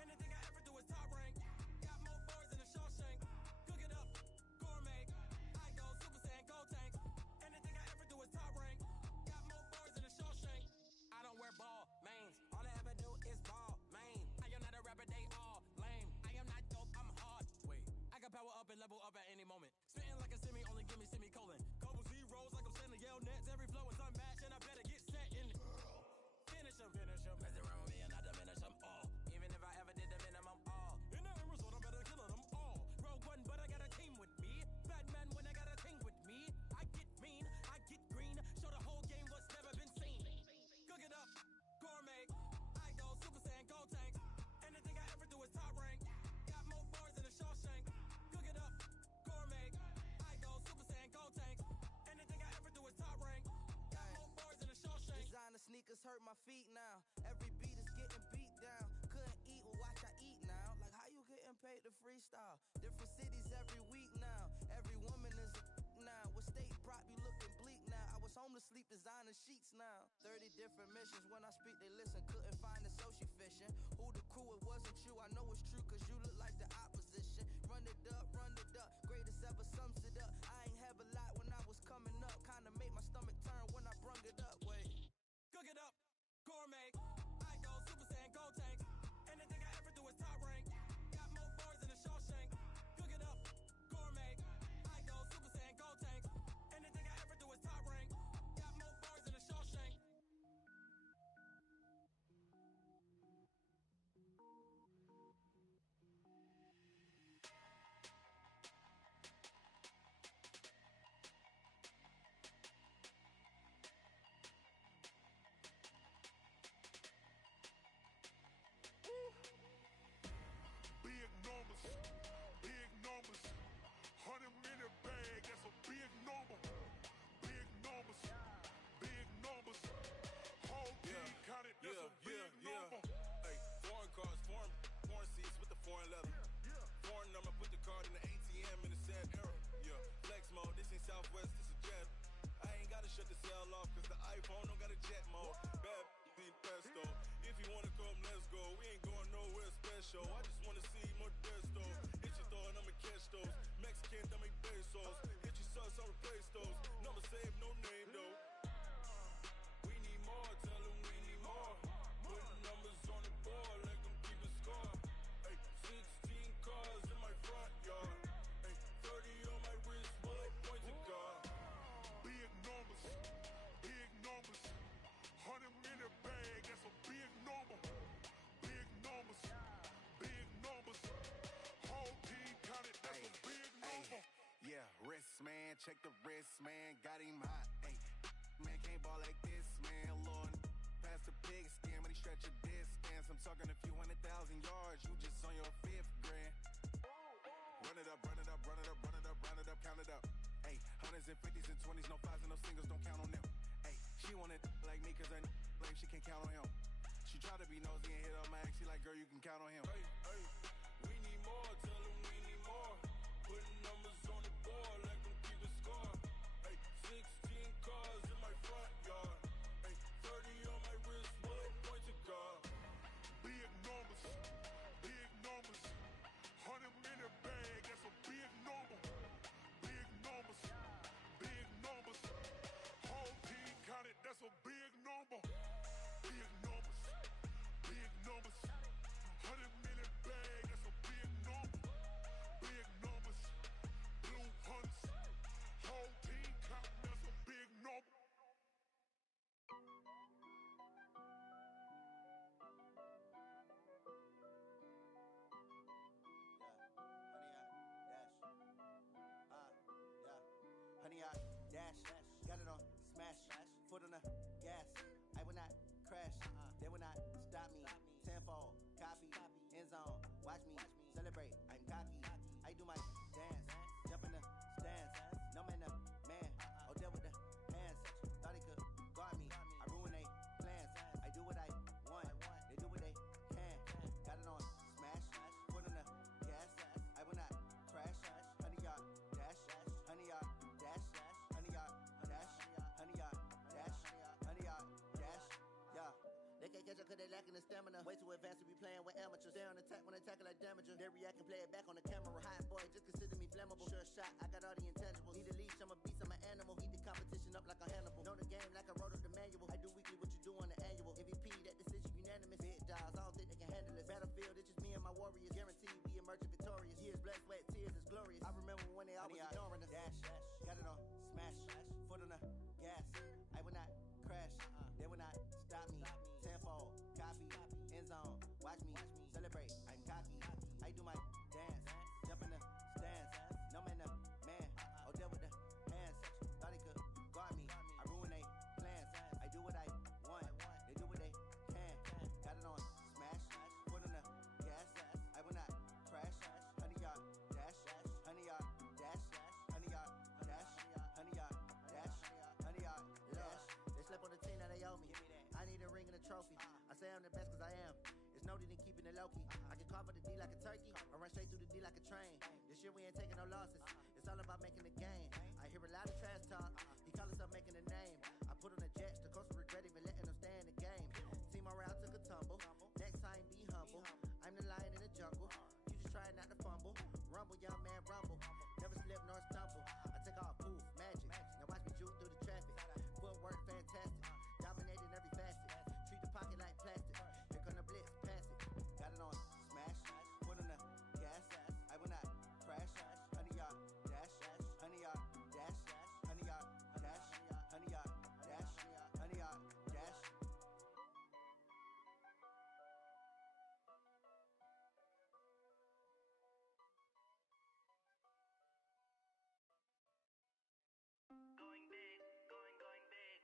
Anything I ever do is top rank. Got more boys than a Shawshank. Cook it up, gourmet. I go Super Saiyan, go tank. Anything I ever do is top rank. Got more boys than a Shawshank. I don't wear ball mains. All I ever do is ball main. I am not a rapper, they all lame. I am not dope, I'm hard. Wait, I can power up and level up at any moment. Spitting like a semi, only give me semicolon. Couple zeros like I'm sending yell nets. Every flow is unmatched and I better get set in. Finish them. Mess around with me and I diminish them all. Even if I ever did the minimum all. In the result, I'm better killing them all. Rogue One, but I got a team with me. Batman when I got a team with me. I get hurt my feet now. Every beat is getting beat down. Couldn't eat, well watch I eat now. Like how you getting paid to freestyle? Different cities every week now. Every woman is a now. What state prop you looking bleak now? I was homeless, sleep designing sheets now. 30 different missions. When I speak, they listen. Couldn't find the social fishing. Who the crew? It wasn't you. I know it's true, cause you look like the opposition. Run it up, run it up. Greatest ever sums it up. I ain't have a lot when I was coming up. Kinda made my stomach turn when I brung it up. Wait. Cook it up, gourmet. I go Super Saiyan, go tank. Anything I ever do is top rank. Got more bars than a Shawshank. Cook it up, gourmet. I go Super Saiyan, go tank. Anything I ever do is top rank. Got more bars than a Shawshank. Big numbers, big numbers. 100-minute bag, that's a big number. Big numbers, big numbers. Whole team counted, that's a big number. Hey, foreign cars, foreign seats with the foreign leather. Foreign number, put the card in the ATM in the sad era. Yeah, flex mode, this ain't Southwest, this a jet. I ain't gotta shut the cell off, cause the iPhone don't got a jet mode. Bad need pesto. If you wanna come, let's go. We ain't going nowhere special. I just wanna see Modesto. Hit your throw and I'ma catch those. Mexican, I make pesos. Hit your sus, I'll replace those. Number save, no name though. We need more, tell them we need more. Putting numbers on the board, let them keep a score. Hey, 16 cars in my front yard. Hey, 30 on my wrist, bullet point to God. Big numbers, big numbers. 100-minute bag, that's a big number. Big numbers, big numbers. Whole team counted, that's a big number. Yeah, wrist, man, check the wrist, man. Got him hot, ayy. Man, can't ball like this, man. Lord, past the big skin when he stretch a distance. I'm talking a few 100,000 yards. You just on your 5th grand. Run it up, run it up, run it up, run it up, run it up, count it up. Ayy, hundreds and 50s and 20s, no 5s and no singles, don't count on them. Ayy, she wanted like me cause her lame, she can't count on him. She tried to be nosy and hit up my ex, she like, girl, you can count on him. Hey, hey, we need more, tell them we need more. Putting numbers on the board, let them keep a score. Hey, 16 cars in my front yard. Hey, 30 on my wrist, bullet point to God. Big numbers, big numbers. 100-minute bag, that's a big number. Big numbers, big numbers. Whole team counted, that's a big number. Big numbers, big numbers. 100-minute bag, that's a big number. Big numbers, blue hunts. Whole team counting, that's a big number. Honey, I dash, got it on smash, foot on the gas. I will not crash, they will not stop me. Tenfold, copy, end zone, watch me celebrate. I'm cocky, I do my dance, jump in the stands. No man, the man, oh deal with the hands. Thought he could guard me, I ruin they plans. I do what I want, they do what they can. Got it on smash, foot on the gas. I will not crash, honey, y'all dash, honey, y'all dash, honey, y'all dash, honey, y'all dash, honey, y'all dash, yeah. They can't catch up cause they lacking the stamina. Way too advanced to be playing with amateurs. Stay on attack when they tackle like damager. They react and play it back on the camera. Hot boy, just consider me flammable. Sure shot, I got all the intangibles. Need a leash, I'm a beast, I'm an animal. Heat the competition up like a Hannibal. Know the game like I wrote up the manual. I do weekly what you do on the annual. MVP, that decision unanimous. Big dials, I don't think they can handle this. Battlefield, it's just me and my warriors. Guaranteed we emerging victorious. Years, blood, sweat, tears, it's glorious. I remember when they always ignoring us. Dash, got it on smash, foot on the gas. I will not crash, they will not stop me. Tenfold, copy, end zone, watch me celebrate. I'm cocky, I do my dance, jump in the stands. No man, the man, oh deal with the hands. Thought he could guard me, I ruin they plans. I do what I want, they do what they can. Got it on smash, foot on the gas. I will not crash, honey, y'all dash, honey, y'all dash, honey, y'all dash, honey, y'all dash, honey, y'all dash. They slept on the team, now they I'm the best cause I am. It's noted in keeping it low-key. I can carve up the D like a turkey, or run straight through the D like a train. This year we ain't taking no losses. It's all about making the game. I hear a lot of trash talk. He call himself making a name. I put on the jets, the coach will regret even letting them stay in the game. See my route took a tumble. Next time be humble. I'm the lion in the jungle. You just try not to fumble. Rumble, young man, rumble. Never slip nor stumble. I take off, poof, magic. Now watch me juke through the traffic. Footwork fantastic. Dominating every facet. Treat the pocket like plastic. Here come the blitz, pass it. Got it on smash. Put on the gas. I will not crash. 100-yard dash. 100-yard dash. 100-yard dash. 100-yard dash. 100-yard dash. Going big, going big.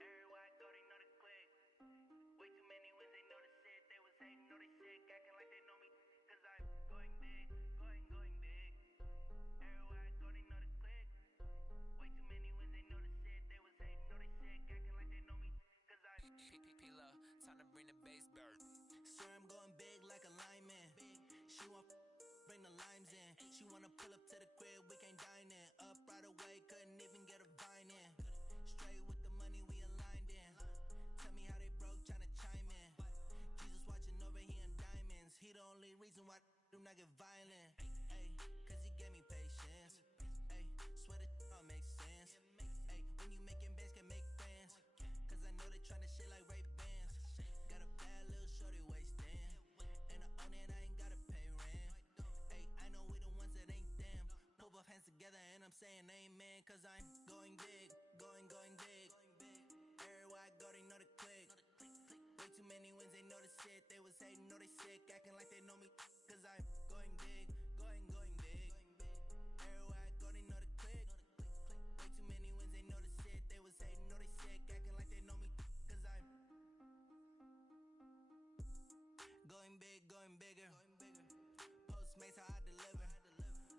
Everywhere I go, they know the click. Way too many wins, they know the shit. They was hating, know they sick, acting like they know me. Cause I'm going big, going big. Everywhere I go, they know the click. Way too many wins, they know the shit. They was hating, know they sick, acting like they know me. Cause I'm P-P-P-Love, time to bring the bass bird. Swear I'm going big like a lineman. She want bring the limes in. She wanna pull up to the crib, we can't dine in. Up right away, couldn't even get a vine in. Straight with the money we aligned in. Tell me how they broke, tryna chime in. Jesus watching over, he in diamonds. He the only reason why do not get violent. Ay, cause he gave me patience. Ay, swear that all makes sense. Ay, when you making bands, can make friends. Cause I know they tryna shit like Ray-Bans. Got a bad little shorty wasting. And I own it, I ain't gotta pay rent. Ay, I know we the ones that ain't them. Pull both hands together and I'm saying amen. Cause I'm going big, going big. Everywhere I go, they know the click. Way too many wins, they know the shit. They was hating, know they sick, acting like they know me. Cause I'm going big, going big. Everywhere I go, they know the click. Way too many wins, they know the shit. They was hating, know they sick, acting like they know me. Cause I'm going big, going bigger. Postmates how I deliver.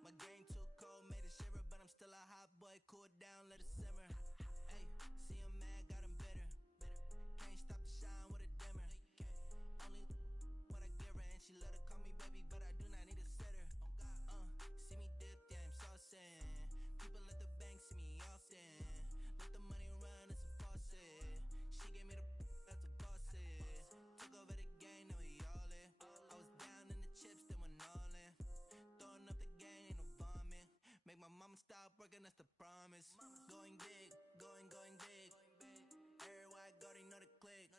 My game too cold, made it shiver, but I'm still a hot boy. Cool it down, let it simmer. Hey, see him mad, got him bitter. Can't stop the shine with a dimmer. Only what I give her, and she let her call me baby, but I do not need a sitter. See me dip, yeah, I'm saucing. People at the bank see me often. Let the money run, it's a faucet. She gave me the that's a faucet. Took over the game, now we all in. I was down in the chips, then went all in. Throwing up the game, ain't no vomit. Make my mama stop working, that's the promise. Going big, going big. Everywhere I go, they know the click.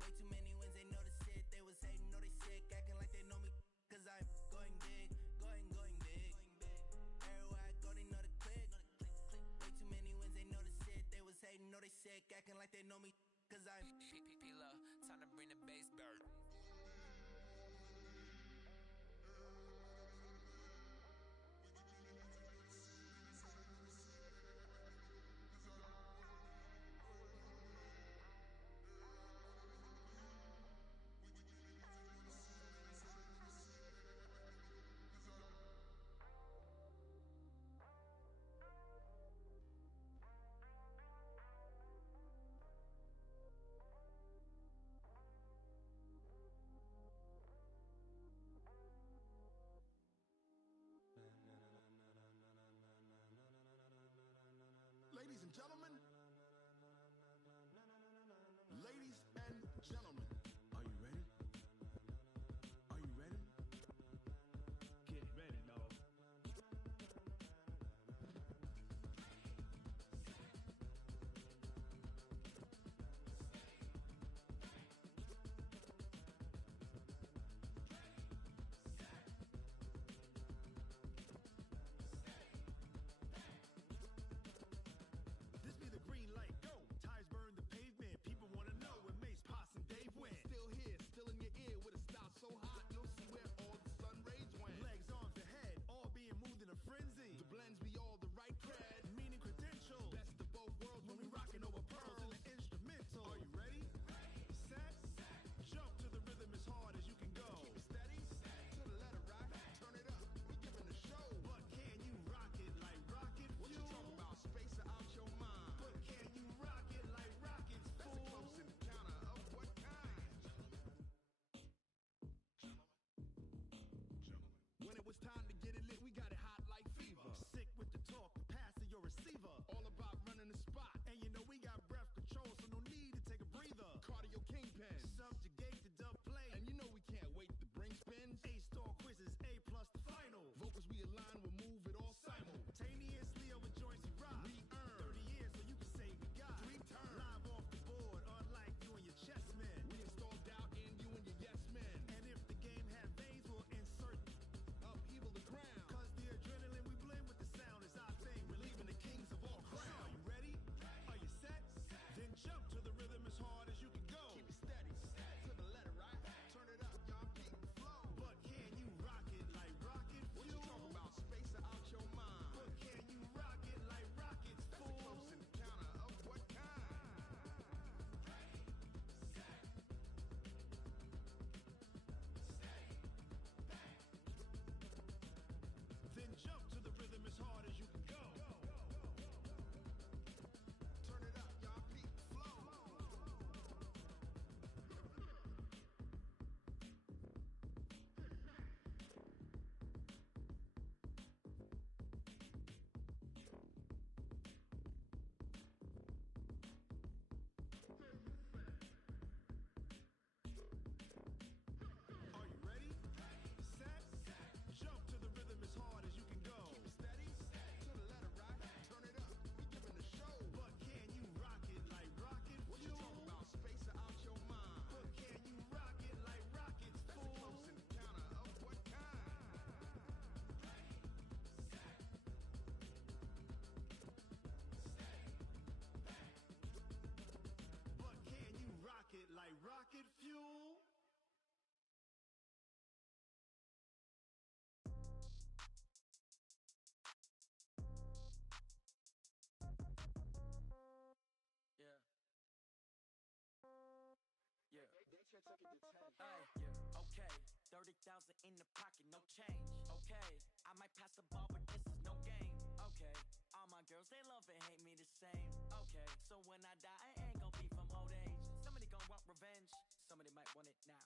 Way too many wins, they know the shit. They was hating, know they sick, acting like they know me. Cause I'm going big, going big. Everywhere I go, they know the click. Way too many wins, they know the shit. They was hating, know they sick, acting like they know me. Cause I'm P-P-P-Love, time to bring the bass bird. Ladies and gentlemen, ladies and gentlemen, are you ready? Are you ready? Get ready, dog. This yeah, okay. 30,000 in the pocket, no change. Okay, I might pass the ball, but this is no game. Okay, all my girls, they love and hate me the same. Okay, so when I die, I ain't gon' be from old age. Somebody gon' want revenge, somebody might want it now.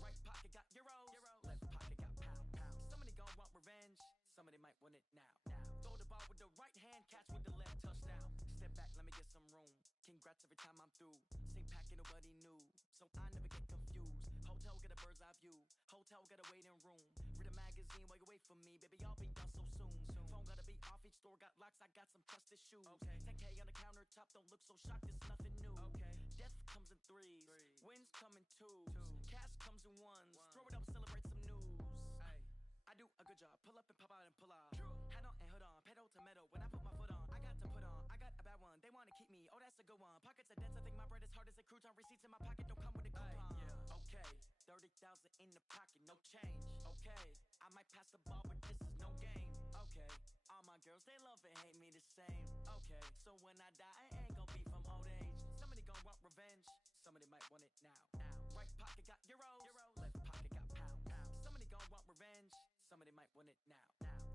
Right pocket got euros, left pocket got pound. Somebody gon' want revenge, somebody might want it now. Throw the ball with the right hand, catch with the left, touchdown. Step back, let me get some room. Congrats every time I'm through. Same packet, nobody knew, so I never get confused. Hotel get a bird's eye view. Hotel got a waiting room. Read a magazine while you wait for me, baby. I'll be done so soon. Phone gotta be off. Each store got locks. I got some trusted shoes. Okay. 10K on the countertop. Don't look so shocked. It's nothing new. Okay. Death comes in threes. Wins come in twos. Cash comes in ones. Throw it up, celebrate some news. Ay. I do a good job. Pull up and pop out and pull off. Hat on and hood on. Pedal to metal. When I put my foot on, I got to put on. I got a bad one. They wanna keep me. Oh, that's a good one. Pockets are dense. I think my bread is hard as a crouton. Receipts in my pocket don't come with a coupon. Yeah. Okay. 30,000 in the pocket, no change. Okay, I might pass the ball, but this is no game. Okay, all my girls, they love and hate me the same. Okay, so when I die, I ain't gon' be from old age. Somebody gon' want revenge, somebody might want it now. Right pocket got euros, left pocket got pound. Somebody gon' want revenge, somebody might want it now.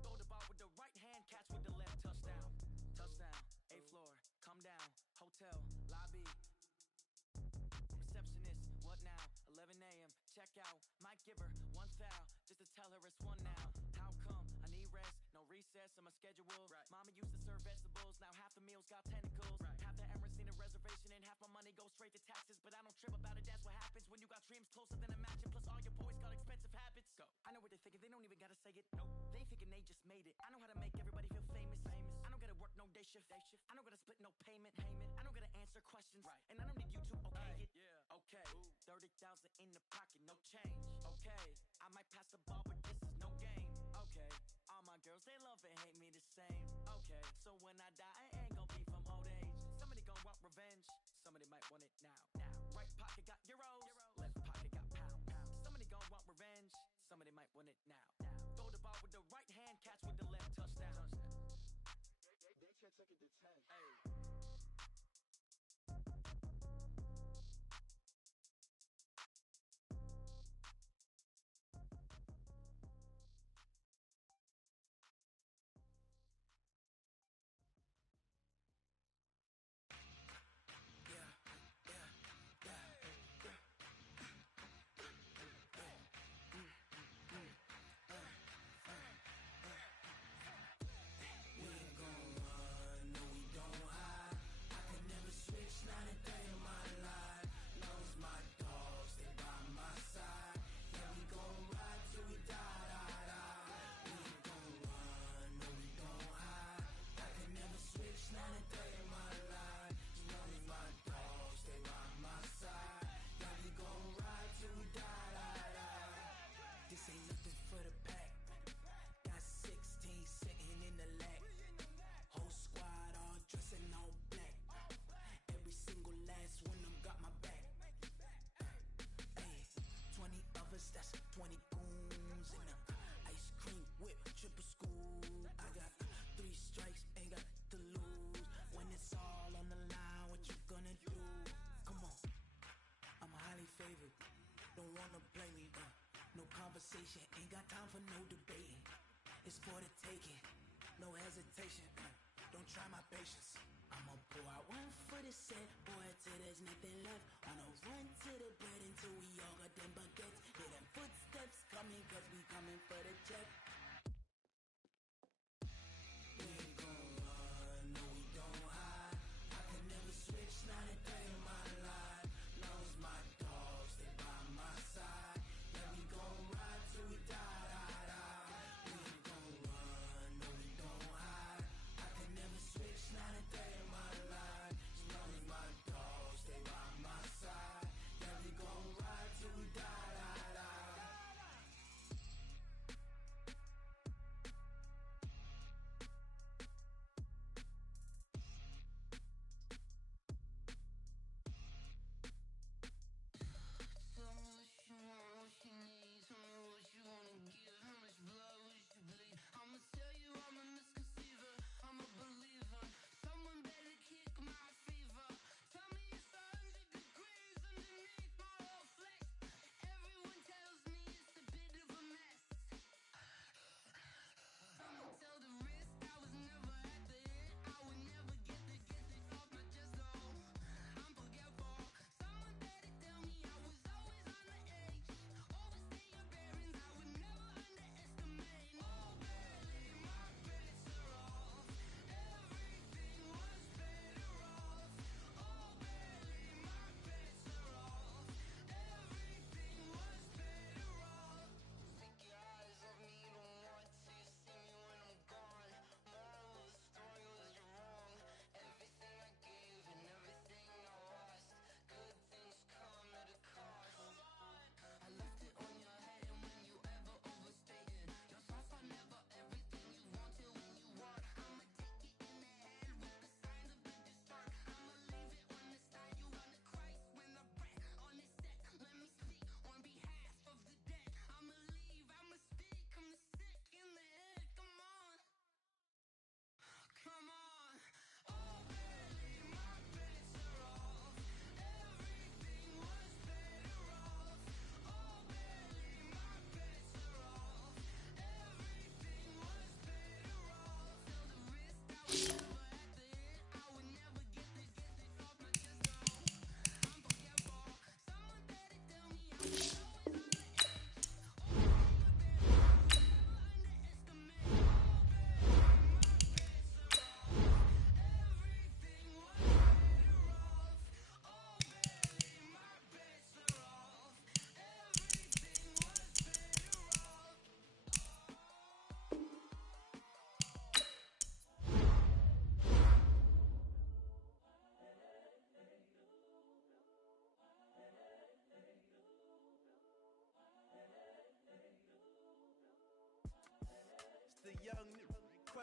Throw the ball with the right hand, catch with the left, touchdown. Touchdown, A floor, come down, hotel, lobby. Receptionist, what now? 11 a.m. Check out. Might give her one foul just to tell her it's one now. How come? I need rest, no recess in my schedule. Mama used to serve vegetables, now half the meals got tentacles. Half the Emirates need a reservation and half my money goes straight to taxes. But I don't trip about it, that's what happens when you got dreams closer than a mansion. Plus all your boys got expensive habits. Go. I know what they're thinking, they don't even gotta say it. Nope. They ain't thinking they just made it. I know how to make everybody feel famous. I don't gotta work no day shift. I don't gotta split no payment. I don't gotta answer questions. And I don't need you to okay it. Okay, 30,000 in the pocket, no change. Okay, I might pass the ball, but this is no game. Okay, all my girls, they love and hate me the same. Okay, so when I die, I ain't gon' be from old age. Somebody gon' want revenge, somebody might want it now. Right pocket got euros, left pocket got pound. Somebody gon' want revenge, somebody might want it now. Throw the ball with the right hand, catch with the left, touchdown. They can't take it to 10. Hey. This ain't nothing for the pack. Got 16 sitting in the lap. Whole squad all dressing all black. Every single last one of them got my back. Hey, 20 of us, that's 20 goons in the ice cream whip, triple school. I got 3 strikes, ain't got to lose. When it's all on the line, what you gonna do? Come on, I'm highly favored. Don't wanna play me, no conversation, ain't got time for no debating. It's for the taking, no hesitation. Don't try my patience. I'ma pour out one for the set, boy, till there's nothing left. On a run to the bread until we all got them baguettes. Hear them footsteps coming, cause we coming for the check. We ain't gon' run, no we don't hide. I can never switch, not a day in my life. Long as my dogs, they by my side. Yeah, we gon' ride till we die, die, die. We ain't gon' run, no we don't hide. I can never switch, not a day in my life. As long as my dogs, they by my side. Yeah, we gon'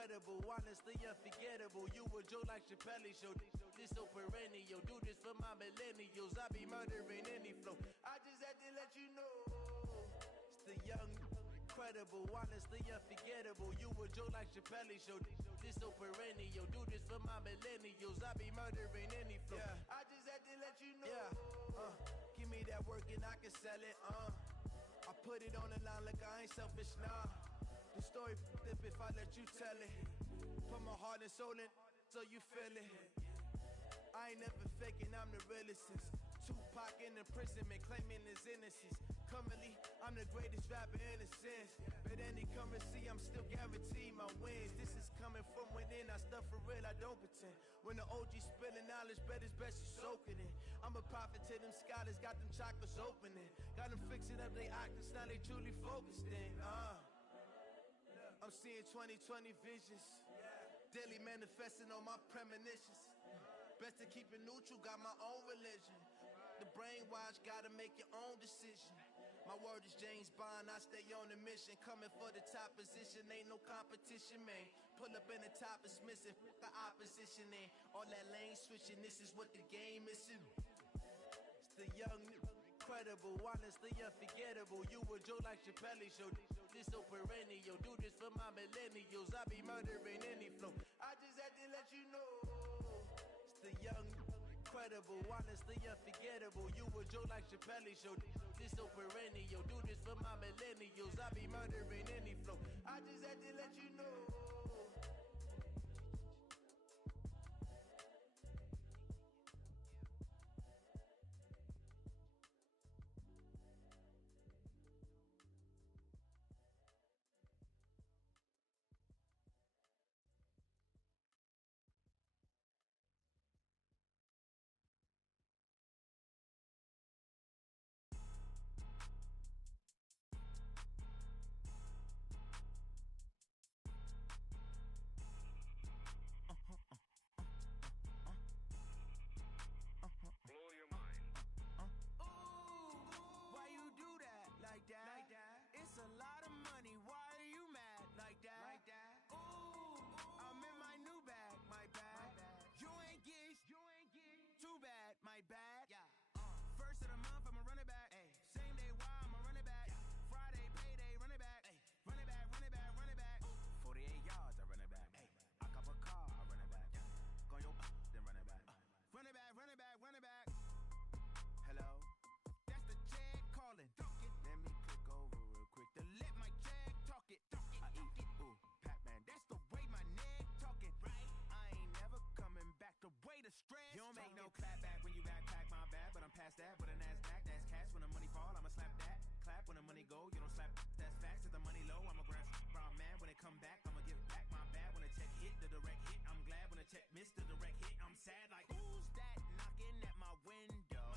incredible, honestly unforgettable. You a Joe like Chappelle show. This so perennial. Do this for my millennials. I be murdering any flow. I just had to let you know. It's the young, incredible, honestly unforgettable. You a Joe like Chappelle show. This so perennial. Do this for my millennials. I be murdering any flow. Yeah. I just had to let you know. Yeah. Give me that work and I can sell it. I put it on the line like I ain't selfish, nah. The story flip if I let you tell it. Put my heart and soul in so you feel it. I ain't never faking, I'm the realest since Tupac in imprisonment, claiming his innocence. Currently, I'm the greatest rapper in a sense. But any currency, I'm still guaranteed my wins. This is coming from within, I stuff for real, I don't pretend. When the OG spilling knowledge, bet it's best you soak it in. I'm a prophet to them scholars, got them chakras opening. Got them fixing up their octaves, now they truly focused in. I'm seeing 2020 visions. Daily manifesting on my premonitions. Best to keep it neutral, got my own religion. The brainwash, gotta make your own decision. My word is James Bond, I stay on a mission. Coming for the top position, ain't no competition, man. Pull up in the top is missing, the opposition in. All that lane switching, this is what the game is. It's the young, incredible, honestly unforgettable. You a Joe like Chappelle show. This so perennial. Do this for my millennials. I be murdering any flow. I just had to let you know. It's the young, incredible, honestly unforgettable. You a Joe like Chappelle show. This so perennial. Do this for my millennials. I be murdering any flow. I just had to let you know. You don't make no clap back when you backpack, my bad, but I'm past that. With a NASDAQ, that's cash. When the money fall, I'ma slap that. Clap when the money go, you don't slap. That's facts. If the money low, I'ma grab brown man. When it come back, I'ma give back my bad. When the check hit, the direct hit, I'm glad. When the check missed, the direct hit, I'm sad. Like, who's that knocking at my window?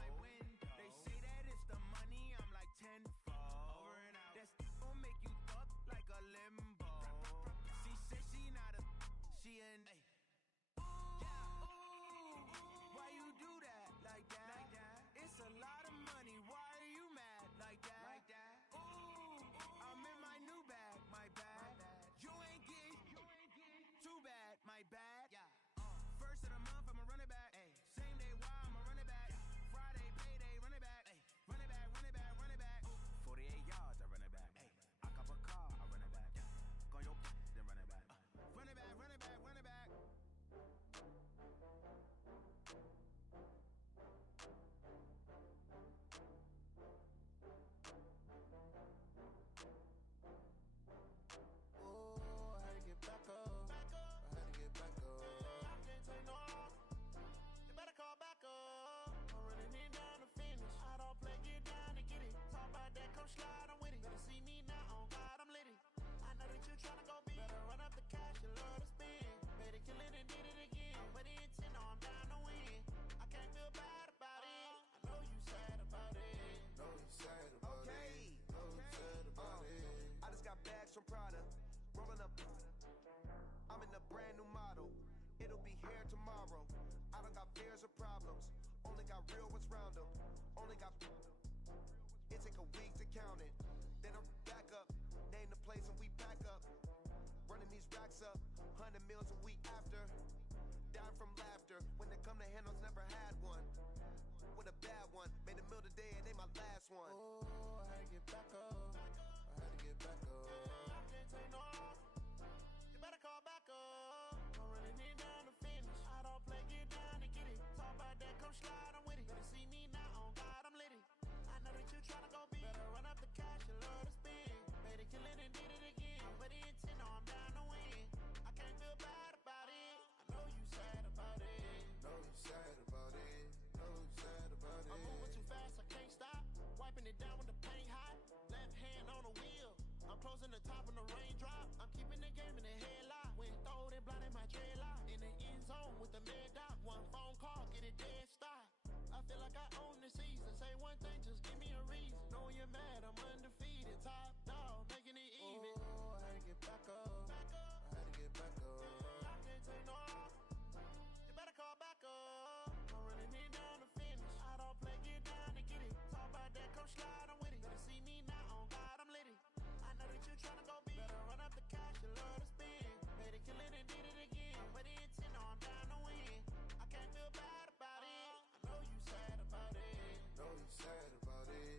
They say that it's the money, I'm like tenfold. Over and out. That's gon' make you up like a limbo. She said she not a, she an. Why you do that like that? It's a lot of money. Why are you mad like that? Ooh, I'm in my new bag. My bad. You ain't get too bad. My bad. First of the month, I'ma run it back. Same day, why I'ma run it back. Friday, payday, run it back. Run it back, run it back, run it back. 48 yards, I run it back. I cop a car, I run it back. Go your then run it back. Run it back, run it back, run it back. From Prada, rolling up. I'm in a brand new model. It'll be here tomorrow. I don't got fears or problems. Only got real ones round them. Only got. It take a week to count it. Then I'm back up. Name the place and we pack up. Running these racks up. meals a week after. Dying from laughter. When it come to handles, never had one. With a bad one. Made a meal today and they my last one. Oh, I had to get back up. I had to get back up. I can't take no off. You better call back up. I'm running it down to finish. I don't play, get down and get it. Talk about that, come slide, I'm with it. Better see me now, on God, I'm litty. I know that you tryna go big. Better run up the cash, you love to spend. Better kill it and did it again. But the intent, no, I'm down to win. I can't feel bad about it. I know you sad about it. Know you sad about it. Know you sad about it. I'm moving too fast, I can't stop. Wiping it down when the paint hot. Left hand on the wheel. I'm closing the top when the raindrop. I'm keeping the game in the headlock. When throwed and blinded my dreadlock. In the end zone with the mad dot. One phone call, get it dead stop. I feel like I own the season. Say one thing, just give me a reason. Knowing you're mad, I'm undefeated. Top dog, making it even. Oh, I had to get back up. I had to get back up. I can't take no off. You better call back up. I'm running it down to finish. I don't play, get down and get it. Talk about that, come slide, I'm with it. Better see me now, on God, I'm litty. I know that you tryna go big. Better run up the cash, you love to spend. Better kill it and did it again. But the intent, no, I'm down to win. I can't feel bad about it. I know you sad about it. Know you sad about it.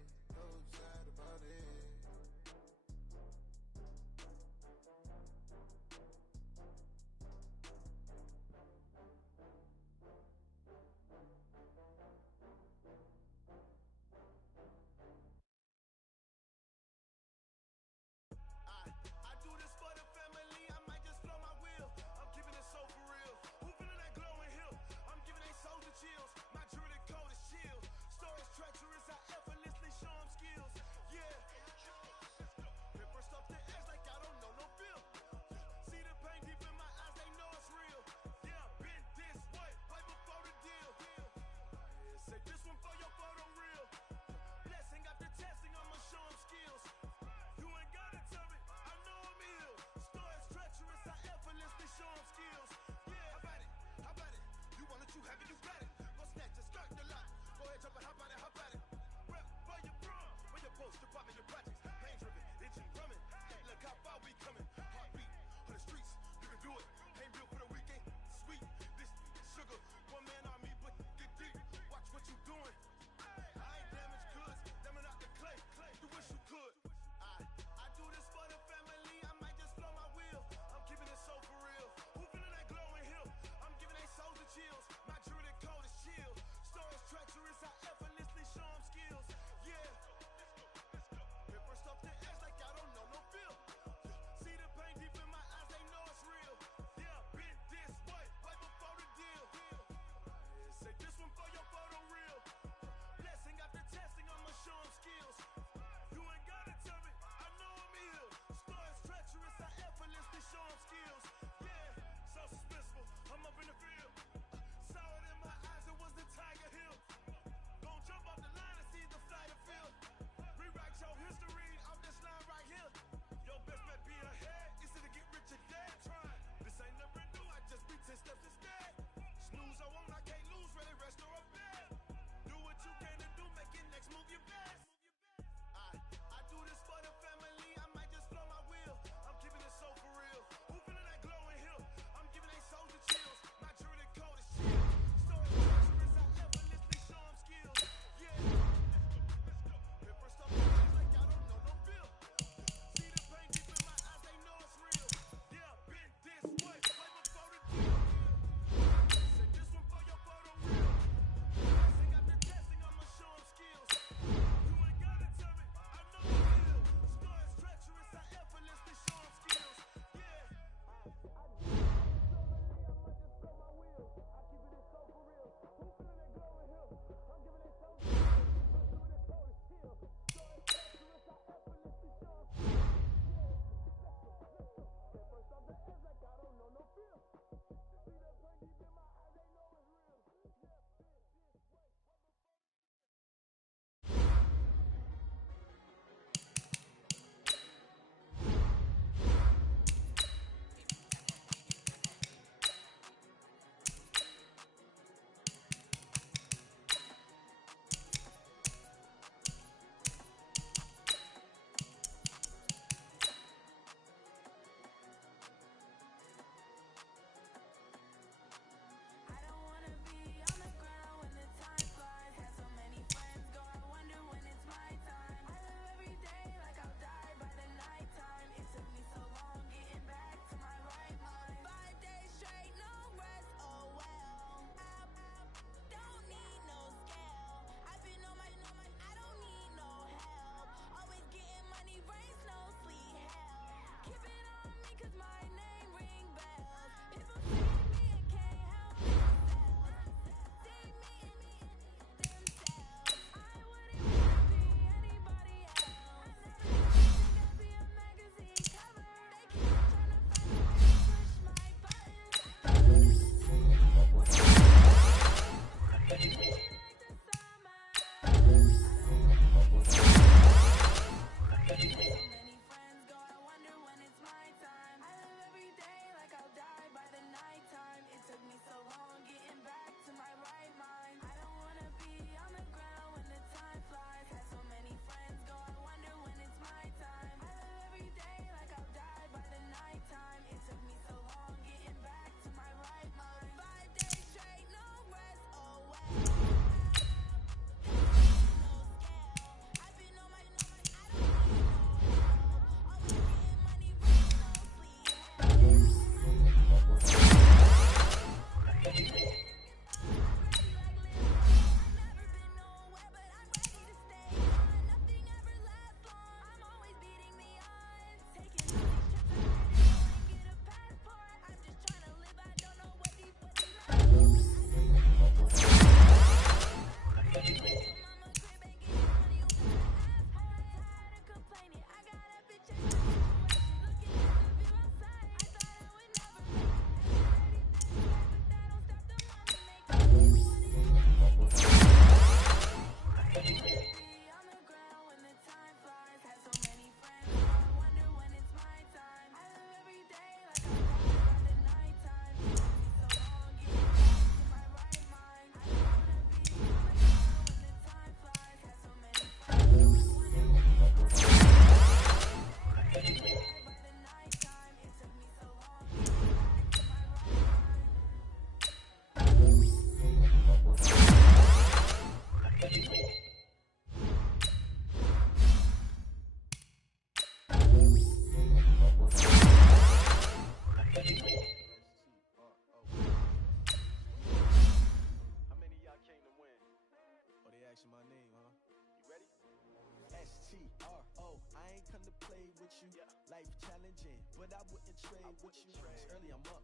T-R-O. I ain't come to play with you. Life challenging, but I wouldn't trade with you. It's early, I'm up.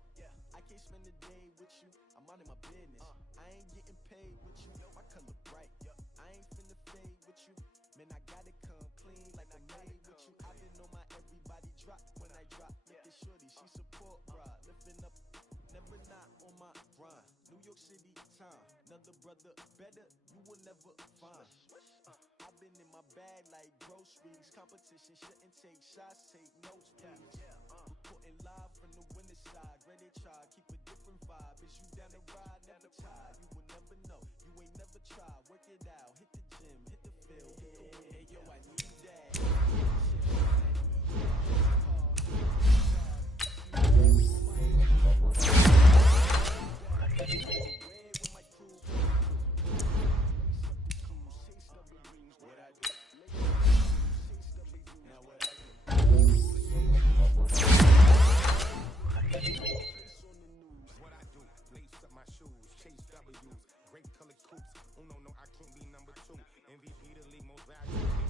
I can't spend the day with you. I'm out of my business. I ain't getting paid with you. My color bright. I ain't finna fade with you. Man, I gotta come clean like I made with you. I've been on my everybody drop when I drop. Look at shorty, she support, bruh. Lifting up, never not on my grind. New York City time, another brother better, you will never find. I've been in my bag like groceries. Competition shouldn't take shots, take notes, please. Reporting live from the winter side, ready to try, keep a different vibe. Is you down the ride, never tired. You will never know, you ain't never tried. Work it out, hit the gym, hit the field, hit the wind. Hey yo, I need that. What I do, lace up my shoes, chase W's, great color coops. Oh no, I can't be number two. MVP the league, most valuable.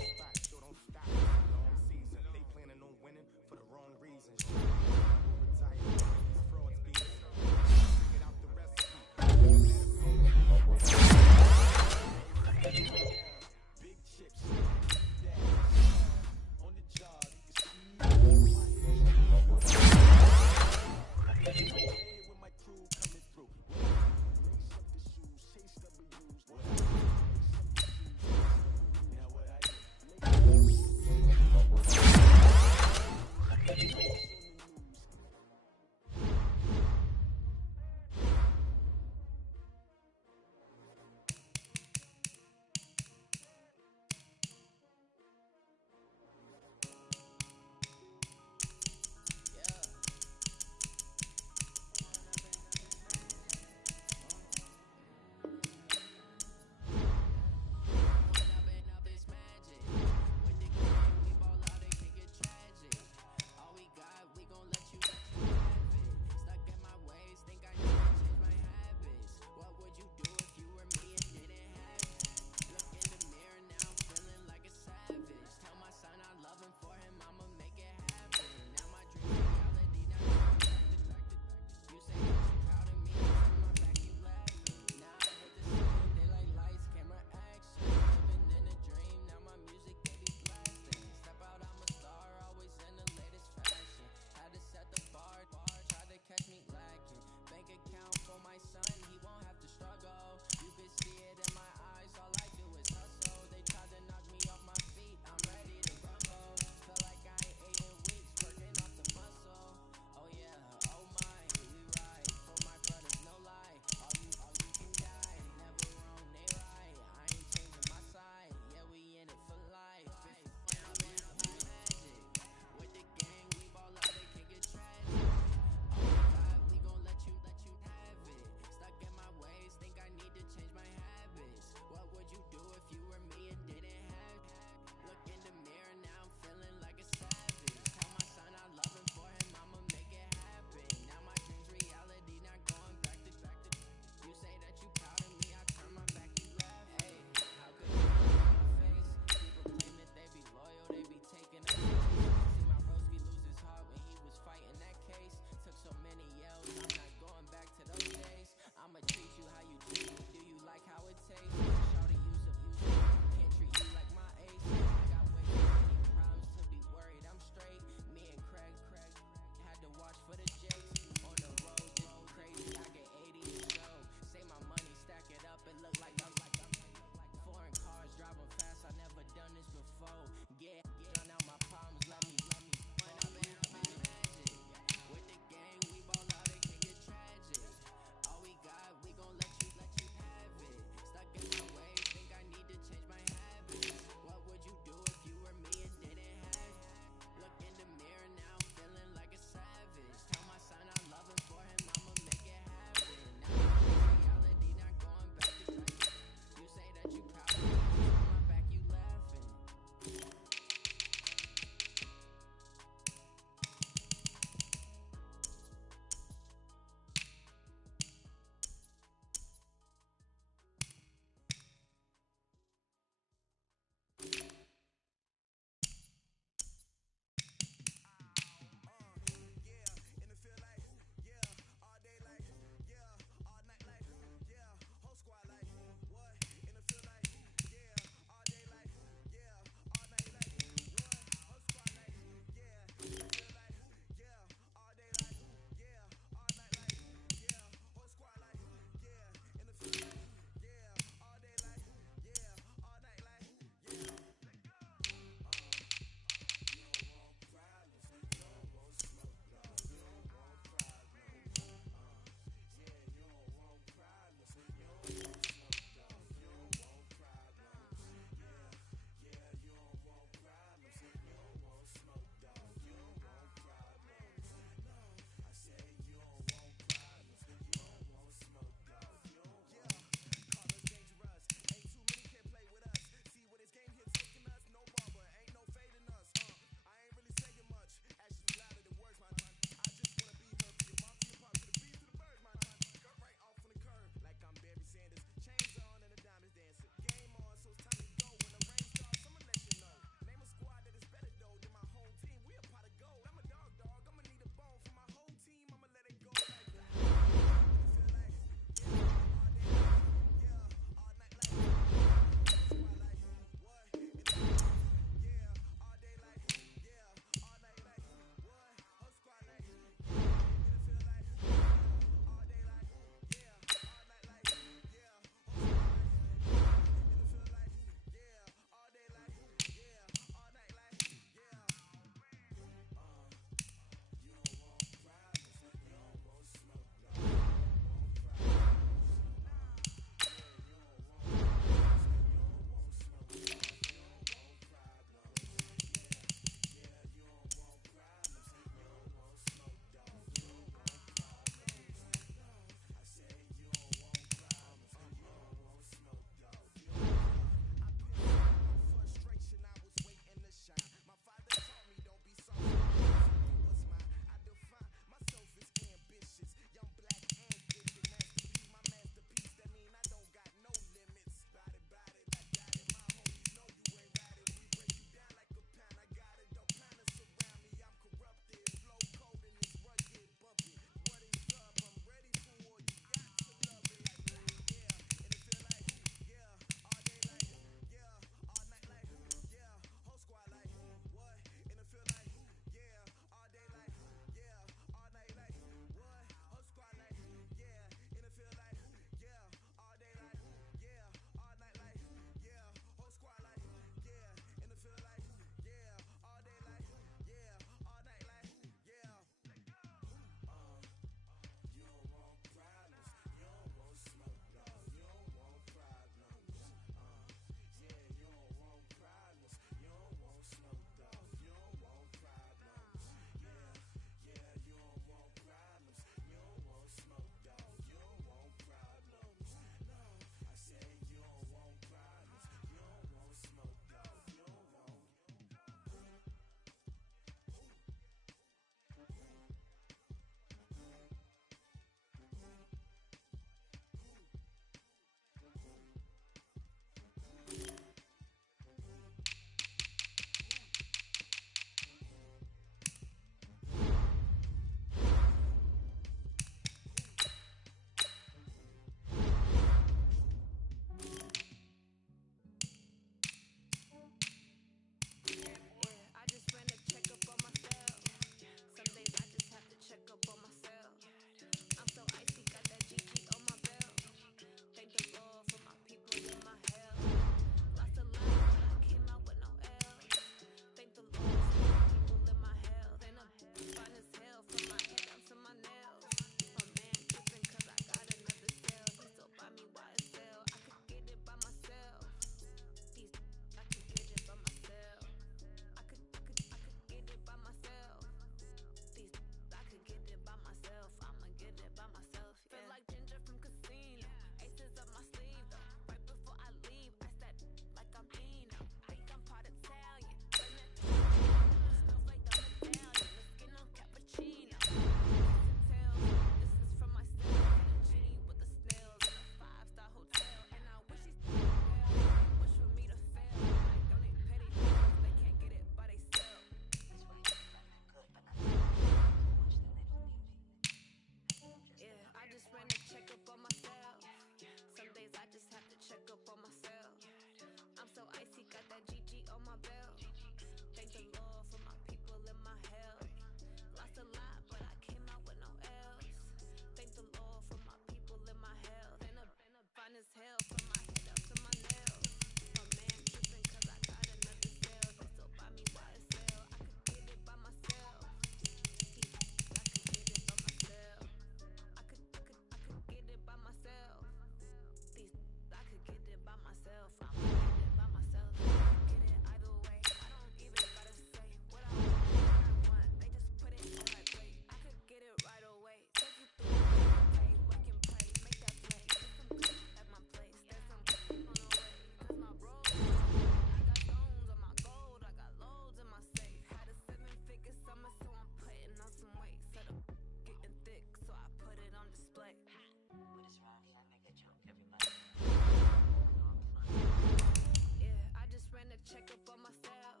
to check up on myself.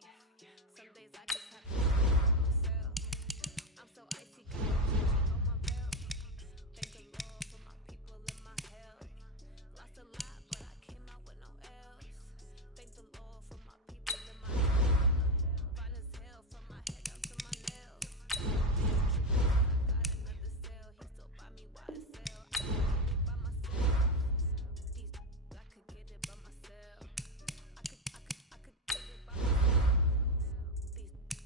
Some days I just have to check up on myself. I'm so icy, got no Gucci on my belt. Thank the Lord for my people and my health. Lost a lot, but I came out with no L's. Thank the Lord for my people and my health. Fine as hell from my head down to my nails. I got another cell, he still buy me while it sell. I could get it by myself. I could get it by myself. I could get it by myself.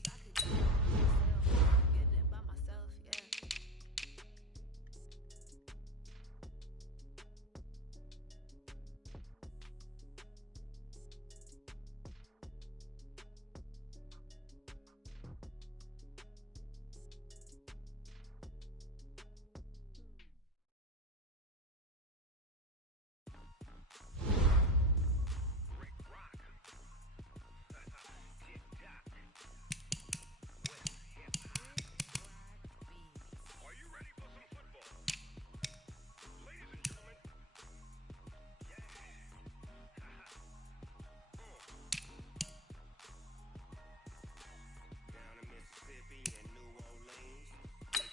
I could get it by myself. I could get it by myself, yeah. Are you ready for some football? Ladies and gentlemen, down in Mississippi and New Orleans, big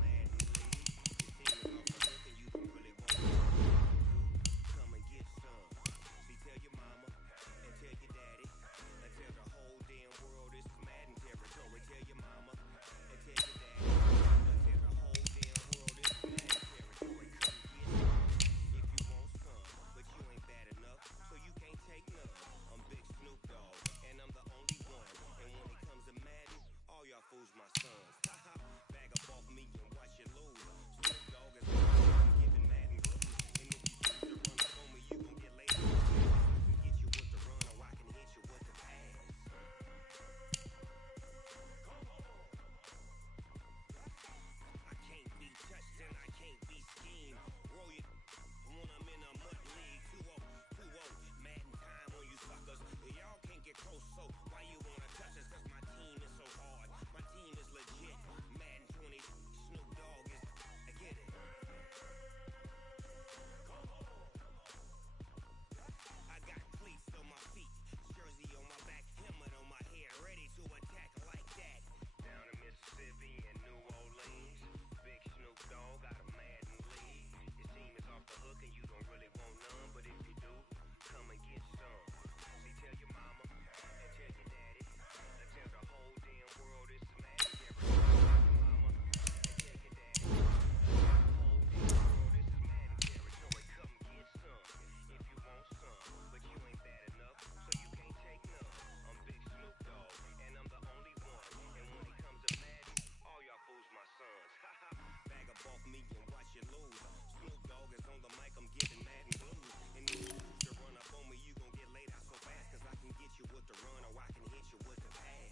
Madden League. Your team is off the hook and you don't really want to come and get some. See, tell your mama and tell your daddy and tell the whole damn world this is Madden territory. Tell your mama and tell your daddy and tell the whole damn world this is Madden territory. Come get some if you want some, but you ain't bad enough, so you can't take none. I'm Big Snoop Dogg, and I'm the only one. And when it comes to Madden, all y'all fools my sons. Bag up off me and watch you lose. Snoop Dogg is giving Madden blues. And if you choose to run up on me, you gon' get laid out. I can get you with the run, or I can hit you with the pass. I can't be touched and I can't be schemed. Roll you when I'm in a mud league. 2-0, Madden time on you suckers. Y'all can't get close, so why you wanna touch us? Cause my team is so hard. My team is legit. Madden 20, Snoop Dogg is. I get it. I got cleats on my feet, jersey on my back, helmet on my head, ready to attack like that. Down in Mississippi and New Orleans, big Snoop Dogg got a Madden league. Your team is off the hook and you don't really want none, but if you do, come and get some. See, tell your mama and tell your daddy and tell the whole damn world this is Madden territory. Tell your mama and tell your daddy and tell the whole damn world this is Madden territory. Come get some if you want some, but you ain't bad enough, so you can't take none. I'm Big Snoop Dogg, and I'm the only one. And when it comes to Madden, all y'all fools my sons. Bag up off me and watch you lose. Snoop Dogg is on the mic, I'm giving Madden blues. And if you choose to run up on me, you gon' get laid out so fast. Cause I can get you with the run, or I can hit you with the pass.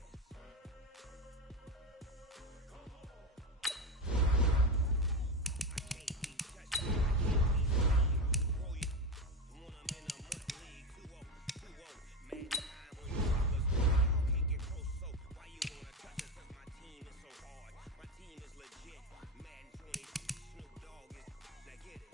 I can't be touched and I can't be schemed. Roll you when I'm in a mud league. 2-0, Madden time on you suckers. Y'all can't get close, so why you wanna touch us? Cause my team is so hard. My team is legit. Madden 20, Snoop Dogg is. Now get it.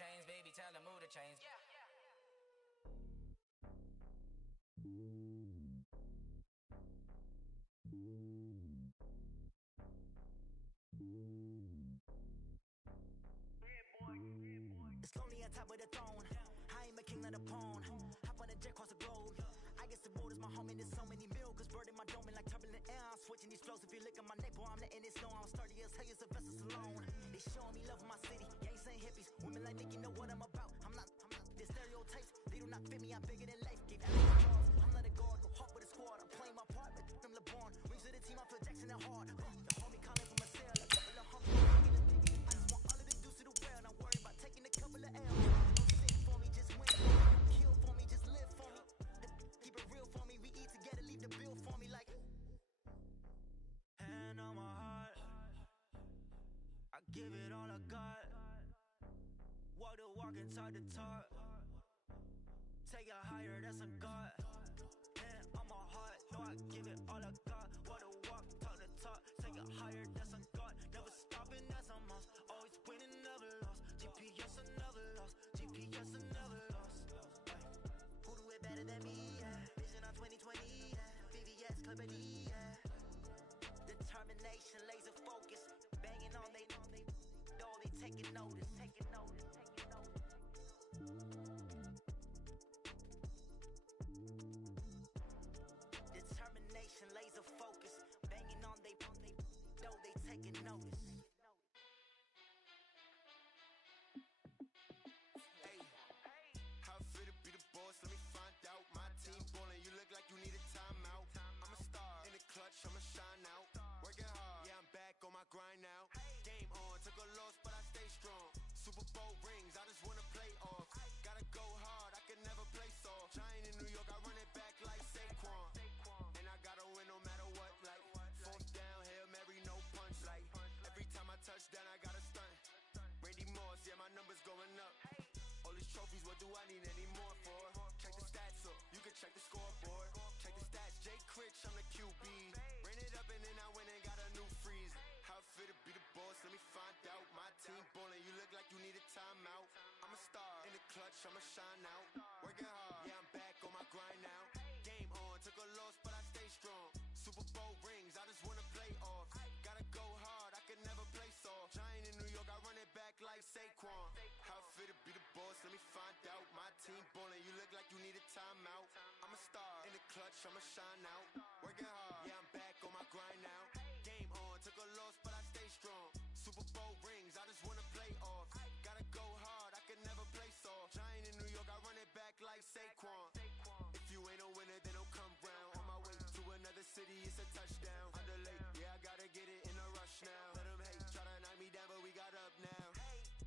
chains, baby, tell them move the chains. It's lonely on top of the throne. I am a king, not a pawn. Hop on a jet across the globe. I guess the world is my home and there's so many miracles bird in my dome and like turbulent air. I'm switching these flows. If you look at my neck, boy, I'm letting it snow. I'm sturdy as hell, it's a vessel alone. They showing me love in my city. Yeah, ain't saying hippies. Women like Nicki know what I'm about. I'm not the stereotypes. They do not fit me. I'm bigger than life. Gave everyone calls. I'm not a guard. Go hard with a squad. I'm playing my part, but I'm LeBron. Rings to the team. I feel Jackson and hard. The homie calling from a cell. A couple of homies. I just want all of the dudes to the well. Don't worry about taking a couple of L's. Don't sit for me, just win for me. Don't kill for me, just live for me. Keep it real for me. We eat together, leave the bill for me like. Hand on my heart, I give it all I got. Walk the walk and talk the talk. Take it higher, that's a God. Hand on my heart, no, I give it all I got. Walk the walk, talk the talk. Take it higher, that's a God. Never stopping, that's a must. Always winning, never lost. GPS, I never lost. GPS, I never lost. Who do it better than me? Yeah. Vision on 2020. Yeah. VVS, Clippity. Yeah. Determination, laser focus. Banging on they know they taking notice. Taking notice. Taking notice. Determination, laser focus. Banging on they know they taking notice. Hey, how fit to be the boss? Let me find out. My team ballin', you look like you need a timeout. I'm a star in the clutch, I'ma shine out. Working hard, yeah, I'm back on my grind now. Game on, took a loss, but I stay strong. Super Bowl rings, I just wanna play off. Gotta go hard, I can never play soft. Giant in New York, I run it back like Saquon. And I gotta win no matter what, like fourth down, Hail Mary, no punch. Like every time I touch down, I gotta stunt. Randy Moss, yeah, my numbers going up. All these trophies, what do I need any more for? Check the stats up, you can check the scoreboard. Check the stats, Jay Critch, I'm the QB. Ran it up and then I went and got a new freeze. How fit to be the boss, let me find out. My team ballin', you look like you need a timeout. I'm a star in the clutch, I'ma shine out. Working hard, yeah, I'm back on my grind now. Game on, took a loss, but I stay strong. Super Bowl rings, I just wanna play off. Gotta go hard, I can never play soft. Giant in New York, I run it back like Saquon. How fit to be the boss, let me find out. My team ballin', you look like you need a timeout. I'm a star in the clutch, I'ma shine out. Working hard, yeah, I'm back on my grind now. Game on, took a loss, but I stay strong. Super Bowl rings, I just wanna play off. Gotta go hard, I can never play soft. Giant in New York, I run it back like Saquon. If you ain't a winner, then don't come round. On my way to another city, it's a touchdown. Underlay, yeah, I gotta get it in a rush now. Let them hate, try to knock me down, but we got up now.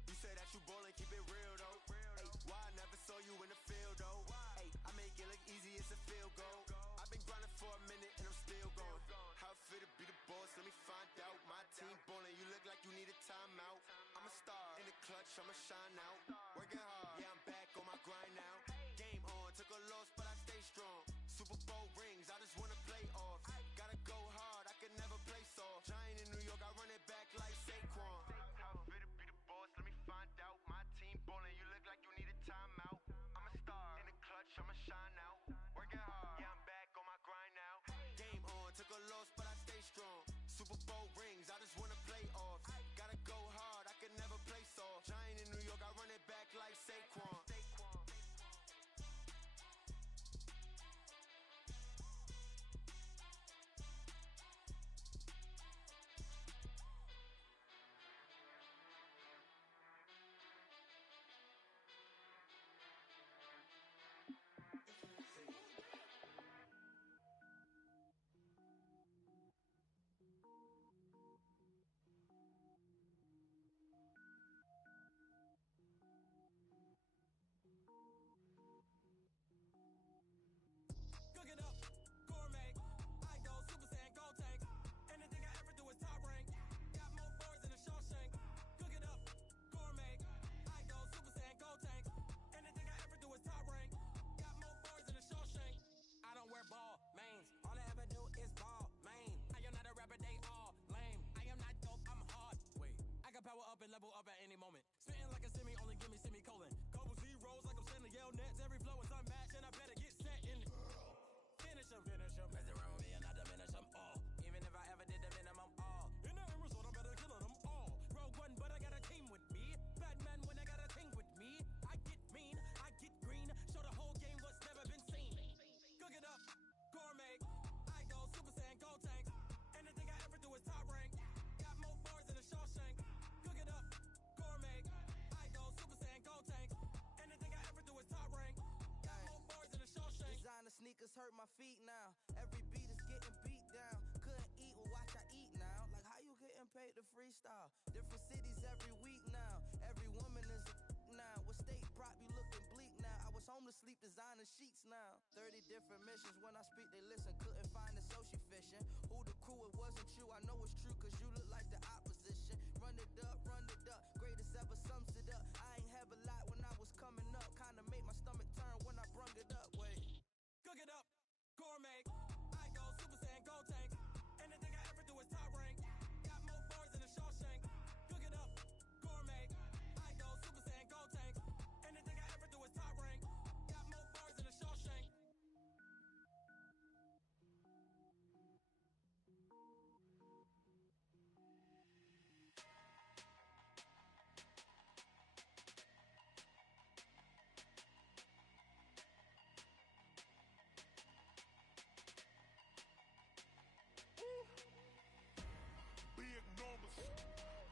You say that you ballin', keep it real though. Hey, why I never saw you in the field though? Hey, I make it look easy, it's a field goal. I've been grinding for a minute and I'm still going. How fit to be the boss, let me find out. My team ballin', you look like you need a timeout. I'm a star in the clutch, I'ma shine out. Working hard, yeah, I'm back on my grind now. Game on, took a loss, but I stay strong. Super Bowl rings, I just wanna play off. Gotta go hard, I can never play soft. Giant in New York, I run it back like Saquon. How fit to be the boss, let me find out. My team ballin', you look like you need a timeout. I'm a star in the clutch, I'ma shine out. Working hard, yeah, I'm back on my grind now. Game on, took a loss, but I stay strong. Super Bowl rings, I just wanna play off. Gotta go hard, I can never play soft. Giant in New York, I run it back like Saquon. up at any moment. Spitting like a semi, only give me semicolon. Couple zeros like I'm sending yell nets. Every flow is unmatched, and I better get set in. Finish him. Mess around with me and I diminish them all. Even if I ever did the minimum all. In the end result, I better kill them all. Rogue one, but I got a team with me. Batman when I got a team with me. I get mean, I get green. Show the whole game what's never been seen. Cook it up, gourmet. I go Super Saiyan, go tank. Anything I ever do is top rank. Got more bars than a Shawshank. Cook it up, gourmet. I go Super Saiyan, go tank. Anything I ever do is top rank. Got more bars than a Shawshank. Designer sneakers hurt my feet now. Every beat is getting beat down. Couldn't eat, well watch I eat now. Like how you getting paid to freestyle? Different cities every week now. Every woman is a now. What state prop you looking bleak now? I was home to sleep designer sheets now. 30 different missions when I speak they listen. Couldn't find the social fishing. Who the crew, it wasn't you. I know it's true cause you look like the opposition. Run it up, greatest ever sums it up. I ain't have a lot when I was coming up. Kinda made my stomach turn when I brung it up. Wait. Cook it up, gourmet. I go Super Saiyan, go tank. Anything I ever do is top rank. Got more bars than a Shawshank. Cook it up, gourmet. I go Super Saiyan, go tank. Anything I ever do is top rank. Got more bars than a Shawshank.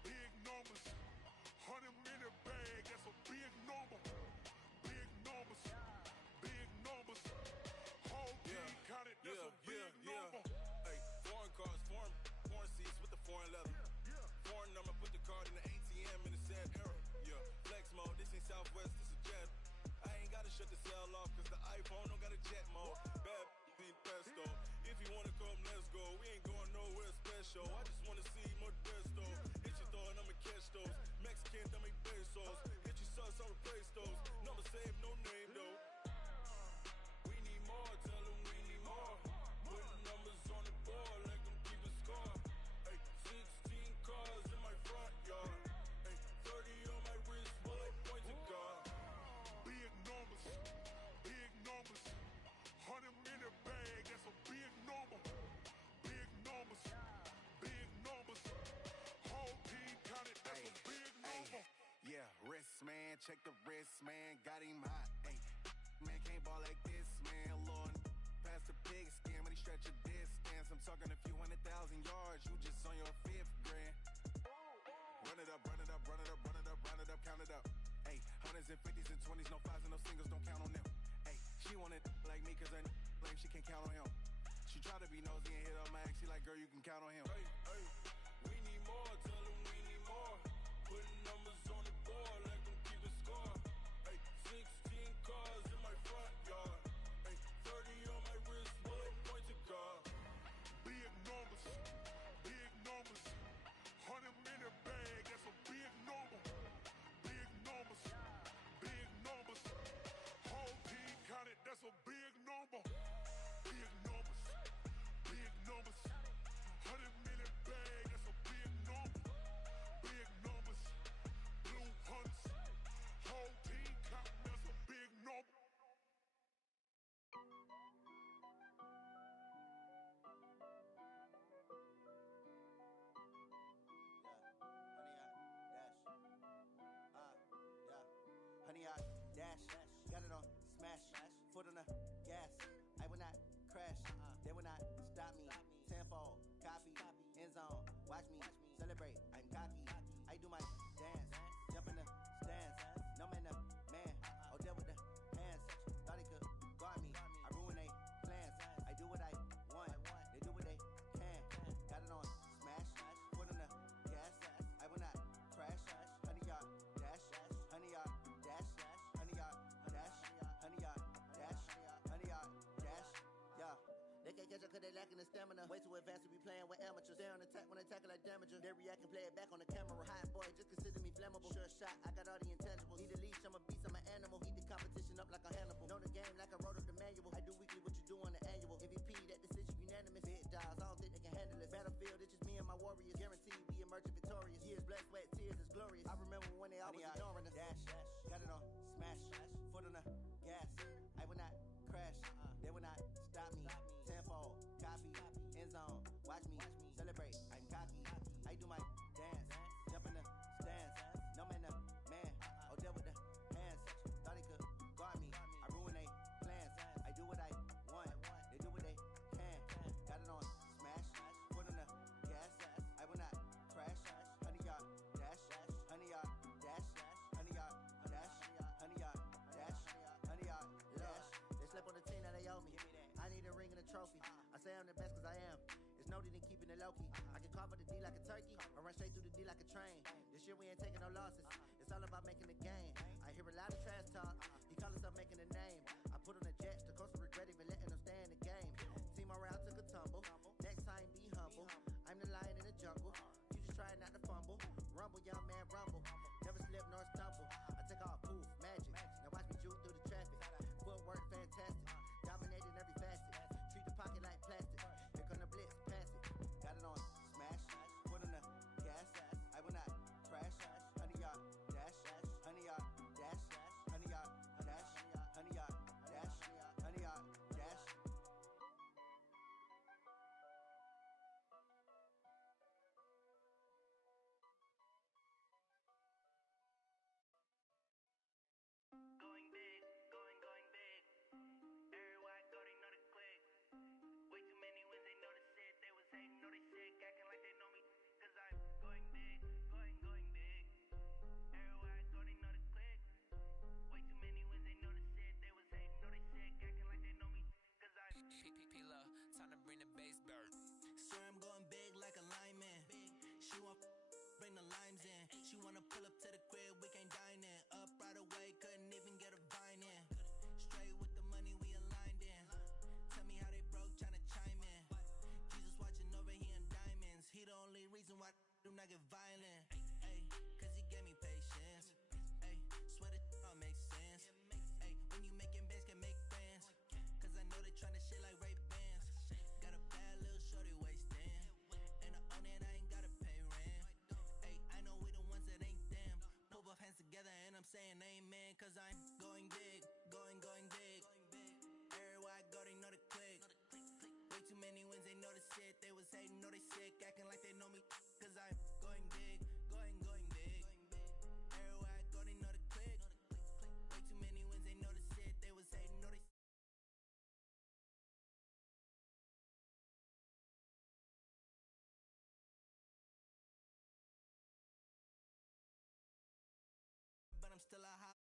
Big numbers, 100 minute bag, that's a big number. Big numbers, whole team counted, that's a big number. Hey, foreign cars, foreign seats with the foreign leather. Foreign number, put the card in the ATM in the sad era. Yeah, flex mode, this ain't Southwest, this is jet. I ain't gotta shut the cell off, cause the iPhone don't got a jet mode. Bad ain't pesto. If you wanna come, let's go. We ain't going nowhere special. I just wanna see more pesto. Hit your thought, I'ma catch those. Mexican, dummy pesos. Hit your sus, I'll replace those. Number saved, no name though. We need more, tell them we need more. Putting numbers on the board like I'm keeping score. Hey, 16 cars in my front yard. Hey, 30 on my wrist while I point to God. Big numbers, 100 minute bag, that's a big number. Big numbers, whole team counted, that's a big number. Yeah, wrist man, check the wrist man, got him hot. Ay, man can't ball like this, man. Lord, past the pig skin, but he stretch a distance. I'm talking a few 100,000 yards, you just on your 5th grand. Run it up, count it up. Ay, hundreds and 50s and 20s, no 5s and no singles, don't count on them. Ay, she wanted like me cause her lame, she can't count on him. She try to be nosy and hit up my ex, she like, girl, you can count on him. Hey, we need more, tell them we need more. Putting numbers on the board like I'm keeping score. Hey, 16 cars in my front yard. Hey, 30 on my wrist while I point to God. Big numbers, 100 minute bag, that's a big number. Big numbers, whole team counted, that's a big number. Big numbers, 100 minute bag, that's a big number. Big numbers, blue hunts, whole team counting, that's a big number. Honey, I dash, got it on smash, foot on the gas. I will not crash, they will not stop me. Tenfold, copy, end zone, watch me celebrate. I'm cocky, I do my dance, jump in the stands. No man, the man, oh, there with the hands. Thought he could guard me, I ruin they plans. I do what I want, they do what they can. Got it on smash, foot on the gas. I will not crash, honey, y'all dash, honey, y'all dash, honey, y'all dash, honey, y'all dash, honey, y'all dash. Yeah, they can't catch up cause they lacking the stamina. Way too advanced to be playing with amateurs. They on attack when they tackle like damager. They react and play it back on the camera. Hot boy, just consider me flammable. Sure shot, I got all the intangibles. Need a leash, I'm a beast, I'm an animal. Heat the competition up like a Hannibal. Know the game like I wrote up the manual. I do weekly what you do on the annual. MVP, that decision unanimous. Big dials, I don't think they can handle it. Battlefield, it's just me and my warriors. Guaranteed we emerging victorious. Years, blood, sweat, tears, it's glorious. I remember turkey. I run straight through the D like a train. This year we ain't taking no losses. It's all about making the game. I hear a lot of trash talk. He call himself making a name. I put on the jets. The coach regret even letting them stay in the game. Team morale took a tumble. Next time be humble. I'm the lion in the jungle. You just try not to fumble. Rumble, young man, rumble. Never slip nor stumble. I take off, poof, magic. Now watch me juke through the traffic. Footwork fantastic. Dominating every facet. Treat the pocket like plastic. Here come the blitz, pass it. Got it on smash, put in the gas. I will not crash. 100-yard dash, 100-yard dash, 100-yard dash, 100-yard dash, 100-yard dash. Going big, going big. Everywhere I go, they know the click. Way too many wins, they know the shit. They was hating, know they sick, acting like they know me. Cause I'm going big, going big. Everywhere I go, they know the click. Way too many wins, they know the shit. They was hating, know they sick, acting like they know me. Cause I'm P-P-P-Love, time to bring the bass bird. Swear I'm going big like a lineman. She want bring the limes in. She wanna pull up to the crib, we can't dine in. Up right away, couldn't even get a vine in. Straight with the money we aligned in. Tell me how they broke, tryna chime in. Jesus watching over here in diamonds. He the only reason why do not get violent. Ay, cause he gave me patience. Ay, swear that all makes sense. Ay, when you making bands can make friends. Cause I know they tryna shit like Ray-Bans. Got a bad little shorty wasting. And I own it, I ain't gotta pay rent. Ay, I know we the ones that ain't them. Pull both hands together and I'm saying amen. Cause I'm going big, going big. Everywhere I go, they know the click. Way too many wins, they know the shit. They was hating, know they sick, acting like they know me. Cause I'm going big, going big. Everywhere I go, they know the click. Way too many wins, they know the shit. They was hating, know they but I'm still a high.